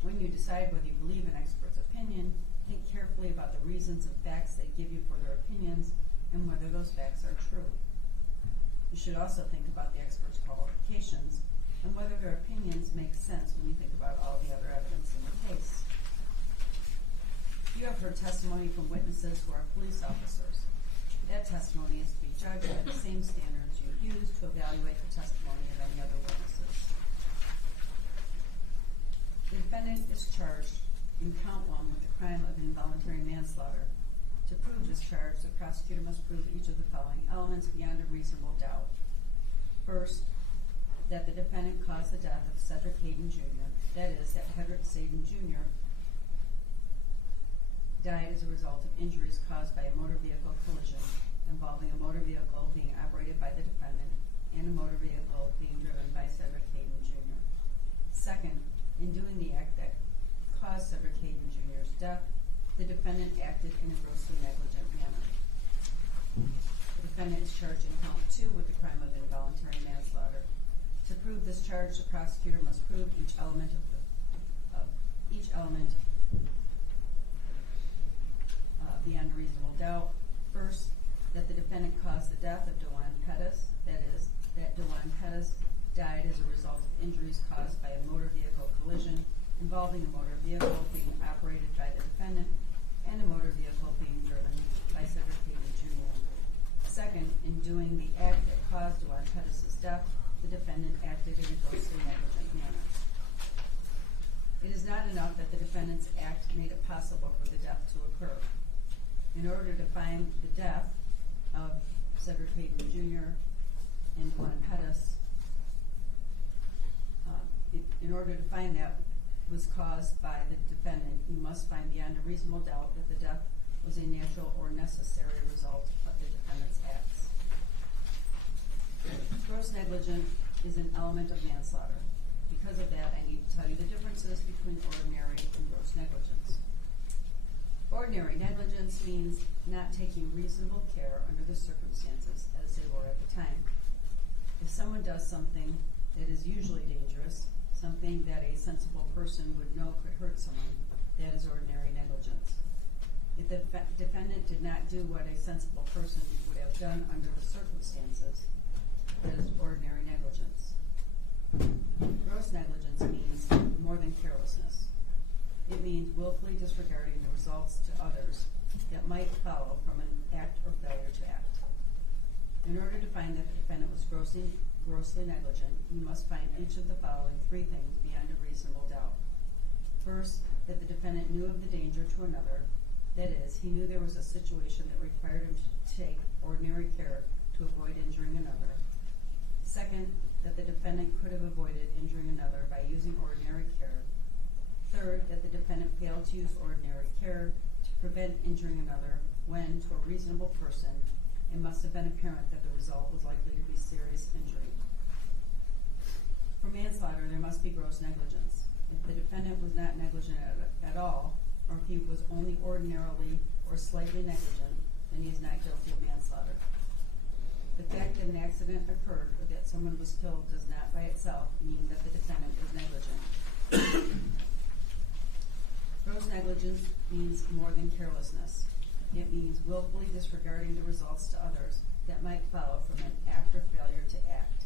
When you decide whether you believe an expert's opinion, think carefully about the reasons and facts they give you for their opinions and whether those facts are true. You should also think about the expert's qualifications and whether their opinions make sense when you think about all the other evidence in the case. You have heard testimony from witnesses who are police officers. That testimony is to be judged by the same standards you use to evaluate the testimony of any other witnesses. The defendant is charged in count 1 with the crime of involuntary manslaughter. To prove this charge, the prosecutor must prove each of the following elements beyond a reasonable doubt. First, that the defendant caused the death of Cedric Hayden Jr., that is, that Hedrick Hayden Jr. died as a result of injuries caused by a motor vehicle collision involving a motor vehicle being operated by the defendant and a motor vehicle being driven by Cedric Hayden Jr. Second, in doing the act that caused Cedric Hayden Jr.'s death, the defendant acted in a grossly negligent manner. The defendant is charged in count 2 with the crime of involuntary manslaughter. To prove this charge, the prosecutor must prove each element beyond a reasonable doubt. First, that the defendant caused the death of DeJuan Pettis, that is, that DeJuan Pettis died as a result of injuries caused by a motor vehicle collision involving a motor vehicle being operated by the defendant and a motor vehicle being driven by Cedric Hayden Jr. Second, in doing the act that caused DeJuan Pettis' death, the defendant acted in a grossly negligent manner. It is not enough that the defendant's act made it possible for the death to occur. In order to find the death of Cedric Hayden Jr. and DeJuan Pettis, in order to find that was caused by the defendant, you must find beyond a reasonable doubt that the death was a natural or necessary result of the defendant's acts. Gross negligence is an element of manslaughter. Because of that, I need to tell you the differences between ordinary and gross negligence. Ordinary negligence means not taking reasonable care under the circumstances as they were at the time. If someone does something that is usually dangerous, something that a sensible person would know could hurt someone, that is ordinary negligence. If the defendant did not do what a sensible person would have done under the circumstances, that is ordinary negligence. Gross negligence means more than carelessness. It means willfully disregarding the results to others that might follow from an act or failure to act. In order to find that the defendant was grossly negligent, you must find each of the following three things beyond a reasonable doubt. First, that the defendant knew of the danger to another. That is, he knew there was a situation that required him to take ordinary care to avoid injuring another. Second, that the defendant could have avoided injuring another by using ordinary care. Third, that the defendant failed to use ordinary care to prevent injuring another when, to a reasonable person, it must have been apparent that the result was likely to be serious injury. For manslaughter, there must be gross negligence. If the defendant was not negligent at all, or if he was only ordinarily or slightly negligent, then he is not guilty of manslaughter. The fact that an accident occurred or that someone was killed does not by itself mean that the defendant was negligent. Gross negligence means more than carelessness. It means willfully disregarding the results to others that might follow from an act or failure to act.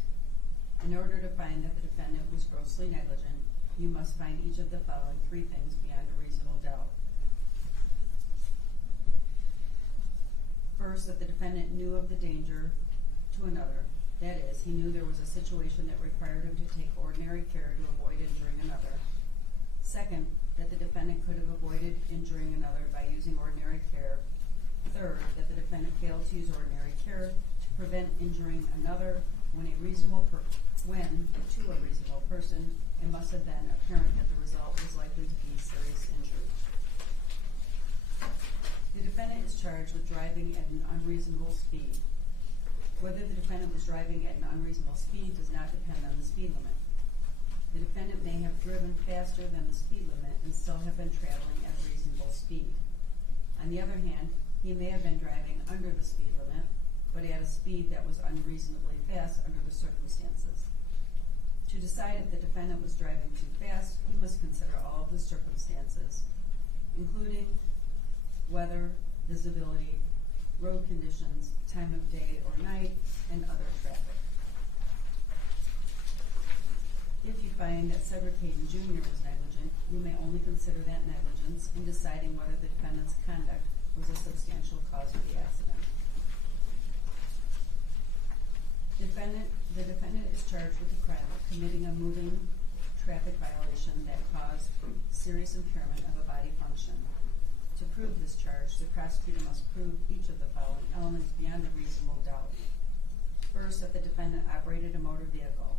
In order to find that the defendant was grossly negligent, you must find each of the following three things beyond a reasonable doubt. First, that the defendant knew of the danger to another. That is, he knew there was a situation that required him to take ordinary care to avoid injuring another. Second, that the defendant could have avoided injuring another by using ordinary care. Third, that the defendant failed to use ordinary care to prevent injuring another when to a reasonable person, it must have been apparent that the result was likely to be serious injury. The defendant is charged with driving at an unreasonable speed. Whether the defendant was driving at an unreasonable speed does not depend on the speed limit. The defendant may have driven faster than the speed limit and still have been traveling at a reasonable speed. On the other hand, he may have been driving under the speed limit, but at a speed that was unreasonably fast under the circumstances. To decide if the defendant was driving too fast, he must consider all of the circumstances, including weather, visibility, road conditions, time of day or night, and other traffic. If you find that Cedric Hayden Jr. was negligent, you may only consider that negligence in deciding whether the defendant's conduct was a substantial cause of the accident. The defendant is charged with the crime of committing a moving traffic violation that caused serious impairment of a body function. To prove this charge, the prosecutor must prove each of the following elements beyond a reasonable doubt. First, that the defendant operated a motor vehicle.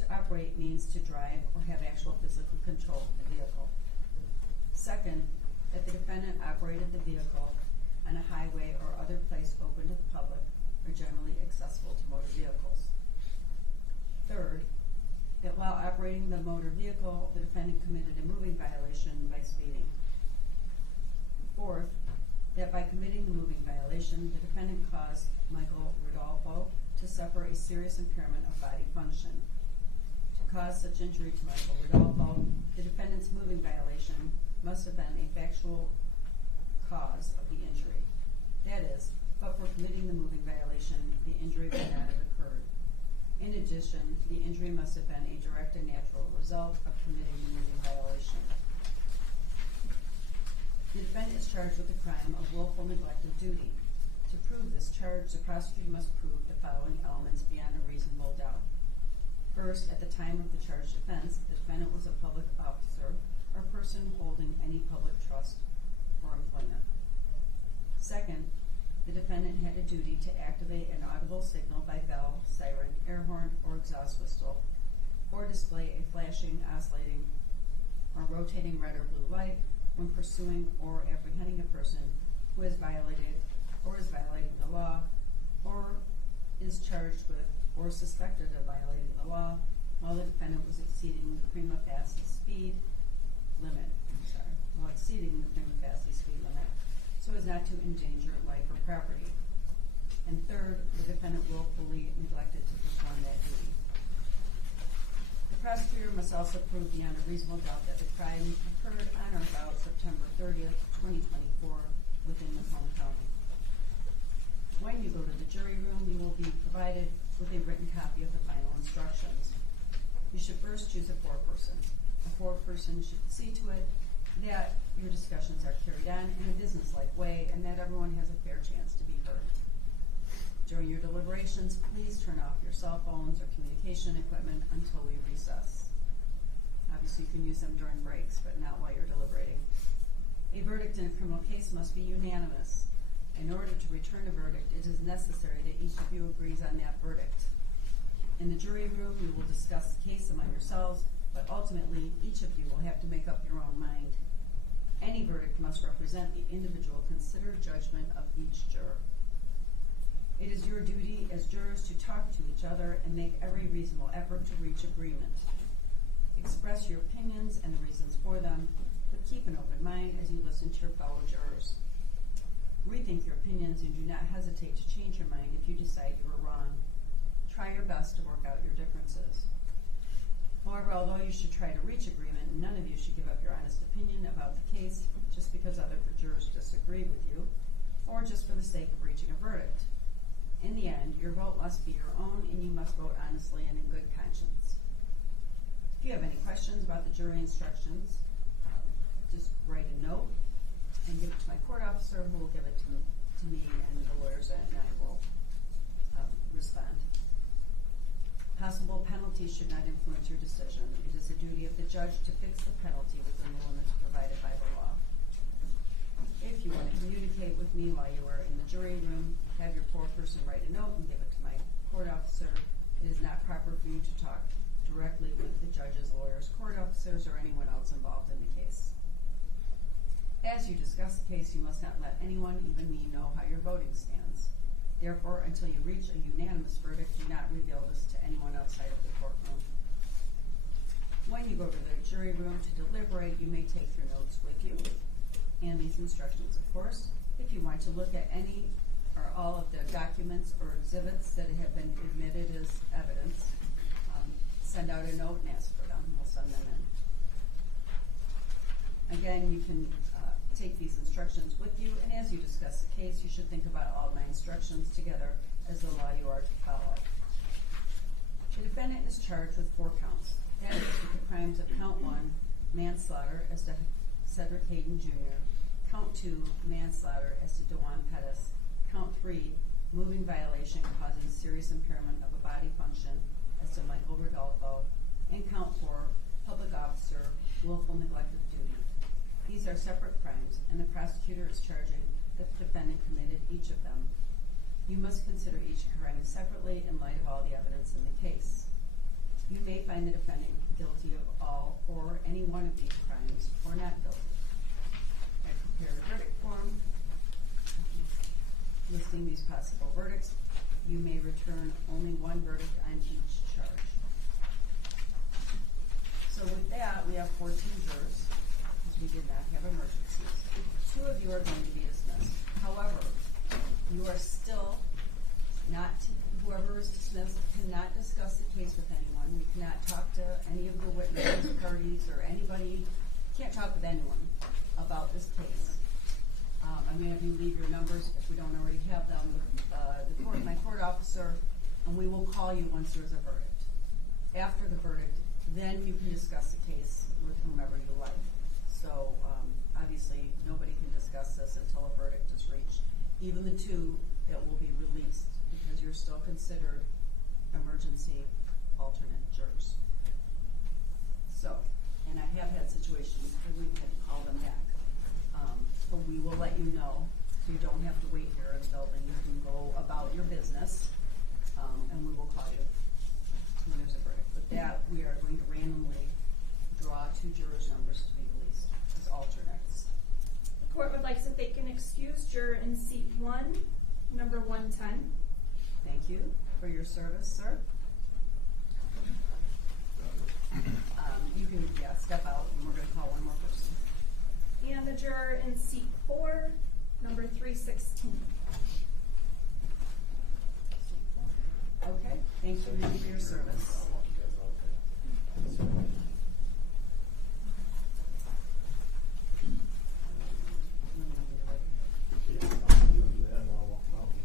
To operate means to drive or have actual physical control of the vehicle. Second, that the defendant operated the vehicle on a highway or other place open to the public or generally accessible to motor vehicles. Third, that while operating the motor vehicle, the defendant committed a moving violation by speeding. Fourth, that by committing the moving violation, the defendant caused Michael Rodolfo to suffer a serious impairment of body function. To cause such injury to Michael Rodolfo, the defendant's moving violation must have been a factual cause of the injury. That is, but for committing the moving violation, the injury would not have occurred. In addition, the injury must have been a direct and natural result of committing the moving violation. The defendant is charged with the crime of willful neglect of duty. To prove this charge, the prosecutor must prove the following elements beyond a reasonable doubt. First, at the time of the charged offense, the defendant was a public officer or person holding any public trust or employment. Second, the defendant had a duty to activate an audible signal by bell, siren, air horn, or exhaust whistle, or display a flashing, oscillating, or rotating red or blue light when pursuing or apprehending a person who has violated or is violating the law, or is charged with or suspected of violating the law, while the defendant was exceeding the prima facie speed limit, while exceeding the prima facie speed limit, so as not to endanger life or property. And third, the defendant willfully neglected to perform that duty. The prosecutor must also prove beyond a reasonable doubt that the crime occurred on or about September 30th, 2024, within Macomb County. When you go to the jury room, you will be provided with a written copy of the final instructions. You should first choose a foreperson. A foreperson should see to it that your discussions are carried on in a businesslike way and that everyone has a fair chance to be heard. During your deliberations, please turn off your cell phones or communication equipment until we recess. Obviously, you can use them during breaks, but not while you're deliberating. A verdict in a criminal case must be unanimous. In order to return a verdict, it is necessary that each of you agrees on that verdict. In the jury room, you will discuss the case among yourselves, but ultimately, each of you will have to make up your own mind. Any verdict must represent the individual considered judgment of each juror. It is your duty as jurors to talk to each other and make every reasonable effort to reach agreement. Express your opinions and the reasons for them, but keep an open mind as you listen to your fellow jurors. Rethink your opinions and do not hesitate to change your mind if you decide you were wrong. Try your best to work out your differences. However, although you should try to reach agreement, none of you should give up your honest opinion about the case just because other jurors disagree with you, or just for the sake of reaching a verdict. In the end, your vote must be your own, and you must vote honestly and in good conscience. If you have any questions about the jury instructions, just write a note and give it to my court officer, who will give it to me and the lawyers, and I will respond. Possible penalties should not influence your decision. It is the duty of the judge to fix the penalty within the limits provided by the law. If you want to communicate with me while you are in the jury room, have your foreperson write a note and give it to my court officer. It is not proper for you to talk directly with the judges, lawyers, court officers, or anyone else involved in the case. As you discuss the case, you must not let anyone, even me, know how your voting stands. Therefore, until you reach a unanimous verdict, do not reveal this to anyone outside of the courtroom. When you go to the jury room to deliberate, you may take your notes with you, and these instructions, of course. If you want to look at any or all of the documents or exhibits that have been admitted as evidence, send out a note and ask for them. We'll send them in. Again, you can take these instructions with you, and as you discuss the case, you should think about all my instructions together as the law you are to follow. The defendant is charged with 4 counts. That is, with the crimes of count 1, manslaughter as to Cedric Hayden Jr., count 2, manslaughter as to DeJuan Pettis, count 3, moving violation causing serious impairment of a body function as to Michael Rodolfo, and count 4, public officer, willful neglect of duty. These are separate crimes, and the prosecutor is charging that the defendant committed each of them. You must consider each crime separately in light of all the evidence in the case. You may find the defendant guilty of all or any one of these crimes, or not guilty. I prepared a verdict form listing these possible verdicts. You may return only one verdict on each charge. So with that, we have 14 jurors. We did not have emergencies. 2 of you are going to be dismissed. However, you are still not, whoever is dismissed cannot discuss the case with anyone. You cannot talk to any of the witnesses, parties, or anybody. Can't talk with anyone about this case. I'm going to have you leave your numbers if we don't already have them. My court officer, and we will call you once there's a verdict. After the verdict, then you can discuss the case with whomever you like. So, obviously, nobody can discuss this until a verdict is reached. Even the 2 that will be released, because you're still considered emergency alternate jurors. So, and I have had situations where we've had to call them back. But we will let you know, so you don't have to wait here until then. You can go about your business, and we will call you when there's a verdict. With that, we are going to randomly draw 2 jurors' numbers to be released as alternates. The court would like to thank an excused juror in seat 1, number 110. Thank you for your service, sir. service.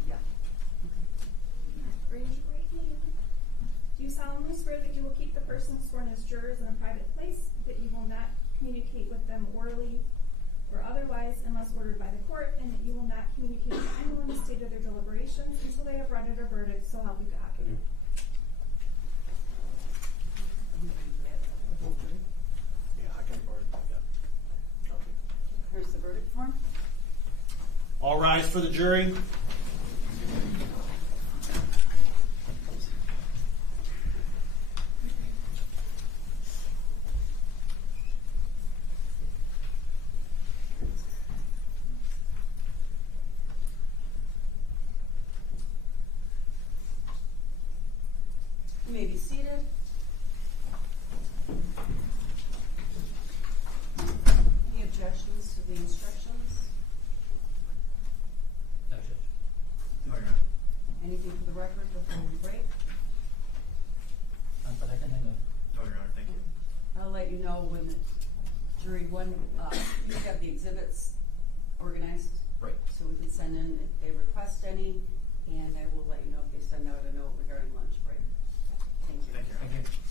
Yeah. Raise your right hand. Do you solemnly swear that you will keep the persons sworn as jurors in a private place, that you will not communicate with them orally or otherwise unless ordered by the court, and that you will not communicate to anyone the state of their deliberations until they have rendered a verdict, so help you God? Here's the verdict form. All rise for the jury. You may be seated. Any objections to the instructions? No, Judge. No, Your Honor. Anything for the record before we break? Not that I can think of. No, Your Honor, thank you. I'll let you know when the jury you have the exhibits organized. Right. So we can send in if they request any, and I will let you know if they send out a note regarding lunch break. Thank you. Thank you, Your Honor. Thank you.